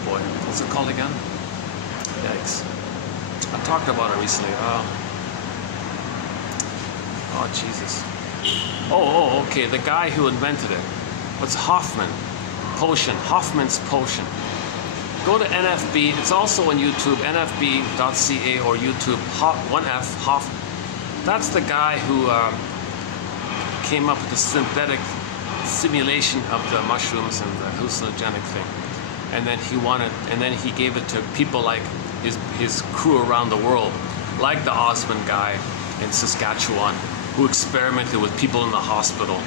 boy, what's it called again? Yikes. I talked about it recently. Oh, Jesus. Oh, okay, the guy who invented it. What's Hoffman? Potion. Hoffman's Potion. Go to NFB. It's also on YouTube, nfb.ca or YouTube. 1F, Hoffman. That's the guy who came up with the synthetic simulation of the mushrooms and the hallucinogenic thing. And then he gave it to people like his crew around the world, like the Osmond guy in Saskatchewan, who experimented with people in the hospital,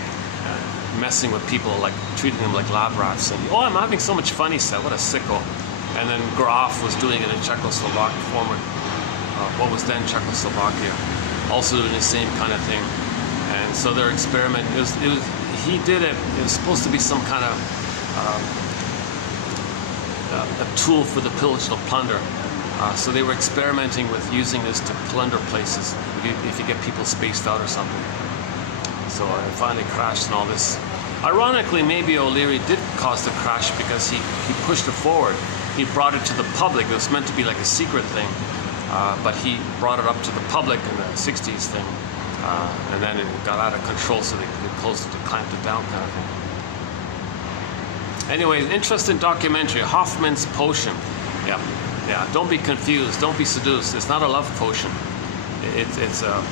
messing with people, like treating them like lab rats. And I'm having so much fun, he said. What a sicko. And then Graf was doing it in Czechoslovakia, what was then Czechoslovakia, also doing the same kind of thing. And so their experiment, he did it. It was supposed to be some kind of a tool for the pillage and plunder. So they were experimenting with using this to plunder places if you get people spaced out or something. So it finally crashed and all this. Ironically, maybe O'Leary did cause the crash because he pushed it forward. He brought it to the public. It was meant to be like a secret thing, but he brought it up to the public in the 60s thing. And then it got out of control, so they closed it, they clamped it down kind of thing. Anyway, interesting documentary, Hoffman's Potion. Yeah. Yeah, don't be confused. Don't be seduced. It's not a love potion. It's a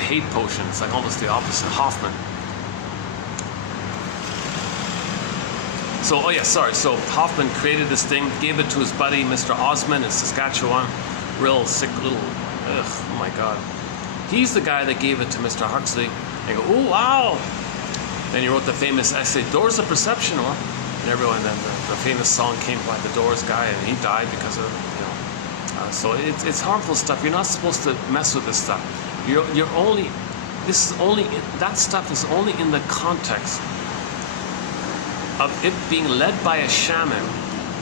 hate potion. It's like almost the opposite. Hoffman. So, So Hoffman created this thing, gave it to his buddy, Mr. Osmond in Saskatchewan. Real sick little, oh my God. He's the guy that gave it to Mr. Huxley. They go, oh, wow. Then he wrote the famous essay, Doors of Perception, or? And everyone, then the famous song came by the Doors guy, and he died because of, so it's harmful stuff. You're not supposed to mess with this stuff. That stuff is only in the context of it being led by a shaman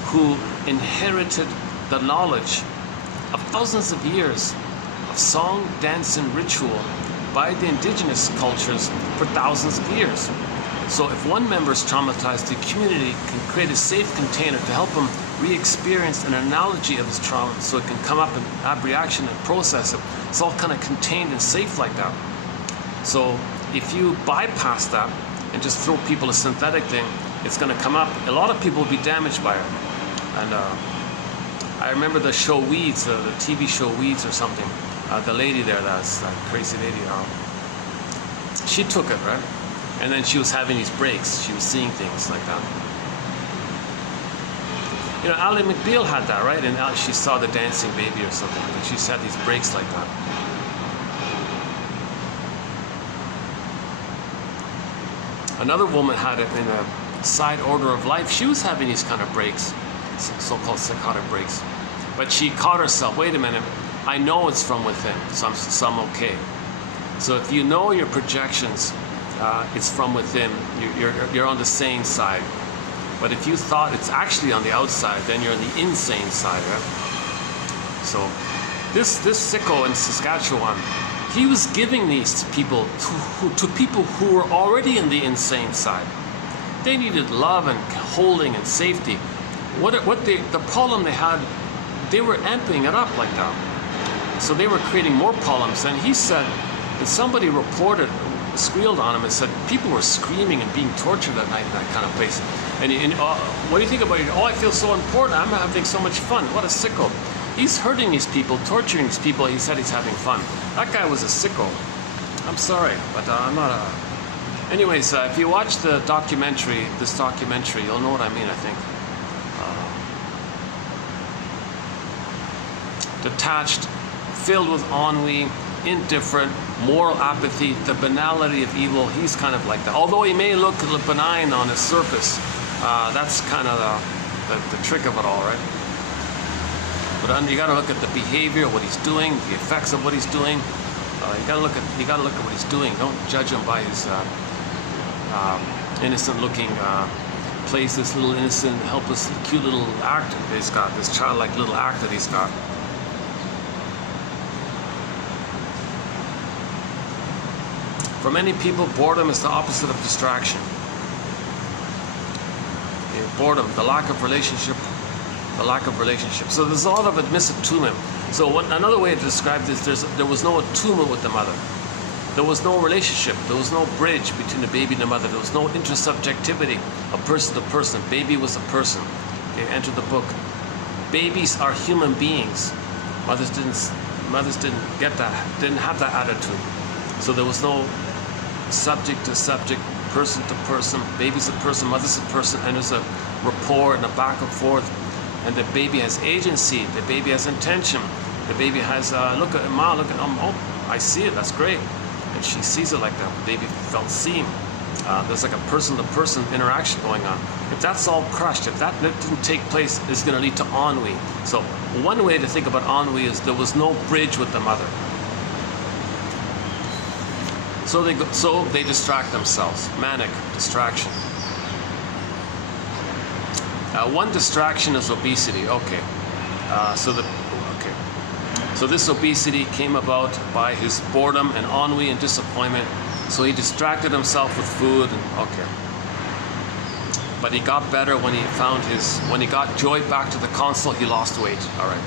who inherited the knowledge of thousands of years of song, dance, and ritual by the indigenous cultures for thousands of years. So if one member is traumatized, the community can create a safe container to help him re-experience an analogy of his trauma so it can come up and have reaction and process it. It's all kind of contained and safe like that. So if you bypass that and just throw people a synthetic thing, it's going to come up. A lot of people will be damaged by it. And I remember the show Weeds, the TV show Weeds or something. The lady there, that crazy lady, she took it, right? And then she was having these breaks. She was seeing things like that. Ally McBeal had that, right? And she saw the dancing baby or something. And she's had these breaks like that. Another woman had it in a side order of life. She was having these kind of breaks, so-called psychotic breaks. But she caught herself, wait a minute, I know it's from within, so I'm okay. So if you know your projections, it's from within, you're on the sane side. But if you thought it's actually on the outside, then you're on the insane side, right? So this sicko in Saskatchewan, he was giving these to people who were already in the insane side. They needed love and holding and safety. The problem they had, they were amping it up like that. So they were creating more problems. And he said, and somebody squealed on him and said people were screaming and being tortured at night in that kind of place. And what do you think about it? Oh, I feel so important. I'm having so much fun. What a sicko. He's hurting these people, torturing these people. He said he's having fun. That guy was a sicko. I'm sorry, but I'm not a... Anyways, if you watch this documentary, you'll know what I mean, I think. Detached, filled with ennui, indifferent, moral apathy, the banality of evil. He's kind of like that. Although he may look benign on his surface, that's kind of the trick of it all, right? But you got to look at the behavior, what he's doing, the effects of what he's doing. You got to look at what he's doing. Don't judge him by his innocent-looking plays. This little innocent, helpless, cute little act that he's got. This childlike little act that he's got. For many people, boredom is the opposite of distraction. Boredom, the lack of relationship. So there's a lot of admissive attunement. So another way to describe this, there was no attunement with the mother. There was no relationship. There was no bridge between the baby and the mother. There was no intersubjectivity of person to person. Baby was a person. Okay, enter the book. Babies are human beings. Mothers didn't get that, didn't have that attitude. So there was no subject to subject, person to person, baby's a person, mother's a person, and there's a rapport and a back and forth, and the baby has agency, the baby has intention, the baby has, look at Ma, look at, oh, I see it, that's great, and she sees it like that, the baby felt seen. There's like a person-to-person interaction going on. If that's all crushed, if that didn't take place, it's going to lead to ennui. So one way to think about ennui is there was no bridge with the mother. So they distract themselves. Manic distraction. One distraction is obesity. Okay. So this obesity came about by his boredom and ennui and disappointment. So he distracted himself with food. Okay. But he got better when he got joy back to the console. He lost weight. All right.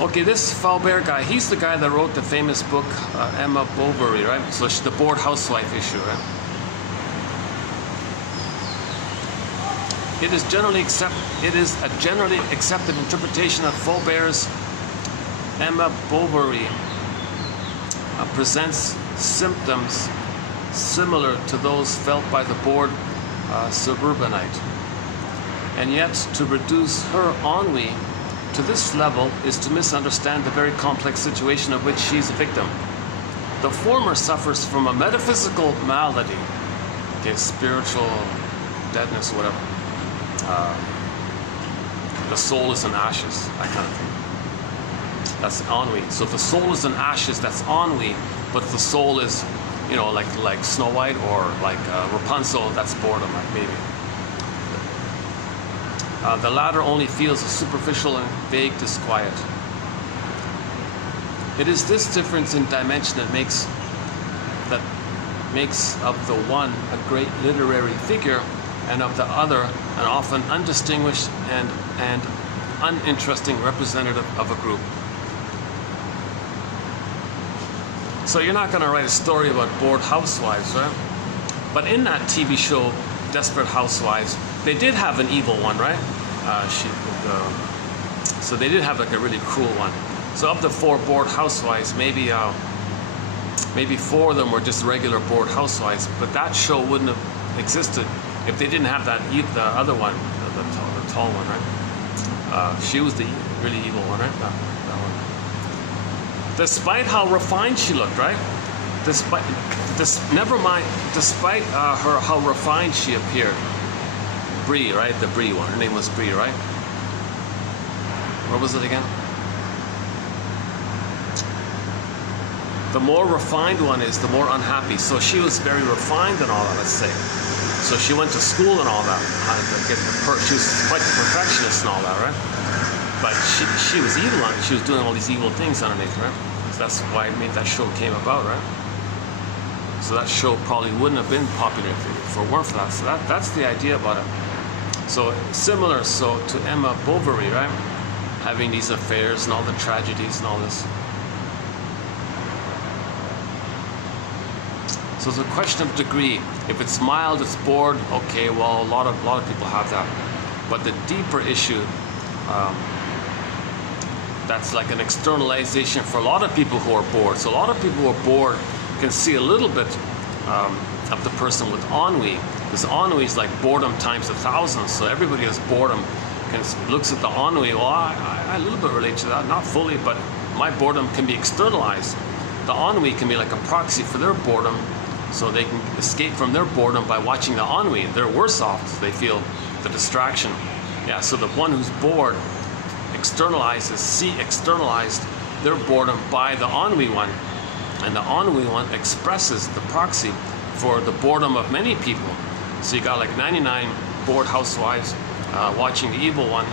Okay, this Flaubert guy, he's the guy that wrote the famous book, Emma Bovary, right? So she's the bored housewife issue, right? It is a generally accepted interpretation of Flaubert's Emma Bovary presents symptoms similar to those felt by the bored suburbanite. And yet, to reduce her ennui to this level is to misunderstand the very complex situation of which she is a victim. The former suffers from a metaphysical malady, okay, spiritual deadness, whatever. The soul is in ashes, that kind of thing. That's ennui. So if the soul is in ashes, that's ennui. But if the soul is, you know, like Snow White or like Rapunzel, that's boredom, maybe. The latter only feels a superficial and vague disquiet. It is this difference in dimension that makes of the one a great literary figure, and of the other an often undistinguished and uninteresting representative of a group. So you're not going to write a story about bored housewives, right? But in that TV show, Desperate Housewives, they did have an evil one, right? So they did have like a really cruel one. So of the 4 bored housewives, maybe 4 of them were just regular bored housewives. But that show wouldn't have existed if they didn't have that the other one, the tall one, right? She was the really evil one, right? That one. Despite how refined she looked, right? Despite how refined she appeared. Brie, right? The Brie one. Her name was Brie, right? What was it again? The more refined one is, the more unhappy. So she was very refined and all that, let's say. So she went to school and all that. She was quite the perfectionist and all that, right? But she was evil on it. She was doing all these evil things underneath, right? So that's why I made that show came about, right? So that show probably wouldn't have been popular if it weren't for that. So that's the idea about it. So similar to Emma Bovary, right? Having these affairs and all the tragedies and all this. So it's a question of degree. If it's mild, it's bored. Okay, well, a lot of people have that. But the deeper issue, that's like an externalization for a lot of people who are bored. So a lot of people who are bored can see a little bit of the person with ennui, because ennui is like boredom times 1,000. So everybody who's boredom looks at the ennui. Well, I a little bit relate to that, not fully, but my boredom can be externalized. The ennui can be like a proxy for their boredom, so they can escape from their boredom by watching the ennui. They're worse off. So they feel the distraction. Yeah. So the one who's bored externalized their boredom by the ennui one. And the ennui one expresses the proxy for the boredom of many people. So you got like 99 bored housewives watching the evil one,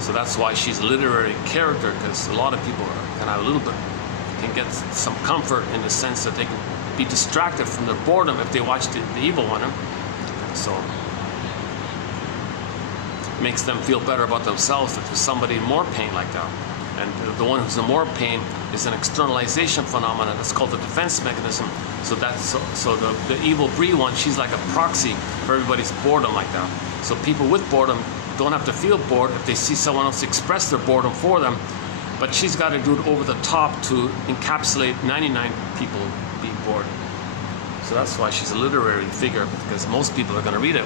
so that's why she's a literary character, because a lot of people can get some comfort in the sense that they can be distracted from their boredom if they watch the evil one. So it makes them feel better about themselves that there's somebody in more pain like that. And the one who's in more pain is an externalization phenomenon. That's called the defense mechanism. So the evil Brie one, she's like a proxy for everybody's boredom like that. So people with boredom don't have to feel bored if they see someone else express their boredom for them. But she's got to do it over the top to encapsulate 99 people being bored. So that's why she's a literary figure, because most people are going to read it.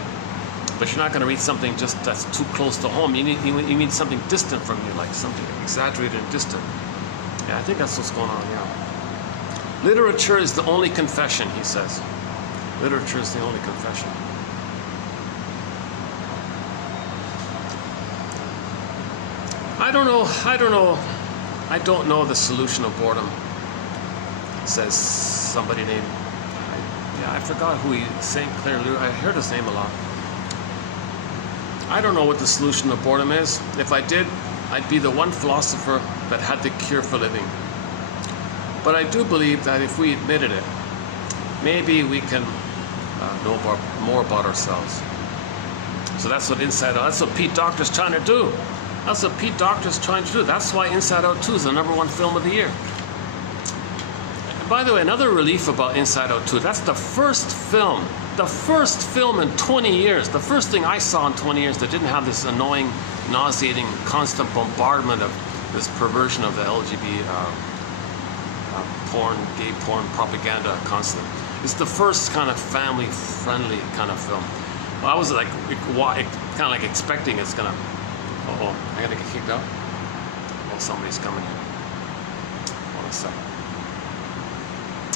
But you're not going to read something just that's too close to home. You need something distant from you, like something exaggerated and distant. Yeah, I think that's what's going on, yeah. Literature is the only confession, he says. Literature is the only confession. I don't know the solution of boredom, says somebody named, I forgot who St. Clair Lewis, I heard his name a lot. I don't know what the solution of boredom is. If I did, I'd be the one philosopher that had the cure for living. But I do believe that if we admitted it, maybe we can know more about ourselves. So that's what Inside Out, that's what Pete Docter's trying to do. That's what Pete Docter's trying to do. That's why Inside Out 2 is the #1 film of the year. And by the way, another relief about Inside Out 2, that's the first film the first film in 20 years, the first thing I saw in 20 years that didn't have this annoying, nauseating, constant bombardment of this perversion of the LGBT porn, gay porn propaganda constant. It's the first kind of family-friendly kind of film. Well, I was like, kind of like expecting it's gonna, uh-oh, I gotta get kicked out? Oh, somebody's coming. Hold on a second.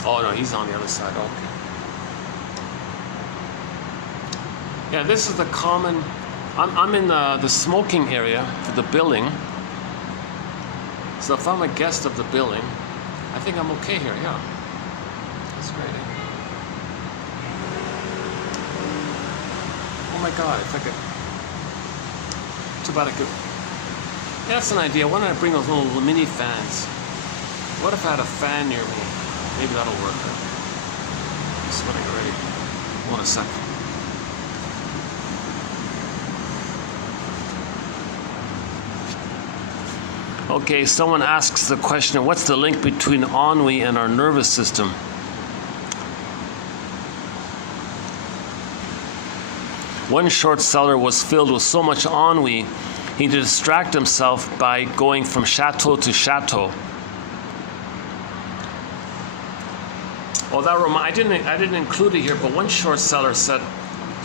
Oh no, he's on the other side, okay. Yeah, this is the common, I'm in the smoking area for the building. So if I'm a guest of the building, I think I'm okay here, yeah. That's great, eh? Oh my God, if I could, too bad I could. Yeah, that's an idea. Why don't I bring those little mini fans? What if I had a fan near me? Maybe that'll work. I'm sweating already. Hold on a second. Okay, someone asks the question, what's the link between ennui and our nervous system? One short seller was filled with so much ennui, he had to distract himself by going from chateau to chateau. Oh, I didn't include it here, but one short seller said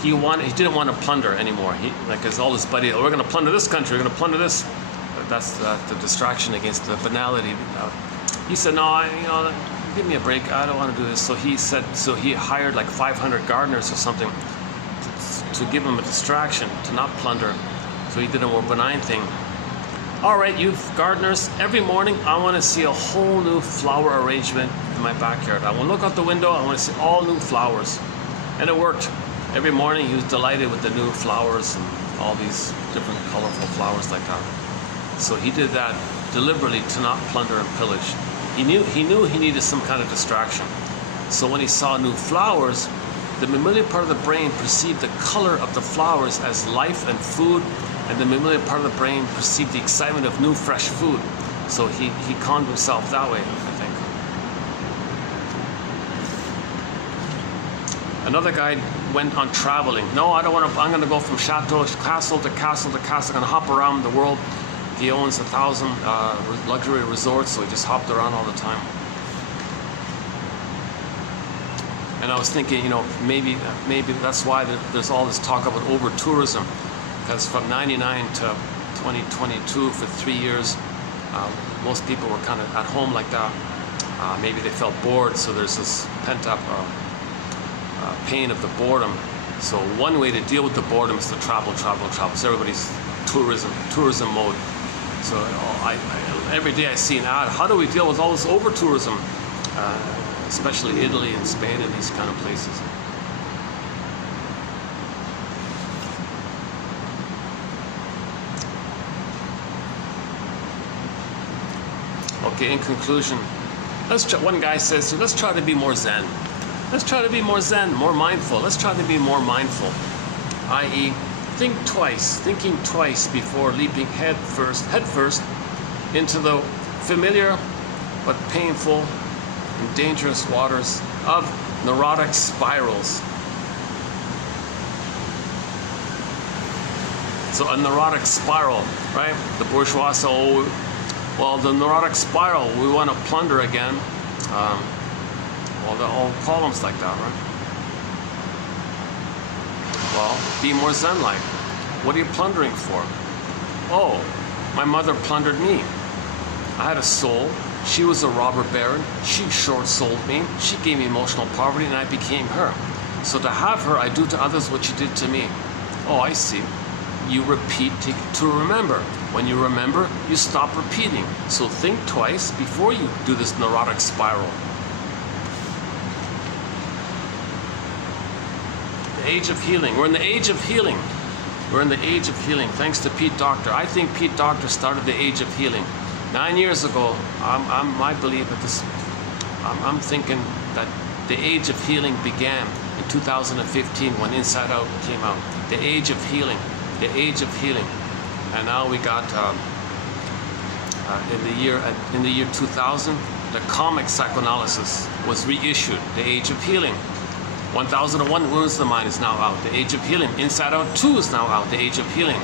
he didn't want to plunder anymore. Because all his buddies, we're going to plunder this country, we're going to plunder this. That's the distraction against the banality. He said, no, give me a break. I don't want to do this. So he hired like 500 gardeners or something to give him a distraction, to not plunder. So he did a more benign thing. All right, you gardeners, every morning I want to see a whole new flower arrangement in my backyard. I want to look out the window, I want to see all new flowers. And it worked. Every morning he was delighted with the new flowers and all these different colorful flowers like that. So he did that deliberately to not plunder and pillage. He knew he needed some kind of distraction. So when he saw new flowers, the mammalian part of the brain perceived the color of the flowers as life and food, and the mammalian part of the brain perceived the excitement of new fresh food. So he calmed himself that way, I think. Another guy went on traveling. No, I don't want to, I'm going to go from chateau, castle to castle to castle. I'm going to hop around the world. He owns 1,000 luxury resorts, so he just hopped around all the time. And I was thinking, maybe that's why there's all this talk about over-tourism, because from 99 to 2022, for 3 years, most people were kind of at home like that. Maybe they felt bored, so there's this pent-up pain of the boredom. So one way to deal with the boredom is to travel. So everybody's tourism mode. So every day I see an ad, how do we deal with all this over-tourism? Especially Italy and Spain and these kind of places. Okay, in conclusion, one guy says, let's try to be more Zen. Let's try to be more Zen, more mindful. Let's try to be more mindful, i.e., thinking twice before leaping head first into the familiar but painful and dangerous waters of neurotic spirals. So a neurotic spiral, right? The bourgeoisie, well, the neurotic spiral, we want to plunder again. Well, there are all problems like that, right? Well, be more Zen-like. What are you plundering for? Oh, my mother plundered me. I had a soul. She was a robber baron. She short-sold me. She gave me emotional poverty, and I became her. So to have her, I do to others what she did to me. Oh, I see. You repeat to remember. When you remember, you stop repeating. So think twice before you do this neurotic spiral. The age of healing. We're in the age of healing. We're in the age of healing, thanks to Pete Docter. I think Pete Docter started the age of healing. 9 years ago, my belief that I'm thinking that the age of healing began in 2015 when Inside Out came out. The age of healing, the age of healing. And now we got in the year 2000, the comic psychoanalysis was reissued, the age of healing. 1001 Wounds of the Mind is now out. The Age of Healing. Inside Out 2 is now out. The Age of Healing.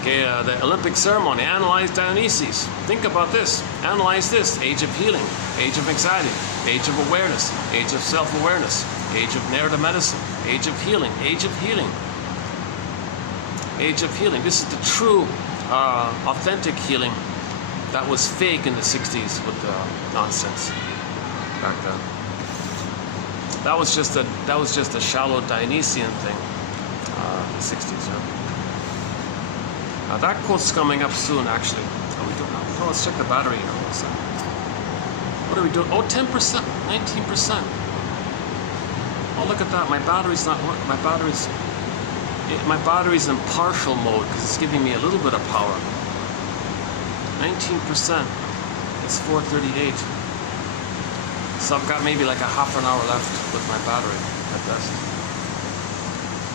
Okay, the Olympic ceremony. Analyze Dionysus. Think about this. Analyze this. Age of Healing. Age of Anxiety. Age of Awareness. Age of Self-Awareness. Age of Narrative Medicine. Age of Healing. Age of Healing. Age of Healing. This is the true, authentic healing that was fake in the 60s with the nonsense back then. That was just a shallow Dionysian thing, the 60s. Yeah? That quote's coming up soon, actually. Oh, we don't know. Oh, let's check the battery here. What are we doing? Oh, 10%, 19%. Oh, look at that. My battery's not working. My battery's in partial mode because it's giving me a little bit of power. 19%. It's 4:38. So I've got maybe like a half an hour left with my battery at best.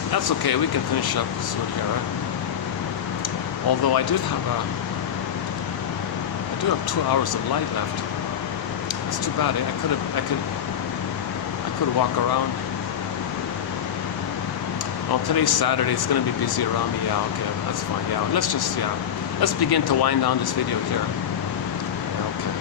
That's okay, we can finish up soon here, right? Although I do have 2 hours of light left. It's too bad. I could walk around. Oh, today's Saturday. It's going to be busy around me. Yeah, okay, that's fine. Yeah, let's begin to wind down this video here. Yeah, okay.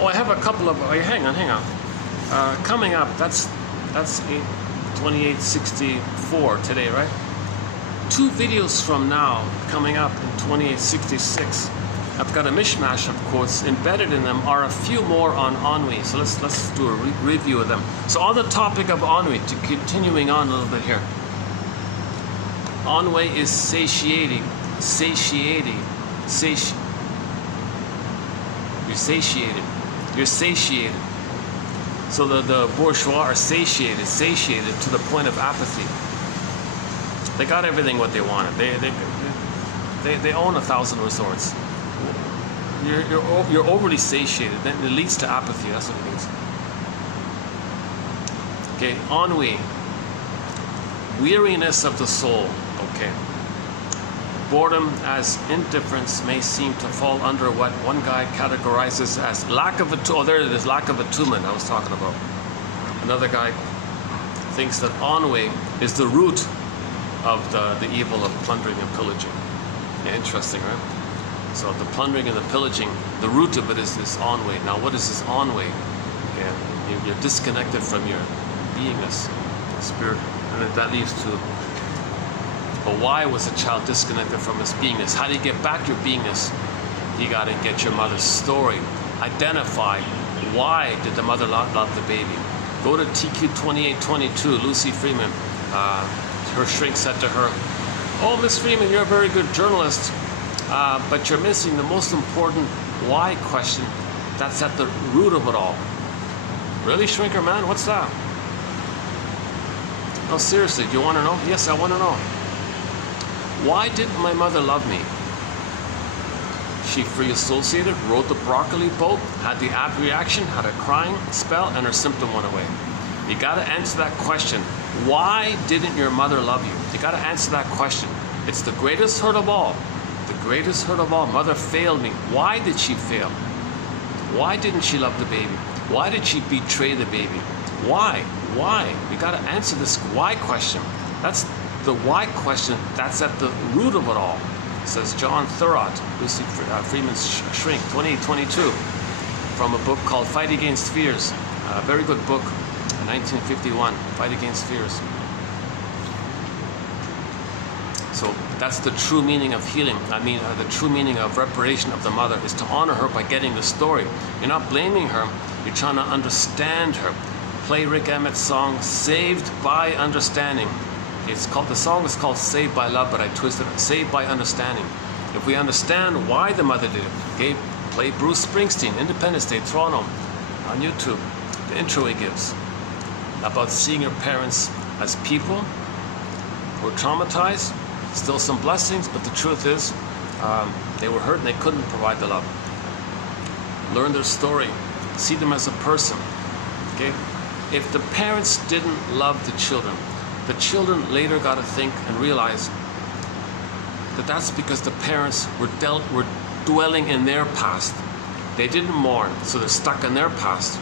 Oh, I have a couple of. Oh, hang on. Coming up, that's 2864 today, right? 2 videos from now, coming up in 2866. I've got a mishmash of quotes. Embedded in them are a few more on ennui. So let's do a review of them. So on the topic of ennui, continuing on a little bit here. Ennui is satiating. You're satiated. So the bourgeois are satiated to the point of apathy. They got everything what they wanted. They own 1,000 resorts. You're overly satiated. Then it leads to apathy. That's what it means. Okay, ennui, weariness of the soul. Okay. Boredom as indifference may seem to fall under what one guy categorizes as lack of attunement. Oh, there it is, lack of attunement I was talking about. Another guy thinks that ennui is the root of the evil of plundering and pillaging. Yeah, interesting, right? So the plundering and the pillaging, the root of it is this ennui. Now, what is this ennui? Okay, you're disconnected from your beingness, spirit, and that leads to. But why was a child disconnected from his beingness? How do you get back your beingness? You got to get your mother's story. Identify why did the mother not love the baby. Go to TQ 2822, Lucy Freeman. Her shrink said to her, "Oh, Miss Freeman, you're a very good journalist, but you're missing the most important why question that's at the root of it all." Really, Shrinker man? What's that? No, seriously, do you want to know? Yes, I want to know. Why didn't my mother love me? She free associated, rode the broccoli boat, had the ab reaction, had a crying spell, and her symptom went away. You got to answer that question. Why didn't your mother love you? You got to answer that question. It's the greatest hurt of all. The greatest hurt of all. Mother failed me. Why did she fail? Why didn't she love the baby? Why did she betray the baby? Why? Why? You got to answer this why question. That's the why question. That's at the root of it all. Says John Thurrott, Lucy Freeman's Shrink, 2822, from a book called Fight Against Fears. A very good book, 1951, Fight Against Fears. So that's the true meaning of healing. I mean, the true meaning of reparation of the mother is to honor her by getting the story. You're not blaming her, you're trying to understand her. Play Rick Emmett's song, Saved by Understanding. The song is called Saved by Love, but I twisted it. Saved by Understanding. If we understand why the mother did it, okay, play Bruce Springsteen, Independence Day, Toronto, on YouTube. The intro he gives about seeing your parents as people who were traumatized, still some blessings, but the truth is they were hurt and they couldn't provide the love. Learn their story. See them as a person. Okay? if the parents didn't love the children later got to think and realize that that's because the parents were dwelling in their past. They didn't mourn, so they're stuck in their past.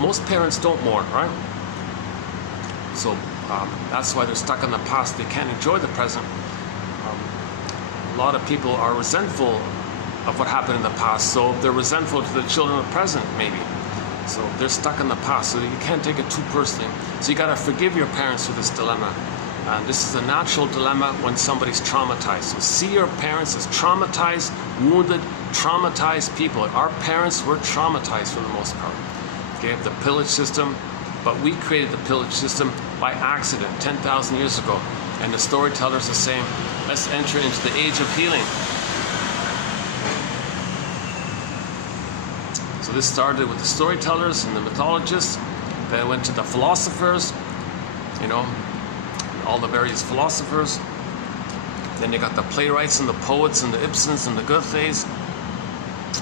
Most parents don't mourn, right? So that's why they're stuck in the past. They can't enjoy the present. A lot of people are resentful of what happened in the past, so they're resentful to the children of the present, maybe. So they're stuck in the past, so you can't take it too personally. So you got to forgive your parents for this dilemma. And this is a natural dilemma when somebody's traumatized. So see your parents as traumatized, wounded, traumatized people. Our parents were traumatized for the most part. Okay, the pillage system, but we created the pillage system by accident 10,000 years ago. And the storytellers are saying, let's enter into the age of healing. So this started with the storytellers and the mythologists, then it went to the philosophers, you know, all the various philosophers. Then you got the playwrights and the poets and the Ibsens and the Goethes.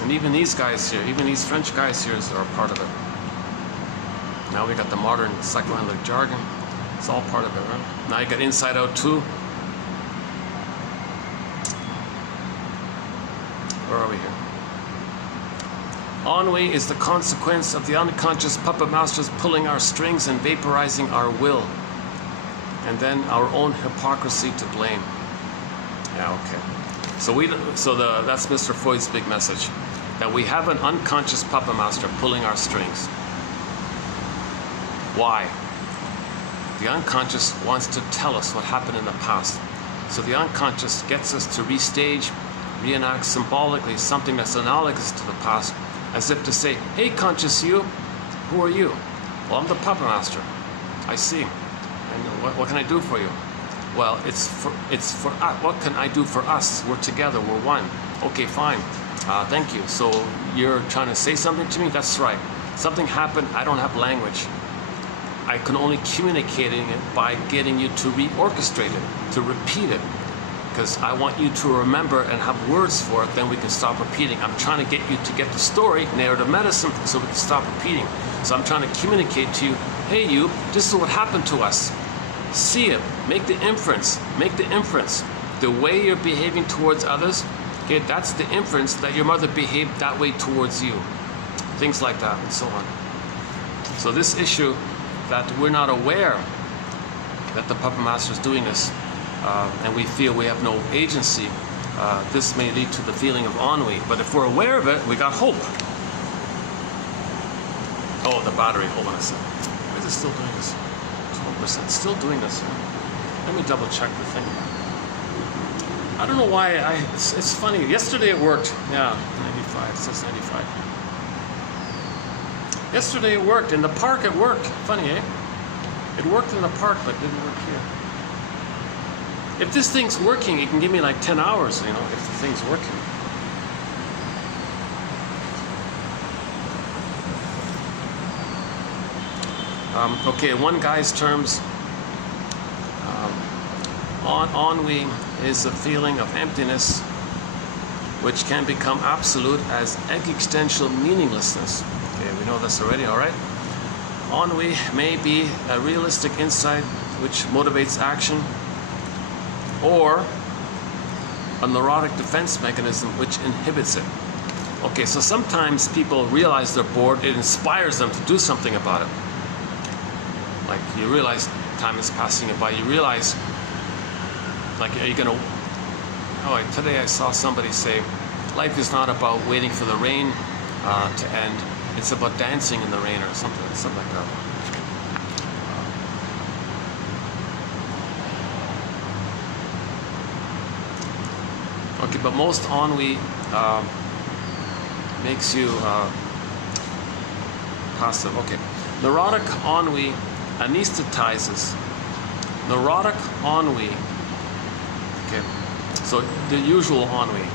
And even these guys here, even these French guys here are part of it. Now we got the modern psychoanalytic jargon. It's all part of it, right? Now you got Inside Out too. Where are we here? Ennui is the consequence of the unconscious puppet masters pulling our strings and vaporizing our will. And then our own hypocrisy to blame. Yeah, okay. So that's Mr. Freud's big message. That we have an unconscious puppet master pulling our strings. Why? The unconscious wants to tell us what happened in the past. So the unconscious gets us to restage, reenact symbolically something that's analogous to the past, as if to say, hey conscious you, who are you? Well, I'm the puppet master. I see. And what can I do for you? Well, it's for us. What can I do for us? We're together, we're one. Okay, fine. Thank you. So you're trying to say something to me? That's right. Something happened, I don't have language. I can only communicate it by getting you to reorchestrate it, to repeat it. Because I want you to remember and have words for it, then we can stop repeating. I'm trying to get you to get the story, narrative medicine, so we can stop repeating. So I'm trying to communicate to you, hey you, this is what happened to us. See it, make the inference, The way you're behaving towards others, okay, that's the inference that your mother behaved that way towards you. Things like that and so on. So this issue that we're not aware that the puppet master is doing this, and we feel we have no agency, this may lead to the feeling of ennui. But if we're aware of it, we got hope. Oh, the battery, hold on a second. Is it still doing this? 12%, still doing this. Let me double check the thing. I don't know why, it's funny. Yesterday it worked. Yeah, 95, it says 95. Yesterday it worked. In the park it worked. Funny, eh? It worked in the park, but didn't work here. If this thing's working, it can give me like 10 hours, you know, if the thing's working. Okay, one guy's terms, ennui is a feeling of emptiness which can become absolute as existential meaninglessness. Okay, we know this already, all right? Ennui may be a realistic insight which motivates action, or a neurotic defense mechanism which inhibits it. Okay, so sometimes people realize they're bored, it inspires them to do something about it. Like you realize time is passing you by, you realize, like, are you gonna, oh, today I saw somebody say, life is not about waiting for the rain to end, it's about dancing in the rain or something like that. Okay, but most ennui makes you passive. Okay, neurotic ennui anesthetizes. Neurotic ennui. Okay, so the usual ennui.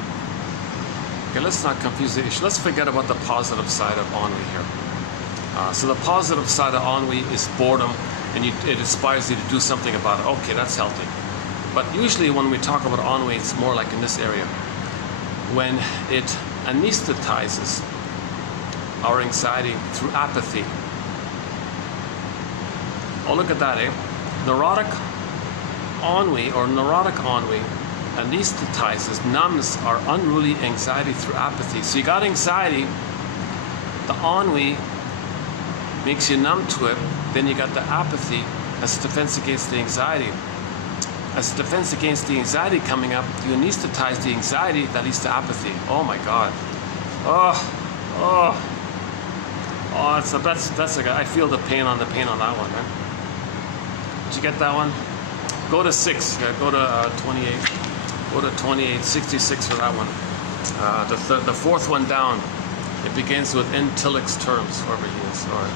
Okay, let's not confuse the issue. Let's forget about the positive side of ennui here. So the positive side of ennui is boredom, and it inspires you to do something about it. Okay, that's healthy. But usually when we talk about ennui, it's more like in this area. When it anesthetizes our anxiety through apathy. Oh, look at that, eh? Neurotic ennui or neurotic ennui anesthetizes, numbs our unruly anxiety through apathy. So you got anxiety, the ennui makes you numb to it, then you got the apathy as a defense against the anxiety. As a defense against the anxiety coming up, you anesthetize the anxiety that leads to apathy. Oh my God. That's like, I feel the pain on that one, man. Did you get that one? Go to 6, yeah, go to 28. Go to 28, 66 for that one. The fourth one down, it begins with intellects terms, whoever he is. All right.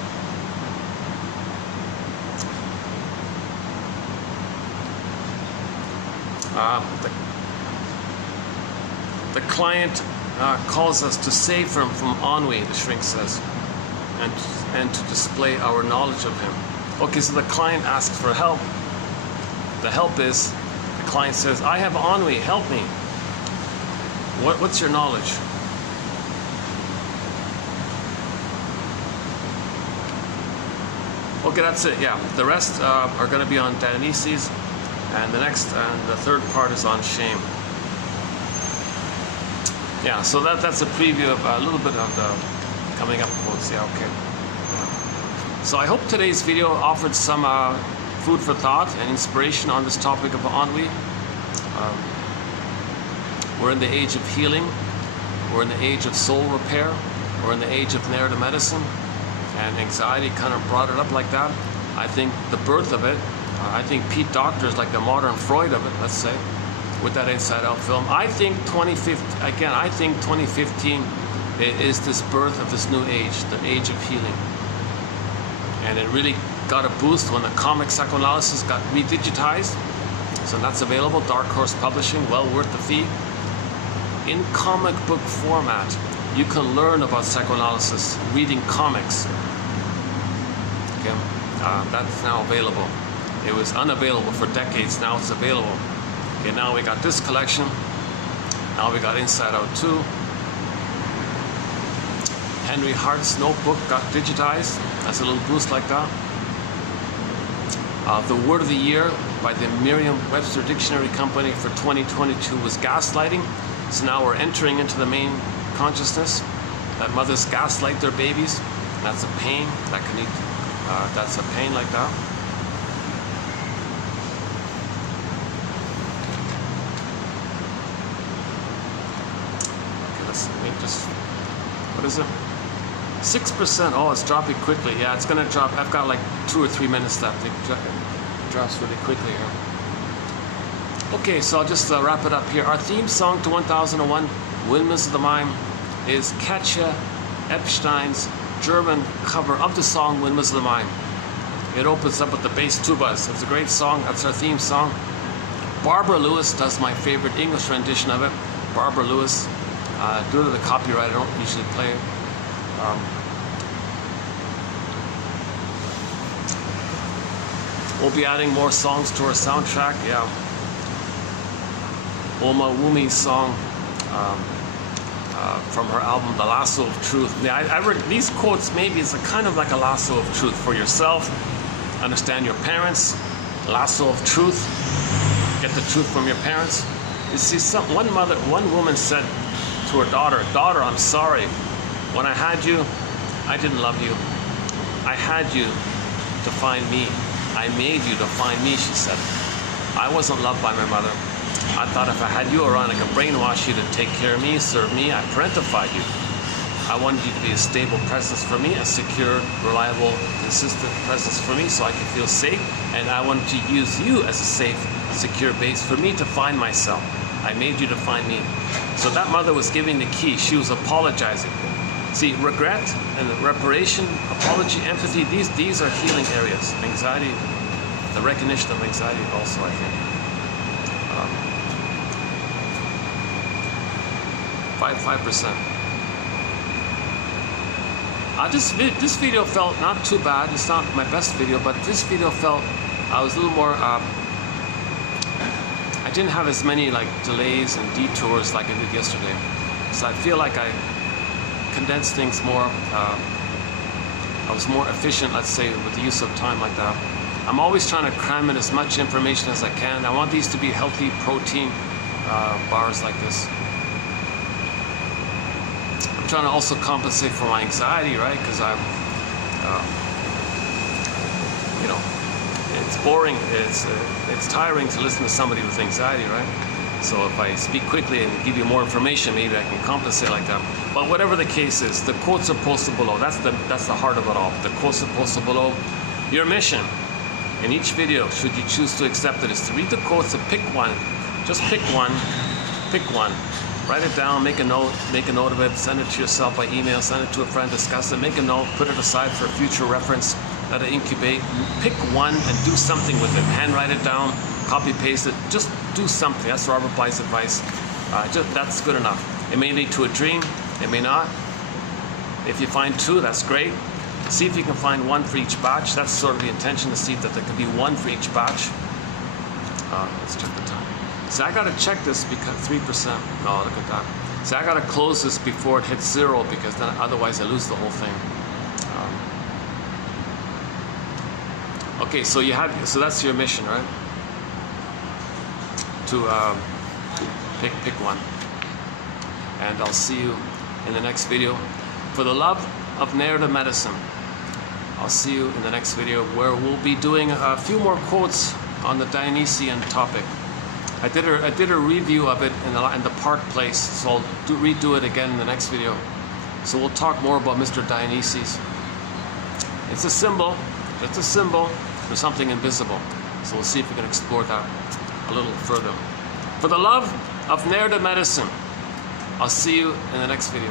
The client calls us to save him from ennui, the shrink says, and to display our knowledge of him. Okay, so the client asks for help. The help is, the client says, I have ennui, help me. What's your knowledge? Okay, that's it, yeah. The rest are going to be on Dionysus, and the third part is on shame. Yeah, so that's a preview of a little bit of the coming up quotes. Yeah, okay. Yeah. So I hope today's video offered some food for thought and inspiration on this topic of ennui. We're in the age of healing. We're in the age of soul repair. We're in the age of narrative medicine. And anxiety kind of brought it up like that. I think the birth of it, I think Pete Docter is like the modern Freud of it, let's say, with that Inside Out film. I think 2015 is this birth of this new age, the age of healing. And it really got a boost when the comic psychoanalysis got redigitized. So that's available, Dark Horse Publishing, well worth the fee. In comic book format, you can learn about psychoanalysis reading comics. Okay, that's now available. It was unavailable for decades, now it's available. Okay, now we got this collection. Now we got Inside Out 2. Henry Hart's notebook got digitized. That's a little boost like that. The word of the year by the Merriam-Webster Dictionary Company for 2022 was gaslighting. So now we're entering into the main consciousness that mothers gaslight their babies. That's a pain that can that's a pain like that. Okay, let's make just, what is it? 6%. Oh, it's dropping quickly. Yeah, it's gonna drop. I've got like 2 or 3 minutes left. It drops really quickly here. Okay, so I'll just wrap it up here. Our theme song to 1001, Windmills of the Mime, is Katja Epstein's German cover of the song Windmills of the Mime. It opens up with the bass tubas. It's a great song. That's our theme song. Barbara Lewis does my favorite English rendition of it. Barbara Lewis, due to the copyright, I don't usually play it. We'll be adding more songs to our soundtrack. Yeah. Oma Wumi's song from her album The Lasso of Truth. Yeah, I read these quotes. Maybe it's a kind of like a lasso of truth for yourself. Understand your parents. Lasso of truth. Get the truth from your parents. You see, one woman said to her daughter, "Daughter, I'm sorry. When I had you, I didn't love you. I had you to find me. I made you to find me," she said. "I wasn't loved by my mother. I thought if I had you around, I could brainwash you to take care of me, serve me. I parentified you. I wanted you to be a stable presence for me, a secure, reliable, consistent presence for me so I could feel safe. And I wanted to use you as a safe, secure base for me to find myself. I made you to find me." So that mother was giving the key. She was apologizing. See, regret and reparation, apology, empathy, these are healing areas. Anxiety, the recognition of anxiety also, I think. 5%. This video felt not too bad. It's not my best video, but this video felt I was a little more. I didn't have as many like delays and detours like I did yesterday, so I feel like I condensed things more. I was more efficient, let's say, with the use of time like that. I'm always trying to cram in as much information as I can. I want these to be healthy protein bars like this. I'm trying to also compensate for my anxiety, right? Because I'm, you know, it's boring. It's tiring to listen to somebody with anxiety, right? So if I speak quickly and give you more information, maybe I can compensate like that. But whatever the case is, the quotes are posted below. That's the heart of it all. The quotes are posted below. Your mission in each video, should you choose to accept it, is to read the quotes and pick one. Just pick one. Pick one. Write it down, make a note of it, send it to yourself by email, send it to a friend, discuss it, make a note, put it aside for future reference, let it incubate. Pick one and do something with it. Handwrite it down, copy paste it, just do something. That's Robert Bly's advice. That's good enough. It may lead to a dream, it may not. If you find two, that's great. See if you can find one for each batch. That's sort of the intention, to see that there could be one for each batch. Let's check the time. So I gotta check this because 3%. No, look at that. So I gotta close this before it hits 0, because then otherwise I lose the whole thing. Okay, so so that's your mission, right? To pick one. And I'll see you in the next video. For the love of narrative medicine, I'll see you in the next video, where we'll be doing a few more quotes on the Dionysian topic. I did a review of it in the Park Place, so I'll redo it again in the next video. So we'll talk more about Mr. Dionysius. It's a symbol, just a symbol for something invisible. So we'll see if we can explore that a little further. For the love of narrative medicine, I'll see you in the next video.